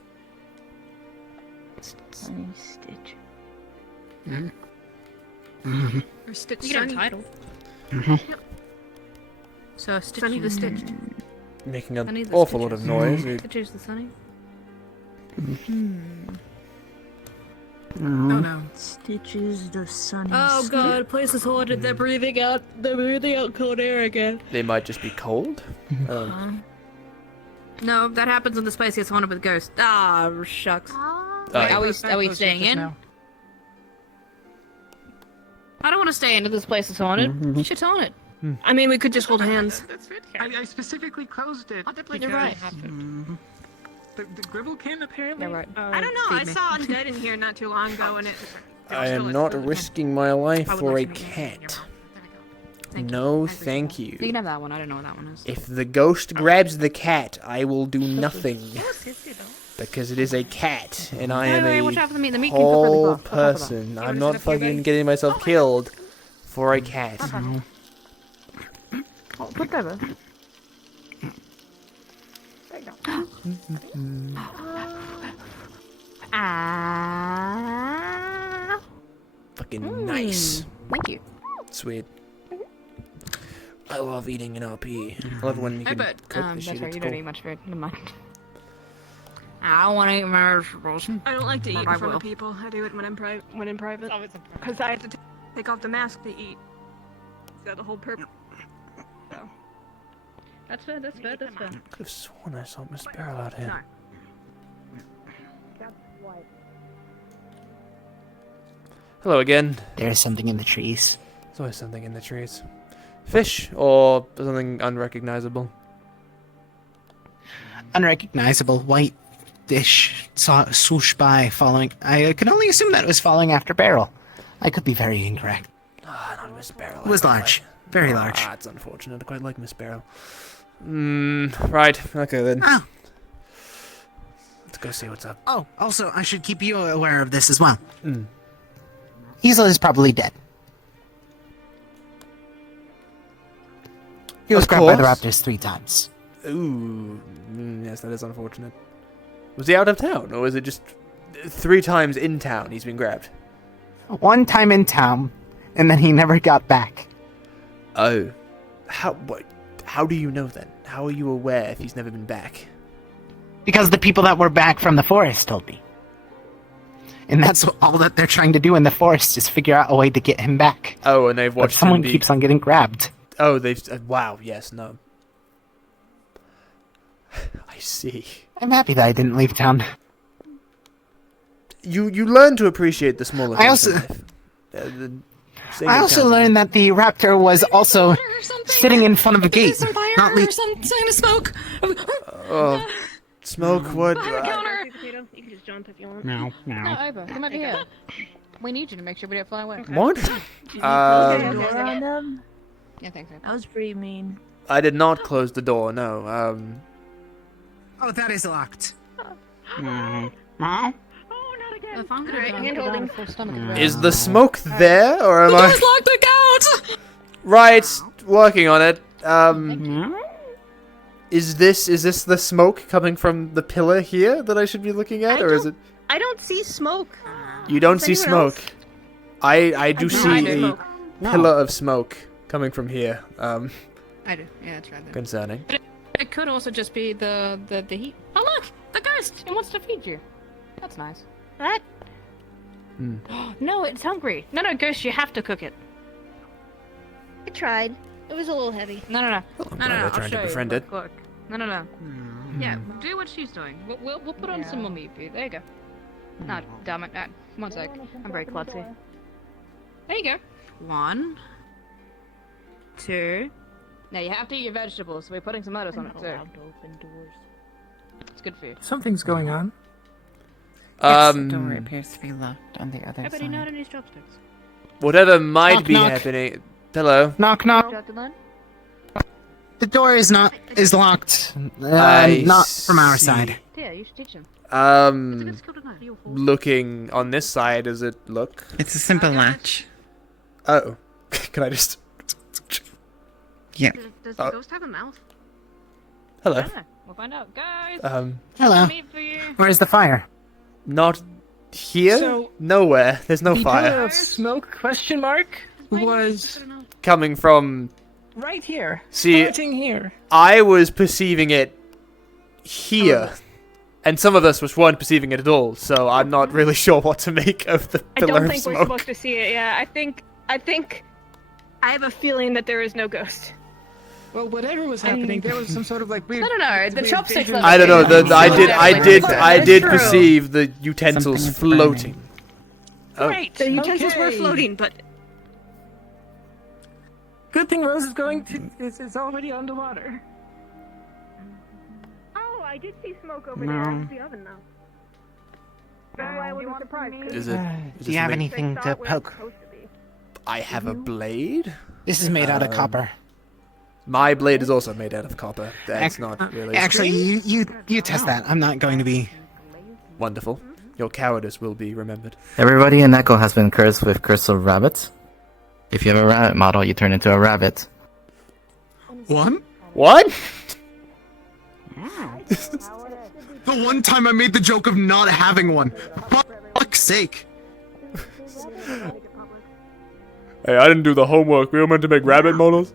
Sunny Stitch. Or Stitch You can have a Sunny. title. Yep. So Stitch Sunny the Stitched. Making an Sunny the awful lot of Stitches. noise. Stitches the Sunny. Oh no. Stitches the Sunny. Oh god, place is haunted. They're breathing out cold air again. They might just be cold. No, that happens when this place gets haunted with ghosts. Ah, shucks. Wait, are we staying in? I don't want to stay in if this place is haunted. Shit's haunted. I mean, we could just hold hands. I specifically closed it. You're right. The Gribblekin, apparently? You're right. I don't know. I saw Undead in here not too long ago, and it. I am not risking my life for a cat. No, thank You you. can have that one. I don't know what that one is. If the ghost grabs the cat, I will do nothing. Because it is a cat, and I am Wait, watch out for the meat. The meat a can cook really whole fast. person. I'm not fucking getting myself killed for a cat. Oh, put that in. Fucking nice. Thank you. Sweet. I love eating an RP. I love when you can but cook the that's shit. right. It's You don't cool. eat much food. Never mind. I don't want to eat my vegetables. I don't like to eat in But I front will. of people. I do it when when in private. Because I have to take off the mask to eat. That's the whole purpose. So. That's fair. That's fair. That's fair. I could have sworn I saw Miss Beryl out here. Hello again. There's something in the trees. There's always something in the trees. Fish or something unrecognizable. Unrecognizable white dish swoosh by following. I can only assume that it was following after Beryl. I could be very incorrect. Not Miss Barrel. It was large. Very large. That's unfortunate. I quite like Miss Barrel. Right. Okay, then. Oh. Let's go see what's up. Oh, also, I should keep you aware of this as well. Hazel is probably dead. He was grabbed by the raptors 3 times. Ooh. Yes, that is unfortunate. Was he out of town, or was it just 3 times in town he's been grabbed? 1 time in town, and then he never got back. Oh. How do you know then? How are you aware if he's never been back? Because the people that were back from the forest told me. And that's all that they're trying to do in the forest is figure out a way to get him back. Oh, and they've watched but someone keeps on getting grabbed. Oh, they've... wow, yes, no. I see. I'm happy that I didn't leave town. You learn to appreciate the smaller things in life. I also learned that the raptor was also sitting in front of a gate. Not or something to smoke. Smoke what? You can just jump if you want. No. No, over. Come over here. We need you to make sure we don't fly away. What? on them? Yeah, thanks. That was pretty mean. I did not close the door, no. Oh, that is locked. If I'm gonna go down full stomach, Is the smoke there, or am I... locked the out! Right, working on it. Is this the smoke coming from the pillar here that I should be looking at, or is it... I don't see smoke. You don't see Does anyone smoke. I do see a smoke. pillar of smoke coming from here. I do. Yeah, that's right. Then. Concerning. But it could also just be the heat. Oh look, the ghost! It wants to feed you. That's nice. What? No, it's hungry. No, ghost, you have to cook it. I tried. It was a little heavy. No. glad they're I'll trying to show you. befriend it. Look. No. Yeah, do what she's doing. We'll put on some more meat for you. There you go. No, damn it. One sec. I'm very klutzy. There you go. 1, 2. Now you have to eat your vegetables, so we're putting some lettuce on it too. It's good for you. Something's going on. Yes, the door appears to be locked on the other Everybody side. not any chopsticks. Whatever might Knock, be knock. happening... Hello? Knock. The door is locked. I Not from our see. side. Yeah, you should teach him. Looking on this side, does it look? It's a simple latch. Oh. Can I just... Yeah. Does the ghost have a mouth? Hello. Yeah, we'll find out. Guys! Hello. Meat for you. Where's the fire? Not here? So, Nowhere. There's no the pillar fire. of smoke was Coming from... right here. See, Starting here. I was perceiving it here. And some of us weren't perceiving it at all, so I'm not really sure what to make of the I pillar don't of think we're smoke. supposed to see it. Yeah, I think I have a feeling that there is no ghost. Well, whatever was happening, there was some sort of like weird. No. The chopsticks. I don't know. I did True. perceive the utensils Something is floating. Oh. Right, the utensils were Okay. floating, but Good thing Rose is already underwater. oh, I did see smoke over No. there. It's the oven now. That's why I wasn't surprised. 'cause Is it? Do you have something- anything to poke? I have a blade. This is made out of copper. My blade is also made out of copper. That's not really Actually, you test that. I'm not going to be. wonderful. Your cowardice will be remembered. Everybody in Echo has been cursed with curse of rabbits. If you have a rabbit model, you turn into a rabbit. What? The one time I made the joke of not having one. For fuck's sake. Hey, I didn't do the homework. We were meant to make rabbit models.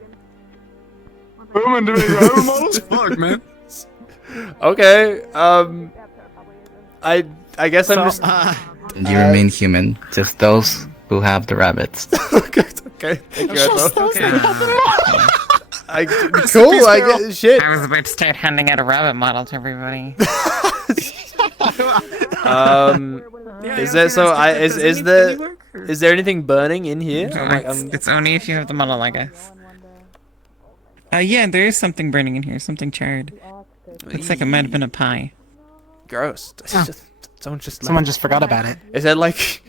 We were meant to make rabbit models? Fuck, man. Okay. I guess I'm just. And you remain human, just those who have the rabbits. Okay. Thank you. Just Edmo. those that have them. Cool. I guess. Shit. I was about to start handing out a rabbit model to everybody. Is there so? Is there anything burning in here? It's only if you have the model, I guess. Yeah, there is something burning in here, something charred. Looks like it might have been a pie. Gross. Oh. Someone just Someone just forgot about it. Is that like?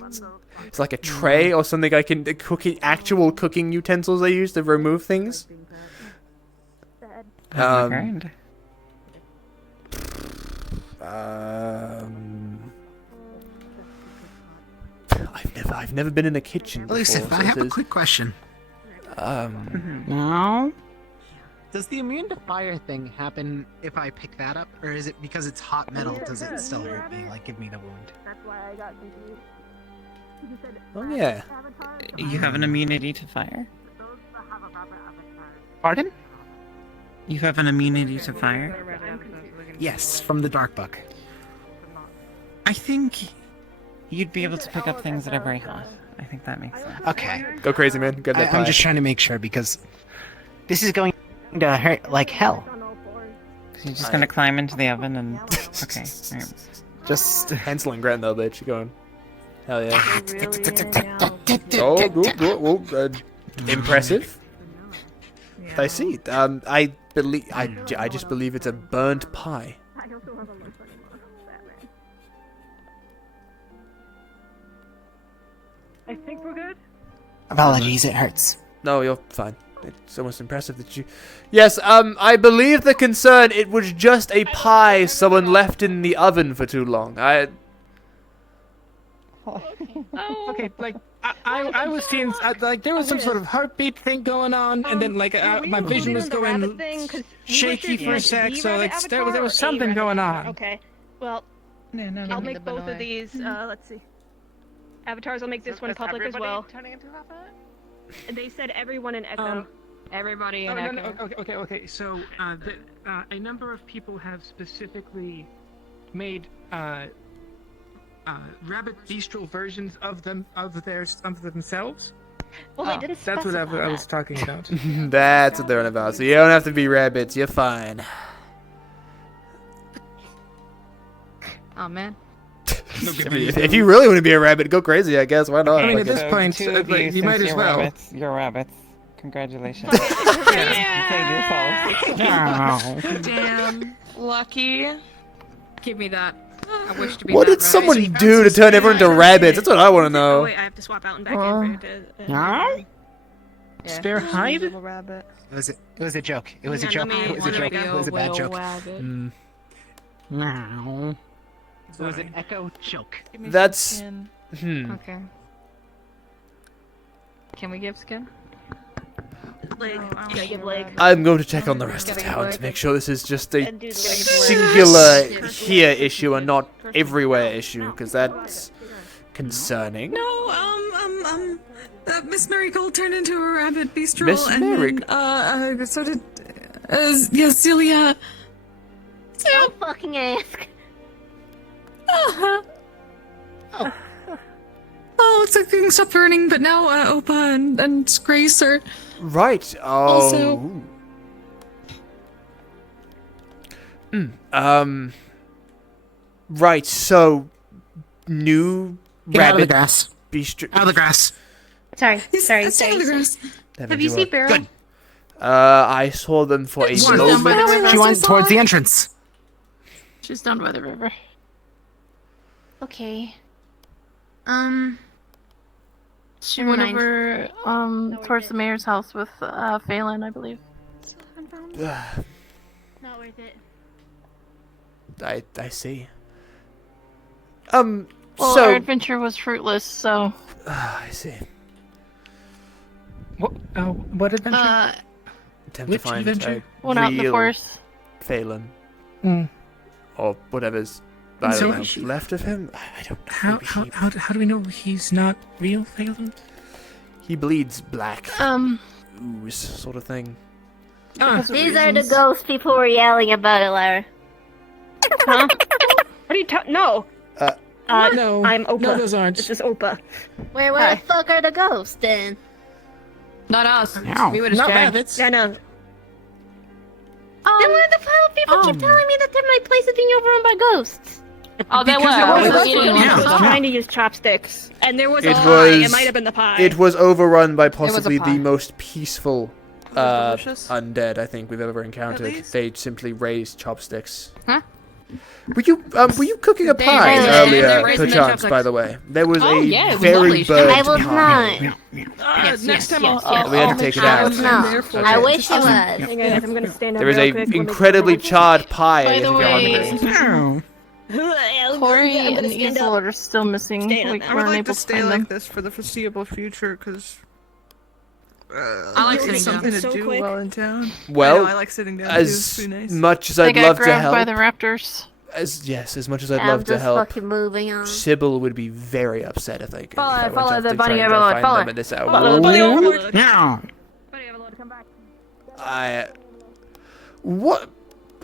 It's like a tray or something I can actual cooking utensils I use to remove things. Grand. I've never been in a kitchen before. Elusive, I have a quick question. No. Does the immune to fire thing happen if I pick that up, or is it because it's hot metal? Does it still hurt me? Like, give me the wound? That's why I got confused. You said Oh yeah. You have an immunity to fire? Pardon? You have an immunity to fire? Yes, from the Dark Book. I think you'd be able to pick up things that are very hot. I think that makes sense. Okay. Go crazy, man. Get that I'm pie. just trying to make sure because this is going to hurt like hell. So you're just gonna climb into the oven and... Okay, alright. Just... Hansel and Gretel, though, bitch. Going. Hell yeah. Impressive. I see. I believe. I just believe it's a burnt pie. I think we're good. Apologies, it hurts. No, you're fine. It's almost impressive that you... Yes, I believe the concern, it was just a pie someone left in the oven for too long. Okay, like, I was seeing, like, there was some sort of heartbeat thing going on, and then, like, my vision was going shaky for a sec, so, like, there was something going on. Okay, well, I'll make both of these, let's see. Avatars, I'll make this one public as well. Turning into Rabbit? They said everyone in Echo. Everybody in Echo. Okay, so, a number of people have specifically made, rabbit bestial versions of themselves. Well, they didn't That's what specify I was talking about. That's what they're on about. So you don't have to be rabbits. You're fine. Oh man. If you really want to be a rabbit, go crazy. I guess. Why not? I mean, at this So point, two of like, you might as you're well. Rabbits, you're rabbits. Congratulations. Damn. Lucky. Give me that. I wish to be What that did someone rabbit. do to turn everyone into rabbits? That's what I want to Oh know. wait, I have to swap out and back in. Spare hide? It was a joke. It was a joke. It was a joke. It was a bad joke. Meow. It was an echo joke. That's... Okay. Can we give skin? Leg. Yeah, give leg. I'm going to check on the rest of town to make sure this is just a singular here issue and not everywhere issue, because that's concerning. No, Miss Marigold turned into a rabbit bistro, Miss and then, so did, yeah, Celia. Don't fucking ask. Oh, it's like things stopped burning, but now Opa and Grace are... Right. Oh. Also... Right, so... New Get out of the rabbit grass. bistro... Out of the grass. Sorry. Have you seen Beryl? Good. I saw them for a moment. She went towards the entrance. She's down by the river. Okay. She Never went mind. over towards the mayor's house with Phelan, I believe. Not worth it. I see. Well, so... our adventure was fruitless, so... I see. What adventure? Attempt Which to find adventure? a Went out in the real forest. Phelan. Mm. Or whatever's... I So don't know. Left of him? I don't know. How do we know he's not real, Phelan? He bleeds black. Ooze sort of thing. These are the ghosts people were yelling about, Alara. Huh? What are you talking? No. No. I'm Opa. No, those aren't. This is Opa. Where the fuck are the ghosts then? Not us. No. We would have Not shared. rabbits. Yeah, no. Then why the hell people keep telling me that my place is being overrun by ghosts? Oh, they were. I was Yeah. trying to use chopsticks, and there was a It pie. was- It might have been the pie. It was overrun by was a possibly the pie. most peaceful delicious? undead I think we've ever encountered. least. They simply raised chopsticks. Huh? Were you cooking a pie earlier, perchance? By the way, there was a very burnt pie. Next time I'll We had to take it out. I wish it was. Hey guys, I'm gonna stand up There is real a quick. Let me- incredibly charred pie. By if the you're way, hungry. Corey and Easel are still missing. We I would weren't like able to to stay find like them. this for the foreseeable future, because I like sitting something down. to do while in town. Well, I like sitting down too. as It's pretty nice. much as They I'd got love to grabbed help, by the raptors. as much as I'd I'm love to just help, fucking moving on. Sybil would be very upset, I think. if I went follow off the to bunny try and go overlord, find follow. them at this hour. Follow the bunny overlord. Yeah. What?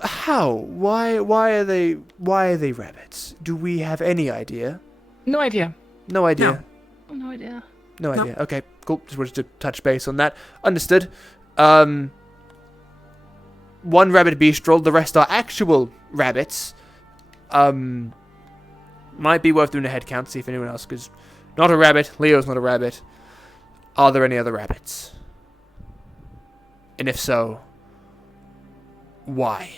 How? Why are they rabbits? Do we have any idea? No idea. No idea. No idea. No idea. Okay, cool. Just wanted to touch base on that. Understood. One rabbit bistro, the rest are actual rabbits. Might be worth doing a head count, see if anyone else, because not a rabbit, Leo's not a rabbit. Are there any other rabbits? And if so, why?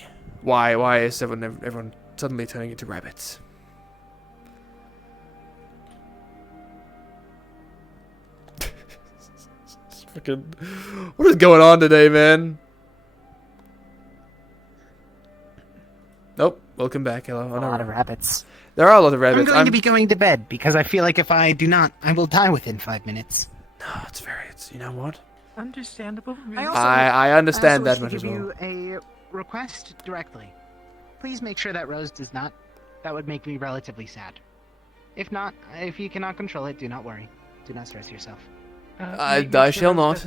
Why is everyone suddenly turning into rabbits? Fucking, what is going on today, man? Nope. Welcome back. Hello. A lot of rabbits. There are a lot of rabbits. I'm going to be going to bed because I feel like if I do not, I will die within 5 minutes. No, it's you know what? Understandable. I understand that I much also as wish to well. give you a request directly. Please make sure that Rose does not. That would make me relatively sad. If not, if you cannot control it, do not worry. Do not stress yourself. I shall not.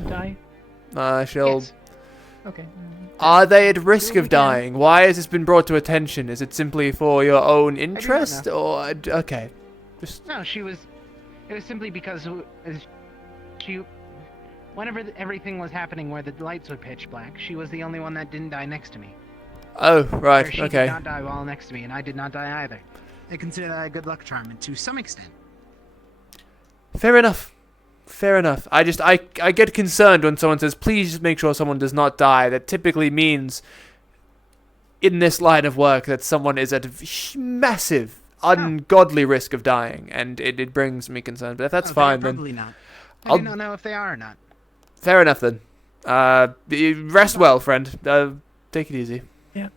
I shall. Yes. Okay. Are they at risk of dying? Why has this been brought to attention? Is it simply for your own interest, or okay? Just No, she was. It was simply because she. Whenever everything was happening where the lights were pitch black, she was the only one that didn't die next to me. Oh, right. Or she Okay. did not die while next to me, and I did not die either. I consider that a good luck charm, and to some extent. Fair enough. Fair enough. I get concerned when someone says, please make sure someone does not die. That typically means, in this line of work, that someone is at a massive, ungodly risk of dying. And it brings me concern. But if that's fine, then... Probably not. I do not know if they are or not. Fair enough, then. Rest well, friend. Take it easy. Yeah.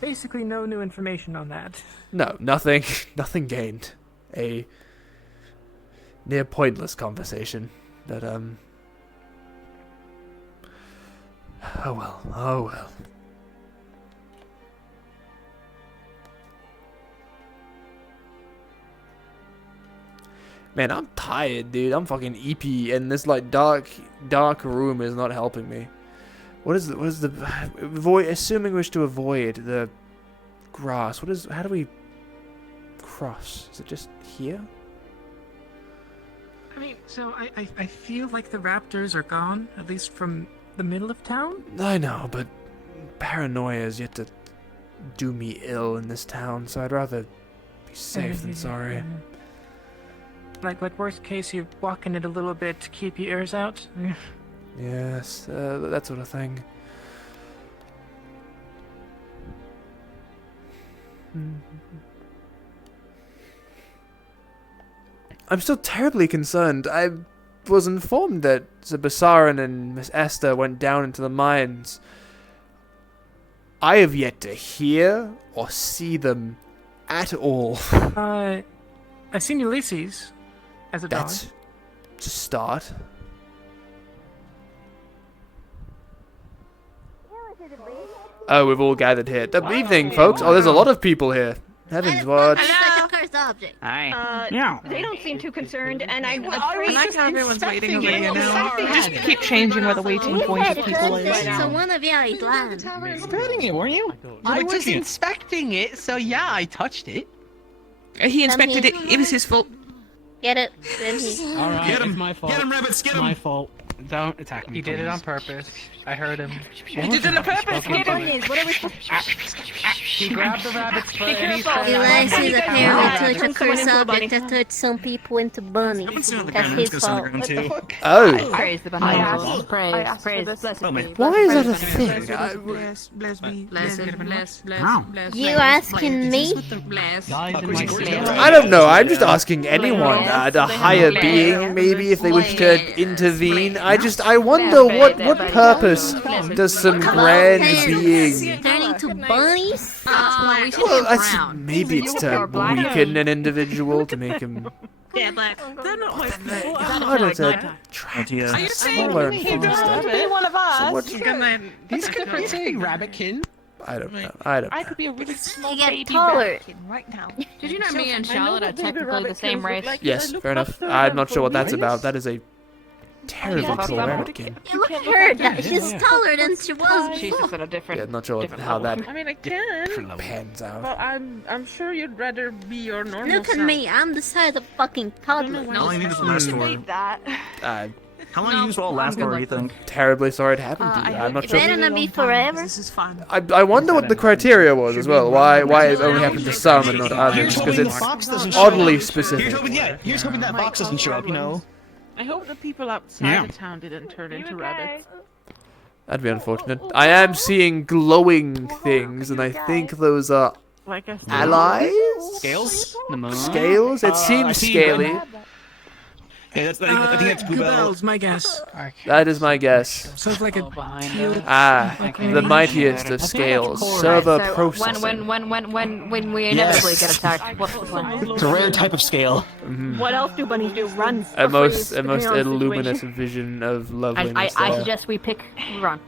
Basically, no new information on that. No, nothing. Nothing gained. A near pointless conversation. But oh well. Oh well. Man, I'm tired, dude. I'm fucking eepy, and this like dark room is not helping me. What is the avoid? Assuming we wish to avoid the grass. How do we cross? Is it just here? I mean, so I feel like the raptors are gone, at least from the middle of town. I know, but paranoia is yet to do me ill in this town, so I'd rather be safe than sorry. Like worst case, you walk in it a little bit to keep your ears out. Yes, that sort of thing. I'm still terribly concerned. I was informed that Zabasaran and Miss Esther went down into the mines. I have yet to hear or see them at all. I seen Ulysses as a dog. That's to start. Oh, we've all gathered here. Good evening, folks. Oh, there's a lot of people here. Heavens, what? Such a cursed object. Hi. They don't seem too concerned, and I'm I afraid like how everyone's waiting over here now. Just keep changing where the waiting point of people is. So one of you is lying. Starting it, weren't you? I was inspecting it, so yeah, I touched it. He inspected it. It was his fault. Get it. Then he. Alright, Get him. it's my fault. Get him, rabbits, get him. My fault. Don't attack me. He did it on purpose. I heard him. He did it on purpose. He grabbed the rabbit's foot and he Elias is apparently touch a cursed object that touched some people into bunnies. That's his fault. Oh. Praise the bunny. Praise. Blessed be. Why is that a thing? You asking me? I don't know. I'm just asking anyone, a higher being, maybe if they wish to intervene. I wonder what purpose does some grand being? Turning to bunnies? Well, maybe it's to weaken an individual to make him Yeah, black. They're not like harder to track. Are you Smaller and saying faster. be one of us? So what's These could be rabbitkin. I don't know. I don't know. I could be a really small get baby taller. rabbitkin right now. Did you know me and Charlotte are technically the same race? Yes, fair enough. I'm not sure what that's about. That is a terrible tall rabbitkin. Yeah, look at her. She's taller than she was She's before. just at a different. Yeah, not sure how that I mean, I can, pans out. but I'm sure you'd rather be your normal Look at self. me. I'm the size of fucking toddler. How long did the last war? How long did you all last for, you think? Terribly sorry it happened to you. I'm not It sure. better not be forever. This is fun. I wonder what the criteria was as well. Why it only happened to some and not others? Because it's oddly specific. Here's hoping that box doesn't show up, you know. I hope the people outside the town didn't turn into rabbits. That'd be unfortunate. I am seeing glowing things, and I think those are Like I said. allies? Scales? Scales? It seems scaly. Yeah, I think that's Blue Bell. my guess. That is my guess. Sounds like a The mightiest of scales. Server So processing. when we inevitably get attacked, what's the plan? It's a rare type of scale. What else do bunnies do? Run. A most illuminous vision of loveliness. I there. suggest we pick run.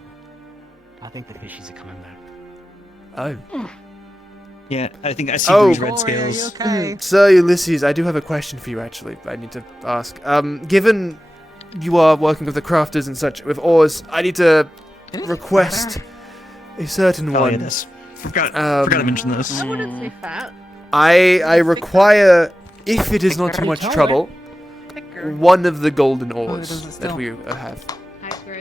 I think the fishies are coming back. Oh. Yeah, I think I see these red scales. Sir Ulysses, I do have a question for you, actually. I need to ask. Given you are working with the crafters and such, with ores, I need to request a certain one. Yeah, this. Forgot to mention this. I wouldn't say fat. I require, if it is not too much trouble, one of the golden ores that we have.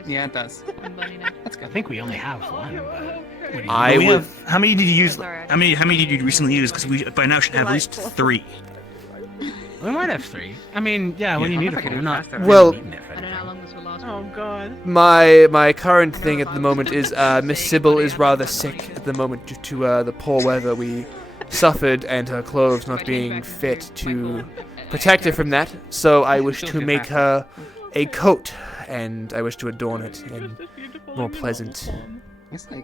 Yeah, it does. I think we only have one, but... I We would. have, how many did you use? How many did you recently use? Because we by now should have at least 3. We might have 3. I mean, yeah, when you need it for, we're not... Well, needing it for I don't know how long this will last. Oh god. my current thing at the moment is Miss Sybil is rather sick at the moment due to the poor weather we suffered and her clothes not being fit to protect her from that. So I wish to make her a coat, and I wish to adorn it in more pleasant.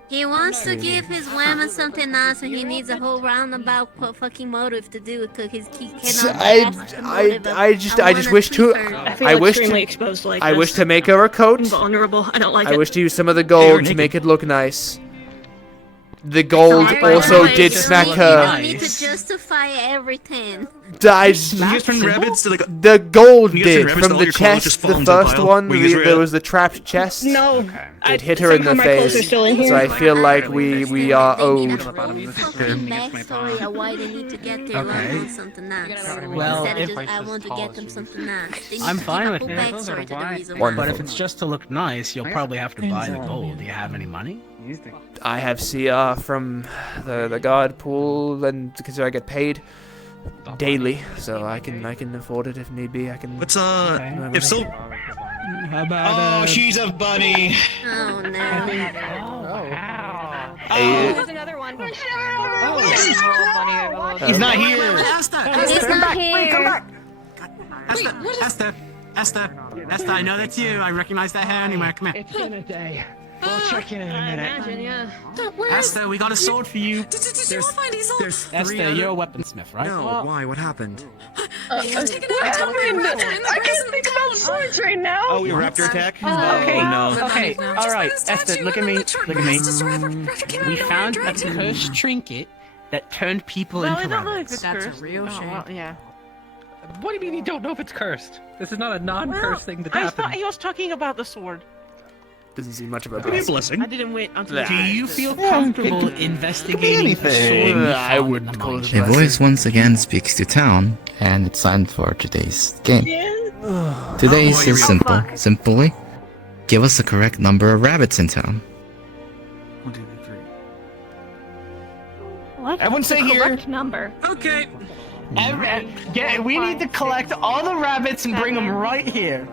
He wants to give his woman something nice, and he needs a whole roundabout fucking motive to do it, because he cannot grasp the motive of, I just wish to. I wish extremely to. exposed like I this. wish to make her a coat. Vulnerable. I don't like it. I wish to use some of the gold to make it look nice. The gold also did smack You her. don't need to justify everything. The gold did from the chest. The first one, there was the trapped chest. No. It hit her in the Somehow my clothes are face. still in here. So I feel like we are owed. Backstory of why they need to get their love on something nice. Well, Instead of if- just, I want to get them something nice. They need I'm to fine give with a it. full backstory to the reason why. But if it's just to look nice, you'll probably have to buy the gold. Do you have any money? I have CR from the guard pool, and because I get paid daily, so I can afford it if need be. I can. What's if so? How about Oh, she's a bunny. Oh no. There's another one. He's not here. He's not here. Esther, I know that's you. I recognize that hair anywhere. Come here. It's been a day. We'll check in a minute. Imagine, yeah. Esther, we got a sword for you. Did you all find Hazel? There's 3 Esther, other- you're a weaponsmith, right? No, why? What happened? I can't think about swords right now. Oh, we raptor attack. Okay, no. Okay, alright, Esther, look at me. Look at me. We found a cursed trinket that turned people Well, into I don't know if rabbits. it's That's a cursed. real shame. Well, yeah. What do you mean you don't know if it's cursed? This is not a non-cursed thing that I happened. thought he was talking about the sword. Doesn't seem much of a Could be a blessing. I didn't wait until. Do you feel comfortable investigating a sword? I wouldn't call it a A blessing. voice once again speaks to town, and it's time for today's game. Today's is simple. Simply, give us the correct number of rabbits in town. 1, 2, 3. What? Everyone stay here. Correct number. Okay. We need to collect all the rabbits and bring them right here.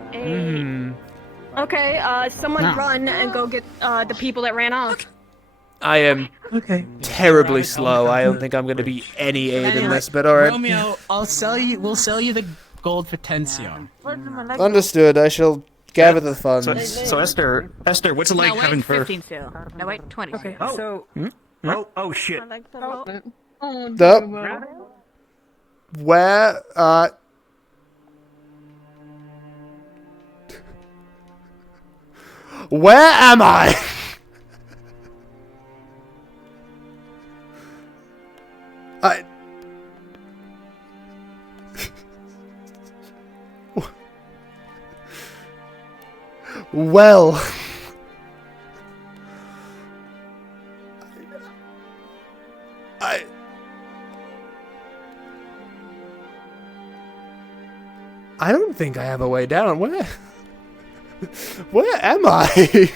Okay, someone run and go get the people that ran off. I am terribly slow. I don't think I'm gonna be any aid in this, but alright. Romeo, we'll sell you the gold for Tensio. Understood. I shall gather the funds. So Esther, what's it like having her? 15 still. No, wait, 20. Okay, so... Oh, shit. Where, where am I? Well, I don't think I have a way down. Where am I?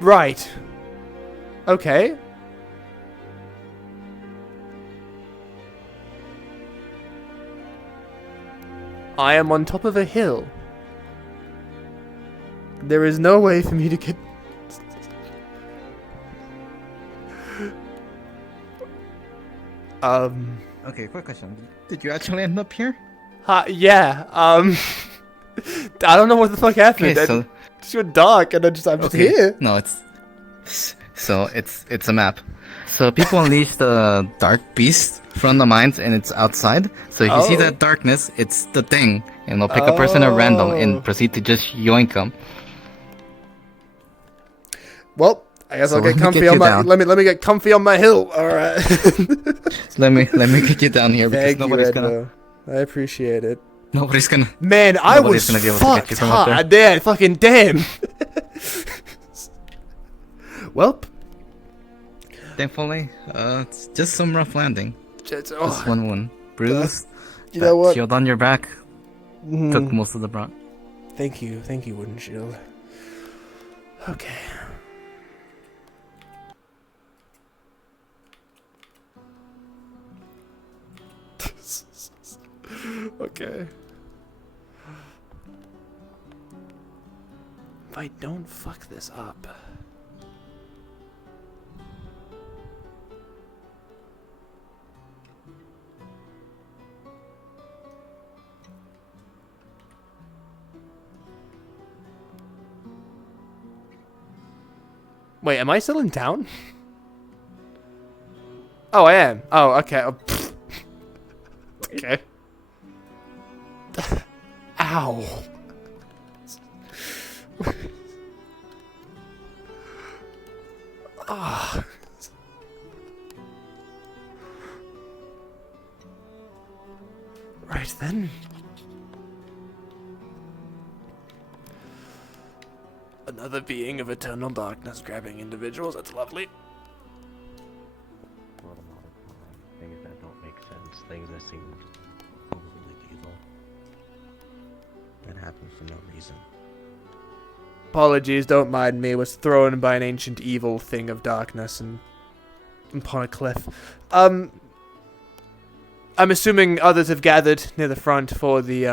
Right. Okay. I am on top of a hill. There is no way for me to get... Okay, quick question. Did you actually end up here? Yeah, I don't know what the fuck happened. Okay, so... It just went dark and I'm just here. No, it's a map. So people unleash the dark beast from the mines and it's outside. So if you see that darkness, it's the thing. And they'll pick a person at random and proceed to just yoink them. Well, I guess I'll get comfy on my let me get comfy on my hill. Alright. let me get you down here because nobody's gonna I appreciate it. Nobody's gonna Man, I was gonna be able to get you from up there. Damn, fucking damn. Welp. Thankfully, it's just some rough landing. Just 1 wound. Bruised. You know what? Shield on your back. Took most of the brunt. Thank you, Wooden Shield. Okay. Okay. If I don't fuck this up. Wait, am I still in town? Oh, I am. Oh, okay. Okay. Ow. Ah. Right then. Another being of eternal darkness grabbing individuals. That's lovely. Things that don't make sense. Things that seem overly evil. That happens for no reason. Apologies, don't mind me. Was thrown by an ancient evil thing of darkness and upon a cliff. I'm assuming others have gathered near the front for the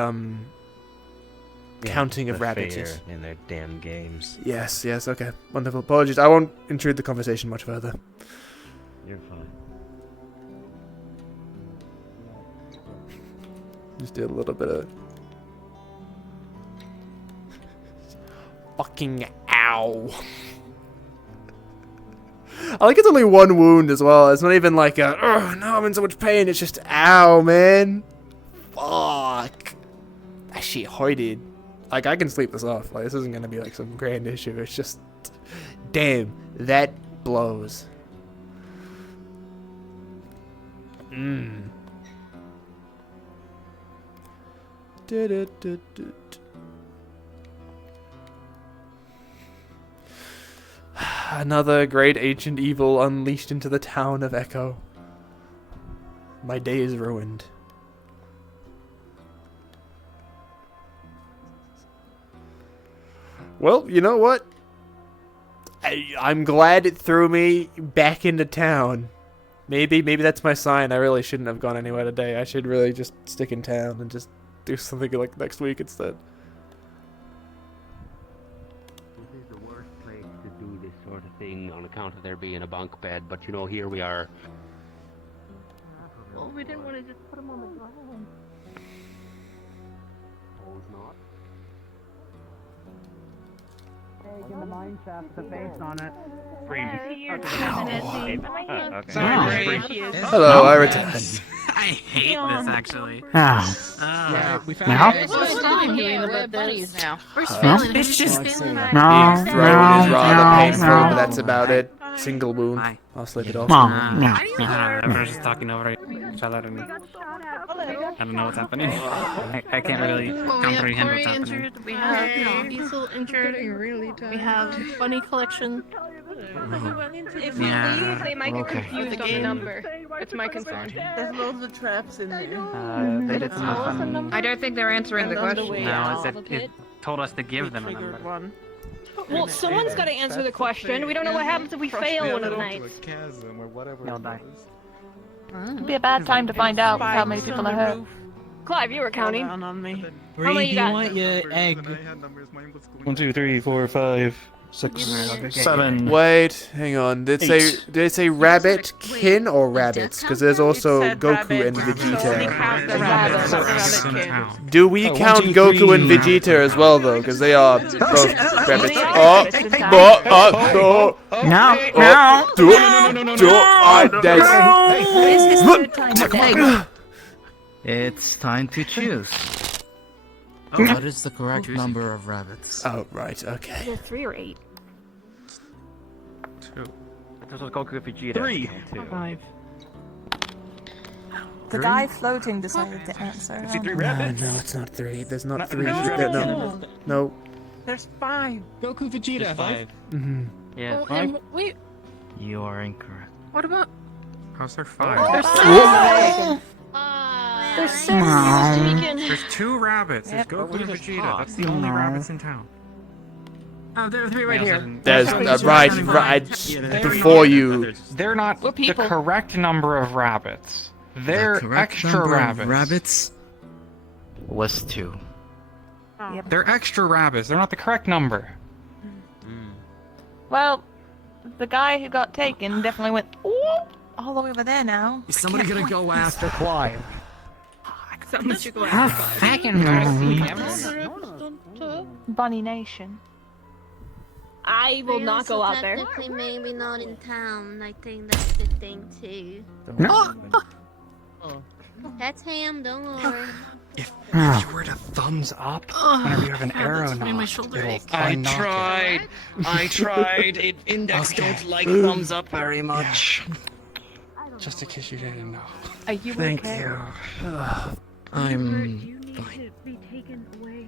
counting of rabbits. In their damn games. Yes, okay. Wonderful. Apologies. I won't intrude the conversation much further. You're fine. Just do a little bit of... Fucking ow. I like it's only 1 wound as well. It's not even like a, oh no, I'm in so much pain. It's just, ow, man. Fuck. That shit hurted. Like, I can sleep this off. Like, this isn't gonna be like some grand issue. It's just, damn, that blows. Another great ancient evil unleashed into the town of Echo. My day is ruined. Well, you know what? I'm glad it threw me back into town. Maybe that's my sign. I really shouldn't have gone anywhere today. I should really just stick in town and just do something like next week instead. This is the worst place to do this sort of thing on account of there being a bunk bed, but you know, here we are. Well, we didn't want to just put him on the ground. Oh, it's not. In the mine shaft with a face on it. Hello, I returned. I hate this actually. Now. We found Now? We're buddies now. We're No. feeling It's just Being thrown is rather painful, but that's about it. Single wound. I'll slip it off. Everyone's just talking over each other and I don't know what's happening. I can't really comprehend what's happening. injured. We have Diesel injured. We have Bunny collection. If we leave, they might get confused on the number. That's my concern. There's loads of traps in there. They did some. I don't think they're answering the question. No, it told us to give them a number. Well, someone's got to answer the question. We don't know what happens if we fail one of the nights. They'll die. It'd be a bad time to find out how many people are hurt. Clive, you were counting. On me. How many you got? want your egg? 1, 2, 3, 4, 5, 6, 7. Wait, hang on. Did it say rabbit kin or rabbits? Because there's also Goku and Vegeta. Do we count Goku and Vegeta as well, though? Because they are both rabbits. It's time to choose. What is the correct number of rabbits? Oh, right, okay. Either 3 or 8. 2. This was Goku Vegeta. 3. 5. The guy floating decided to answer. See 3 No, rabbits? no, it's not 3. There's not 3. No. No. There's 5. Goku Vegeta. 5. Mm-hmm. Yeah. Oh, and wait, You are incorrect. what about? How's there 5? There's 6. There's 2 rabbits. There's Goku and Vegeta. That's the only rabbits in town. Oh, there are 3 right here. There's right before you. They're not the people. correct number of rabbits. They're The correct extra number of rabbits. rabbits Was 2. They're extra rabbits. They're not the correct number. Well, the guy who got taken definitely went all the way over there now. Is somebody gonna go after Clive? Someone should go How after. fucking Bunny Nation. I will not go out there. Technically, maybe not in town. I think that's the thing too. That's him. Don't worry. If Ah. you were to thumbs up whenever you have an arrow that's made my knot, shoulder it'll ache. I tried. I tried. Index don't like thumbs up very much. Just in case you didn't know. Are you Thank okay? you. I'm fine. Be taken away.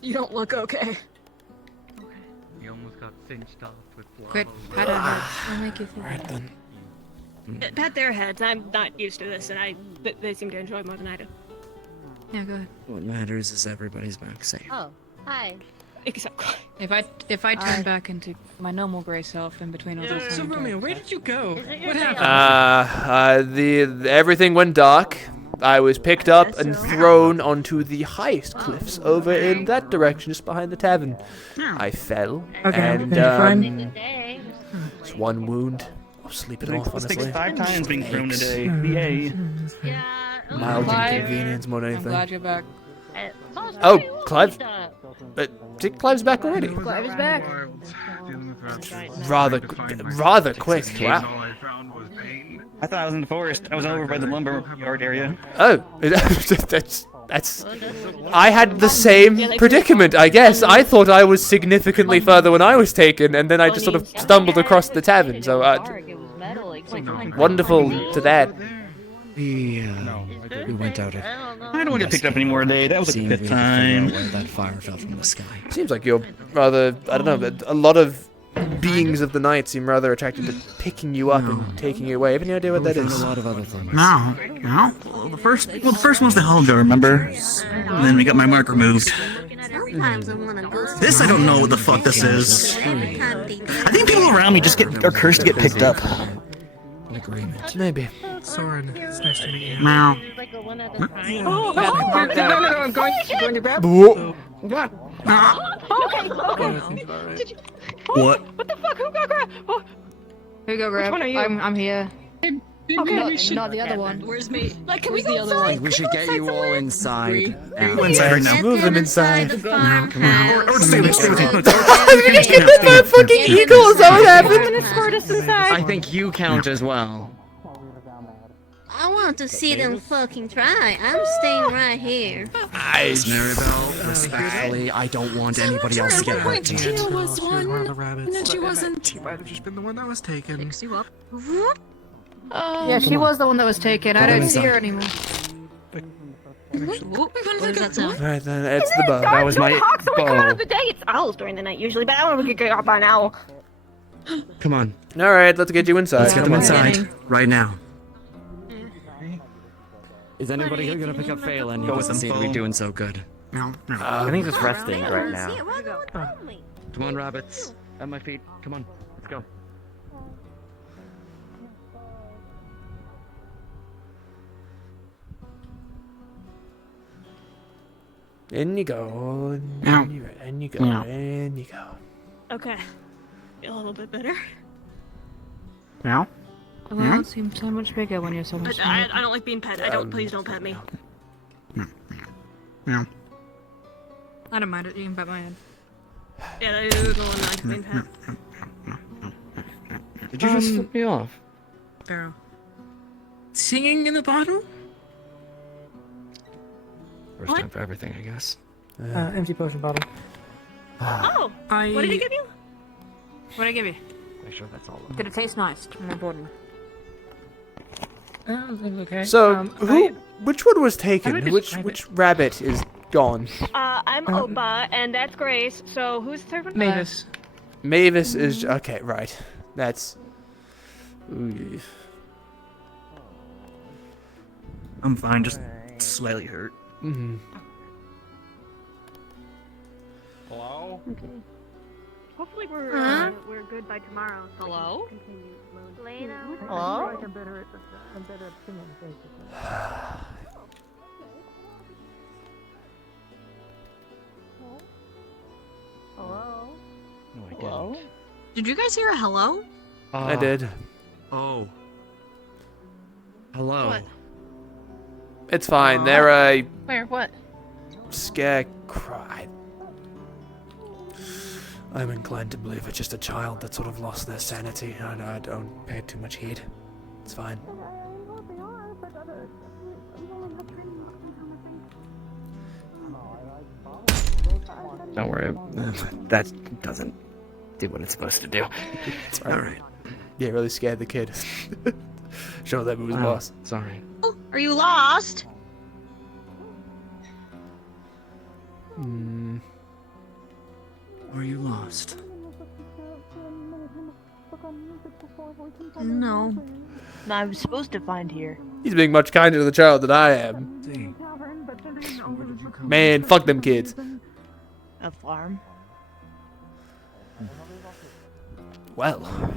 You don't look okay. You almost got cinched off with Quit. Pat our heads. I'll make you feel Right then. Pat their heads. I'm not used to this, and they seem to enjoy it more than I do. Yeah, go ahead. What matters is everybody's back safe. Oh, hi. Except Clive. If I turn back into my normal gray self in between all those. So Romeo, where did you go? What happened? Everything went dark. I was picked up and thrown onto the highest cliffs over in that direction, just behind the tavern. I fell, and it's one wound. I'll sleep it off, Let's take honestly. 5 times being thrown Thanks. today. Yay. Mild Clive, inconvenience more than I'm anything. glad you're back. Oh, Clive? But Clive's back already. Clive is back. Rather quick. Wow. I thought I was in the forest. I was over by the lumber yard area. Oh, that's. I had the same predicament, I guess. I thought I was significantly further when I was taken, and then I just sort of stumbled across the tavern. So, wonderful to that. We went out. I don't want to pick up any more today. That was like the 5th time. That fire fell from the sky. Seems like you're rather, I don't know, a lot of beings of the night seem rather attracted to picking you up and taking you away. Have any idea what that is? A lot of other things. No. Well, the first one's the Helga, remember? And then we got my mark removed. This I don't know what the fuck this is. I think people around me just are cursed to get picked up. An agreement. Maybe. Soren, it's nice to meet you. Meow. Oh, no, I'm going to grab. Whoa. What? Okay. Did you... What? What the fuck? Who got grabbed? Oh. Who got grabbed? Which one are you? I'm here. Okay. Not the other one. Where's me? Like, can we Where's go the other inside? one? We should get you all inside. Go inside right now. Move them inside. Or stay with me. We're just getting hit by a fucking eagle. Is that what happened? Escort us inside. I think you count as well. I want to see them fucking try. I'm staying right here. Nice. Maribel, respectfully, I don't want anybody else to get hurt. Tequila was one, One of the rabbits. and then she wasn't. She might have just been the one that was taken. Fix you up. Yeah, she was the one that was taken. I don't see her anymore. What is that sound? Alright then, it's the bow. That was my bow. The day it's owls during the night usually, but I don't know if we could get out by an owl. Come on. Alright, let's get you inside. Let's get them inside right now. Is anybody gonna pick up Phelan? He Go with doesn't them, seem to be Paul. doing so good. No. I think just resting right now. now. Come on, rabbits. At my feet. Come on. Let's go. In you go. Meow. In you go. Meow. In you go. Okay. Feel a little bit better. Meow. The world seems so much bigger when you're so much smaller. I don't like being pet. Please don't pet me. Meow. I don't mind it. You can bet my head. Yeah, that is the one that being pet. Did you just flip me off? Pharaoh. Singing in the bottle? First time for everything, I guess. Empty potion bottle. Oh! What did he give you? What did I give you? Make sure that's all. Did it taste nice? More important. Okay. So, which one was taken? Which rabbit is gone? I'm Opa, and that's Grace. So who's the third one? Mavis. Mavis is okay, right? That's. Ooh. I'm fine, just slightly hurt. Mm-hmm. Hello? Okay. Hopefully we're good by tomorrow. So hello? Hello? No, I didn't. Hello? Did you guys hear a hello? I did. Oh. Hello. What? It's fine. They're a Where? What? scarecrow. I'm inclined to believe it's just a child that sort of lost their sanity. I don't pay too much heed. It's fine. Don't worry. That doesn't do what it's supposed to do. It's alright. Yeah, really scared the kid. Show that who was boss. Sorry. Are you lost? Hmm. Are you lost? No. I was supposed to find here. He's being much kinder to the child than I am. Man, fuck them kids. A farm? Well.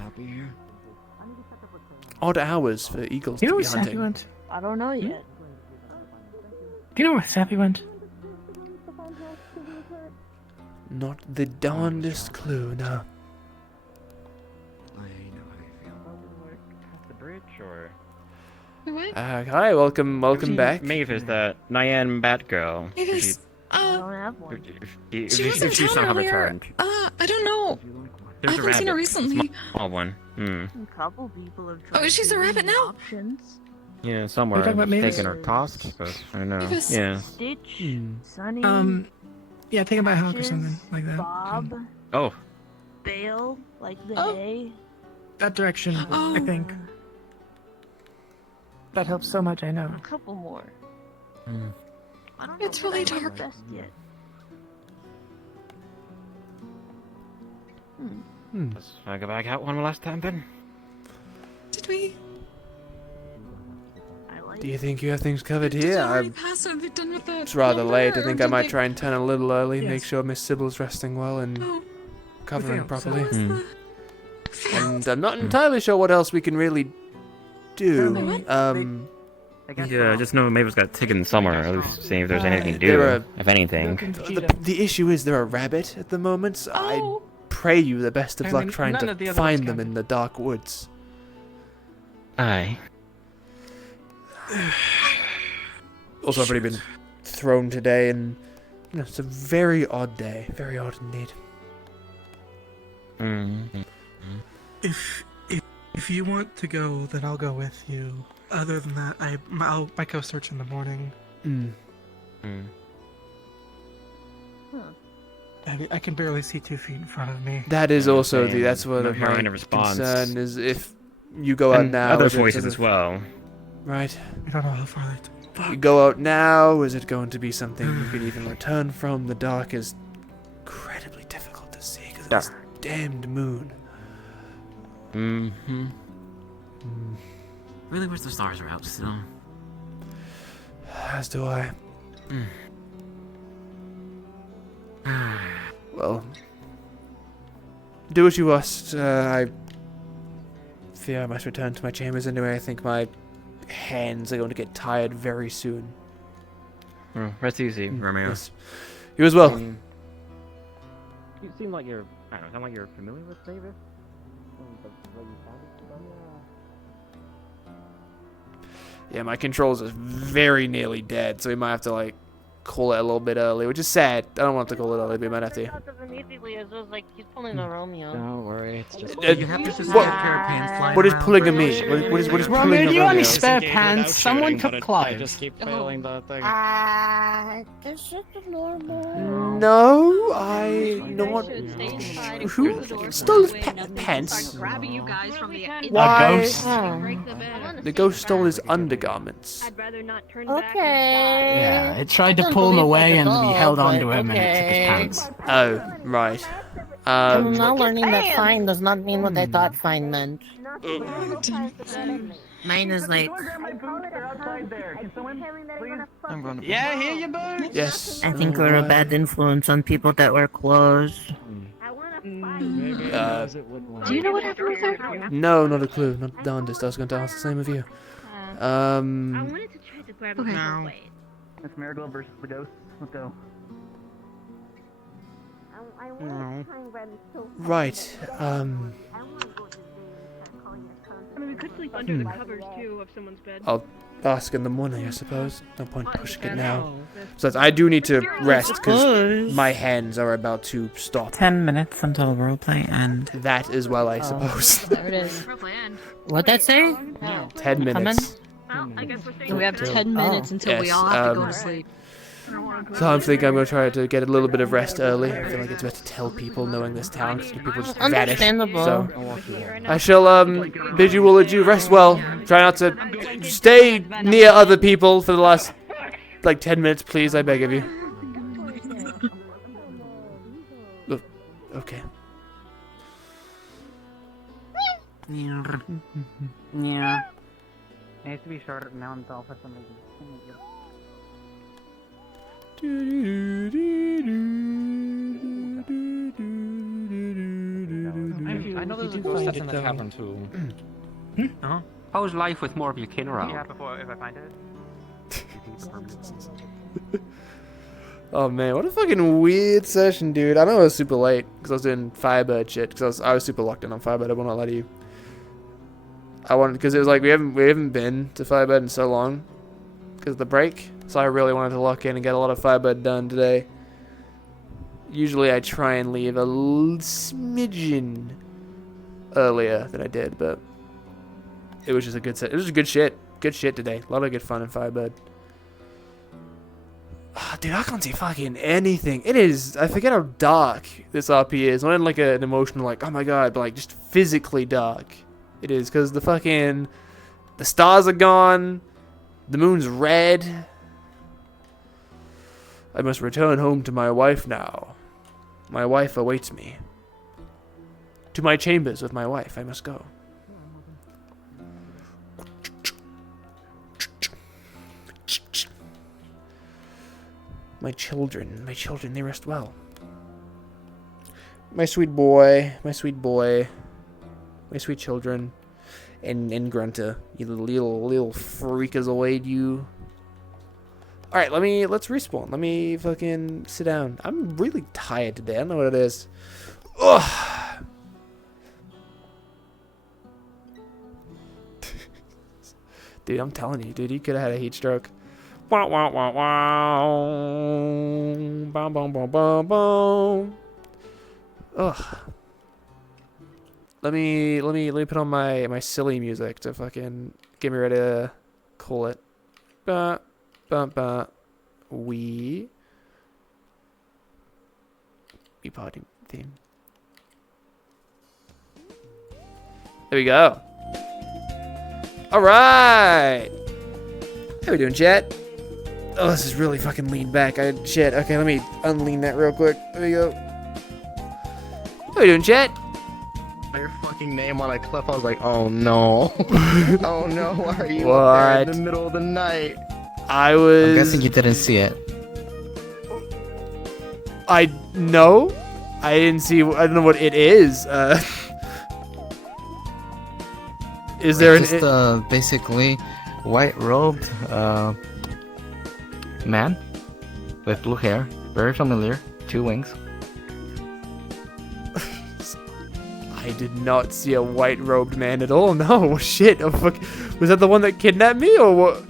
Odd hours for eagles Do you know to where be Sappy hunting. went? I don't know yet. Do you know where Sappy went? Not the darndest clue, no. The bridge or? What? Hi, welcome back. Mavis, the Nyan Batgirl. Mavis, I don't have one. she was in town earlier. I don't know. There's I haven't seen her recently. Small one. A couple people have tried Oh, she's to a rabbit give me now? Options. Yeah, somewhere. talking about Mavis? Taken or tossed, but I don't know. Mavis. Yeah. Stitch, Sunny, Yeah, take him by a hawk or Ashes, something like that. Bob, Oh. Bale, like the Oh. hay. That direction, I Oh. think. That helps so much, I know. A couple more. I don't know It's if really I know dark. Best yet. Let's go back out one last time then. Did we? Do you think you have things covered Did here? you already pass? Are they done with the It's rather lumber, late. I or think I did might they- try and turn a little early, make Yes. sure Miss Sybil's resting well and covering Okay, properly. so- Hmm. And I'm not entirely sure what else we can really do. Yeah, just know Mabel's got ticket somewhere. At least see if there's anything to do. there are- if anything. The issue is there are rabbit at the moment. So I pray you the best of And luck then trying none of the to other ones find them count. in the dark woods. Aye. Also, I've already been thrown today, and you know, it's a very odd day. Very odd indeed. If you want to go, then I'll go with you. Other than that, I'll go search in the morning. I can barely see 2 feet in front of me. That is also same. that's one Not of hearing my a response. concern is if you go out And now. other is it voices sort as of- well. Right. I don't know how far You go out now. Is it going to be something you can even return from? The dark is incredibly difficult to see because of this damned moon. Mm-hmm. Really wish the stars were out still. As do I. Well, do what you must. I fear I must return to my chambers anyway. I think my hands are going to get tired very soon. Rest easy, Romeo. Yes. You as well. You seem like you're. I don't know. Sound like you're familiar with Davis. Yeah, my controls are very nearly dead, so we might have to like call it a little bit early, which is sad. I don't want to call it early, but we might have to. Immediately, it was like he's pulling a Romeo. Don't worry, it's just. You have to just have a pair of pants flying What is around pulling for a me? shooting. What is Romeo, pulling a do you have any Romeo? spare pants? Someone could I Clive. just keep failing the thing. It's just a normal. No, I not. Who stole his pants? Grabbing you guys from the Why? ghost? The ghost stole his undergarments. Okay. Yeah, it tried to pull him away and we held on to him and it took his pants. Oh, right. I'm now learning that fine does not mean what I thought fine meant. Mine is like. I'm going to. Yeah, here you bird. Yes. I think we're a bad influence on people that wear clothes. I Do you know what happened with her? No, not a clue. Not the darndest. I was going to ask the same of you. wanted to try to grab Okay. him away. Miss Marigold versus the ghost. Let's go. I wanted to try and grab him so Right. I mean, we could sleep under the covers too of someone's bed. I'll ask in the morning, I suppose. No point pushing it now. Besides, I do need to rest because my hands are about to stop. 10 minutes until roleplay end. That as well, I suppose. There it is. What'd that say? 10 minutes. We have 10 minutes until we Yes, all have to go to sleep. So I'm thinking I'm going to try to get a little bit of rest early. I feel like it's better to tell people knowing this town because people just vanish. Understandable. So I shall bid you all adieu. Rest well. Try not to stay near other people for the last like 10 minutes, please. I beg of you. Look, okay. Yeah. It needs to be shorter now and tall for some reason. I know there's a ghost that's in the tavern too. Huh? How's life with more of your kin around? Yeah, before if I find it. Oh man, what a fucking weird session, dude. I know it was super late because I was doing Firebird shit because I was super locked in on Firebird. I will not lie to you. I wanted because it was like we haven't been to Firebird in so long because of the break. So I really wanted to lock in and get a lot of Firebird done today. Usually I try and leave a smidgen earlier than I did, but it was just a good set. It was just good shit. Good shit today. A lot of good fun in Firebird. Oh, dude, I can't see fucking anything. It is. I forget how dark this RP is. Not in like an emotional, like, oh my god, but like just physically dark. It is because the stars are gone. The moon's red. I must return home to my wife now. My wife awaits me. To my chambers with my wife. I must go. My children, they rest well. My sweet boy, my sweet children, and Grunter, you little freakazoid, you. All right, let's respawn. Let me fucking sit down. I'm really tired today. I don't know what it is. Ugh. Dude, I'm telling you, dude, he could have had a heat stroke. Wow, wow, wow, wow. Bum, bum, bum, bum, bum. Ugh. Let me put on my silly music to fucking get me ready to call it. Ba, ba, ba. We party theme. There we go. All right. How we doing, chat? Oh, this is really fucking lean back. Shit. Okay, let me unlean that real quick. There we go. How we doing, chat? Your fucking name on a cliff. I was like, oh no. Oh no, why are you What? up there in the middle of the night? I was... I'm guessing you didn't see it. No. I didn't see... I don't know what it is. Is there Just, basically, white-robed, man with blue hair. Very familiar. 2 wings. I did not see a white-robed man at all. No, shit. Oh, fuck. Was that the one that kidnapped me, or what?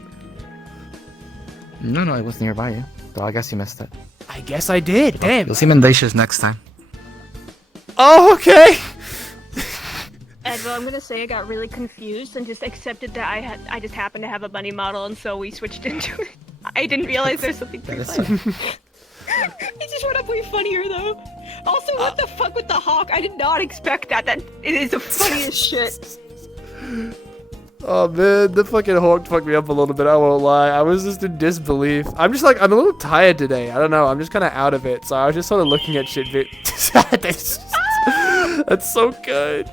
No, it was nearby you. So I guess you missed it. I guess I did. Damn. You'll see Mendacious next time. Oh, okay. Edvo, I'm gonna say I got really confused and just accepted that I just happened to have a bunny model, and so we switched into it. I didn't realize there's something pretty funny. It just went up way funnier though. Also, what the fuck with the hawk? I did not expect that. That it is the funniest shit. Oh man, the fucking hawk fucked me up a little bit, I won't lie. I was just in disbelief. I'm a little tired today. I don't know, I'm just kind of out of it. So I was just sort of looking at shit. That's so good.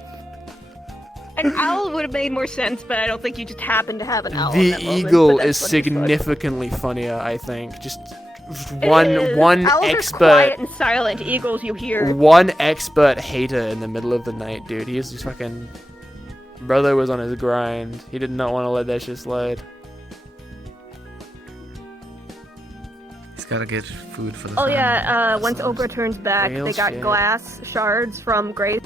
An owl would have made more sense, but I don't think you just happened to have an owl. The in that moment, eagle but is that's funny as fuck. significantly funnier, I think. Just It one is. Owls expert. are quiet and silent. Eagles, you hear. One expert hater in the middle of the night, dude. He's just fucking... Brother was on his grind. He did not want to let that shit slide. He's gotta get food for the Oh family. yeah, once Ogre turns back, Real they got shit. glass shards from Grace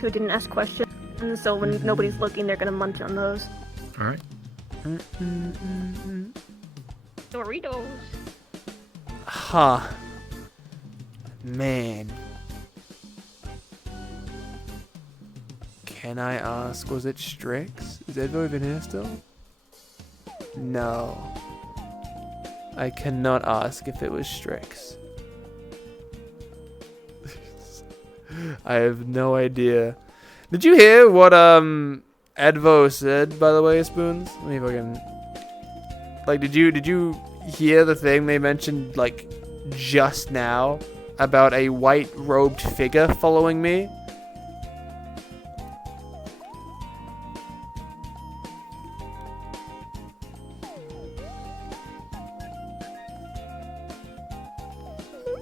who didn't ask questions, so when nobody's looking, they're gonna munch on those. Alright. Doritos. Huh. Man. Can I ask, was it Strix? Is Edvo even here still? No. I cannot ask if it was Strix. I have no idea. Did you hear what Edvo said, by the way, Spoons? Let me fucking... Like, did you hear the thing they mentioned, like, just now? About a white-robed figure following me?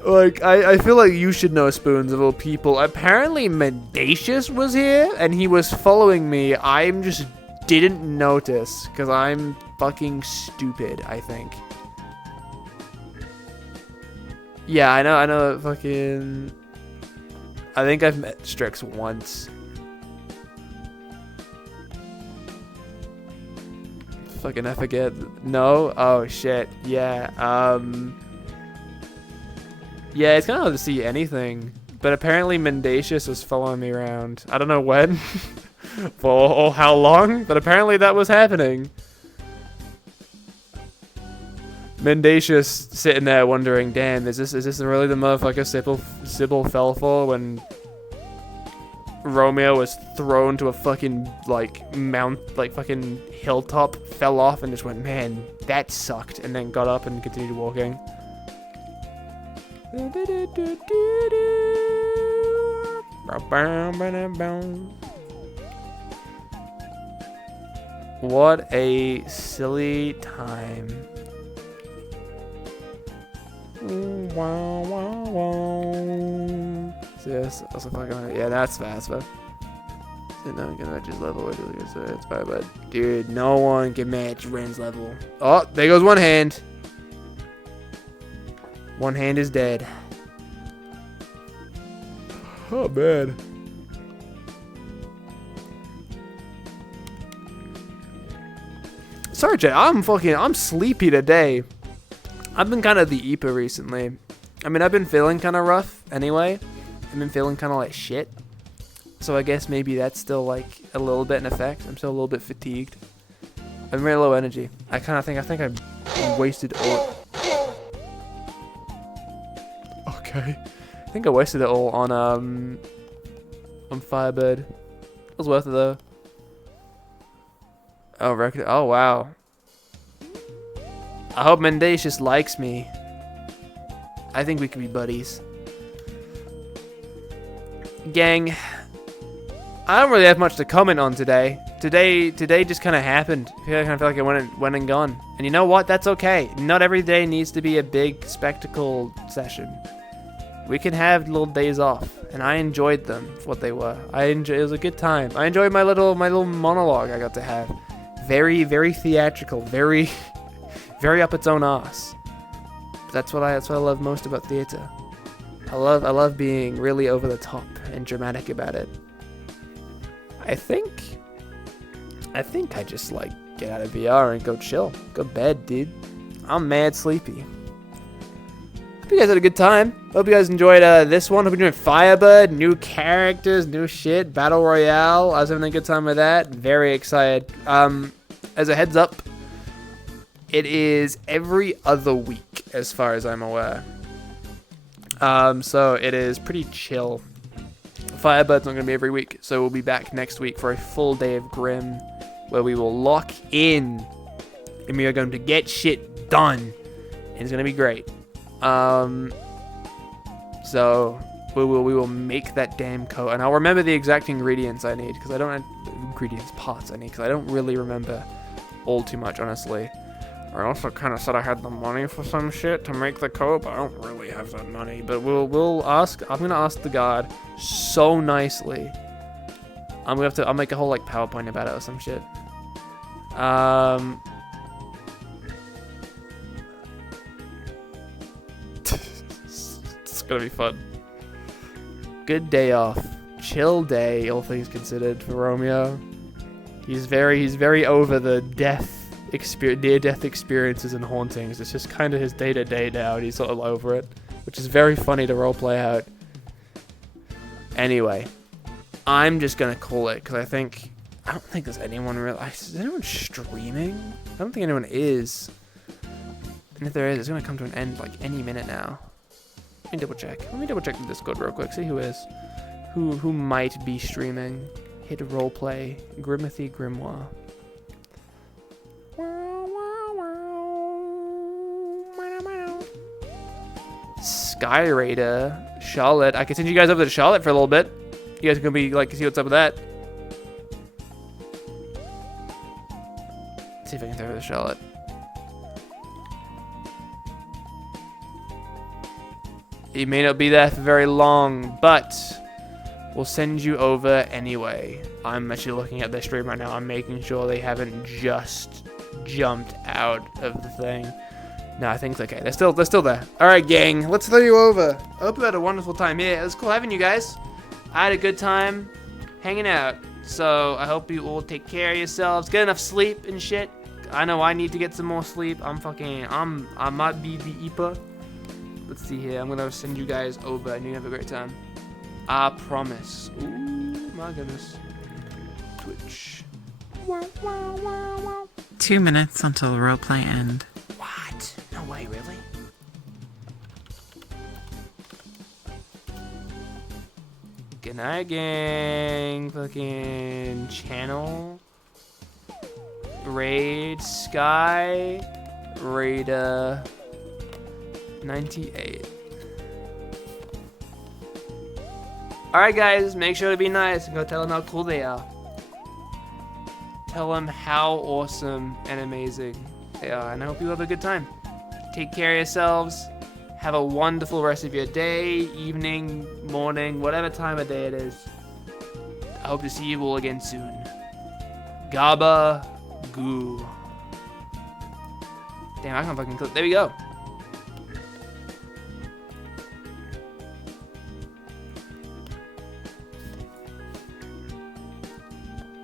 Like, I feel like you should know, Spoons, of all people. Apparently Mendacious was here, and he was following me. I just didn't notice, because I'm fucking stupid, I think. Yeah, I know, fucking... I think I've met Strix once. Fucking, I forget. No? Oh, shit. Yeah, yeah, it's kind of hard to see anything. But apparently Mendacious was following me around. I don't know when. or how long, but apparently that was happening. Mendacious sitting there wondering, damn, is this really the motherfucker Sybil fell for when Romeo was thrown to a fucking, like, fucking hilltop, fell off, and just went, man, that sucked, and then got up and continued walking. What a silly time. Yes, also fucking, yeah, that's fast, but no one can match his level. It's fine, but dude, no one can match Ren's level. Oh, there goes one hand. One hand is dead. Oh man. Sorry, Jay. I'm sleepy today. I've been kind of the Epa recently. I mean, I've been feeling kind of rough anyway. I've been feeling kind of like shit. So I guess maybe that's still like a little bit in effect. I'm still a little bit fatigued. I'm very low energy. I think I wasted all. Okay. I think I wasted it all on Firebird. It was worth it though. Oh, record. Oh, wow. I hope Mendacious likes me. I think we could be buddies. Gang, I don't really have much to comment on today. Today just kind of happened. I kind of feel like it went and gone. And you know what? That's okay. Not every day needs to be a big spectacle session. We can have little days off, and I enjoyed them for what they were. It was a good time. I enjoyed my little monologue I got to have. Very, very theatrical. Very, very up its own ass. That's what I love most about theater. I love being really over the top and dramatic about it. I think I just like get out of VR and go chill, go to bed, dude. I'm mad sleepy. Hope you guys had a good time. Hope you guys enjoyed this one. Hope you're doing Firebird, new characters, new shit, Battle Royale. I was having a good time with that. Very excited. As a heads up, it is every other week as far as I'm aware. So it is pretty chill. Firebird's not going to be every week, so we'll be back next week for a full day of Grim, where we will lock in, and we are going to get shit done. And it's going to be great. So we will make that damn coat, and I'll remember the exact ingredients I need, because I don't parts I need, because I don't really remember all too much, honestly. I also kind of said I had the money for some shit to make the coat, but I don't really have that money. But we'll ask. I'm gonna ask the guard so nicely. I'll make a whole like PowerPoint about it or some shit. It's gonna be fun. Good day off, chill day, all things considered for Romeo. He's very over the near-death experiences and hauntings. It's just kind of his day-to-day now, and he's sort of over it, which is very funny to roleplay out. Anyway, I'm just gonna call it, because I don't think there's anyone really. Is anyone streaming? I don't think anyone is. And if there is, it's gonna come to an end like any minute now. Let me double check. Let me double check the Discord real quick. See who is, who might be streaming. Hit roleplay. Grimothy Grimoire. Sky Raider, Charlotte. I can send you guys over to Charlotte for a little bit. You guys are gonna be like, see what's up with that. Let's see if I can throw over to Charlotte. He may not be there for very long, but we'll send you over anyway. I'm actually looking at their stream right now. I'm making sure they haven't just jumped out of the thing. No, I think it's okay. They're still there. All right, gang. Let's throw you over. I hope you had a wonderful time. Yeah, it was cool having you guys. I had a good time hanging out. So I hope you all take care of yourselves. Get enough sleep and shit. I know I need to get some more sleep. I might be the Epa. Let's see here. I'm gonna send you guys over and you have a great time. I promise. Ooh, my goodness. Twitch. 2 minutes until the roleplay end. What? No way, really? Good night, gang. Fucking channel. Raid Sky Raider 98. Alright guys, make sure to be nice and go tell them how cool they are. Tell them how awesome and amazing they are, and I hope you have a good time. Take care of yourselves. Have a wonderful rest of your day, evening, morning, whatever time of day it is. I hope to see you all again soon. Gaba Goo. Damn, I can't fucking click. There we go.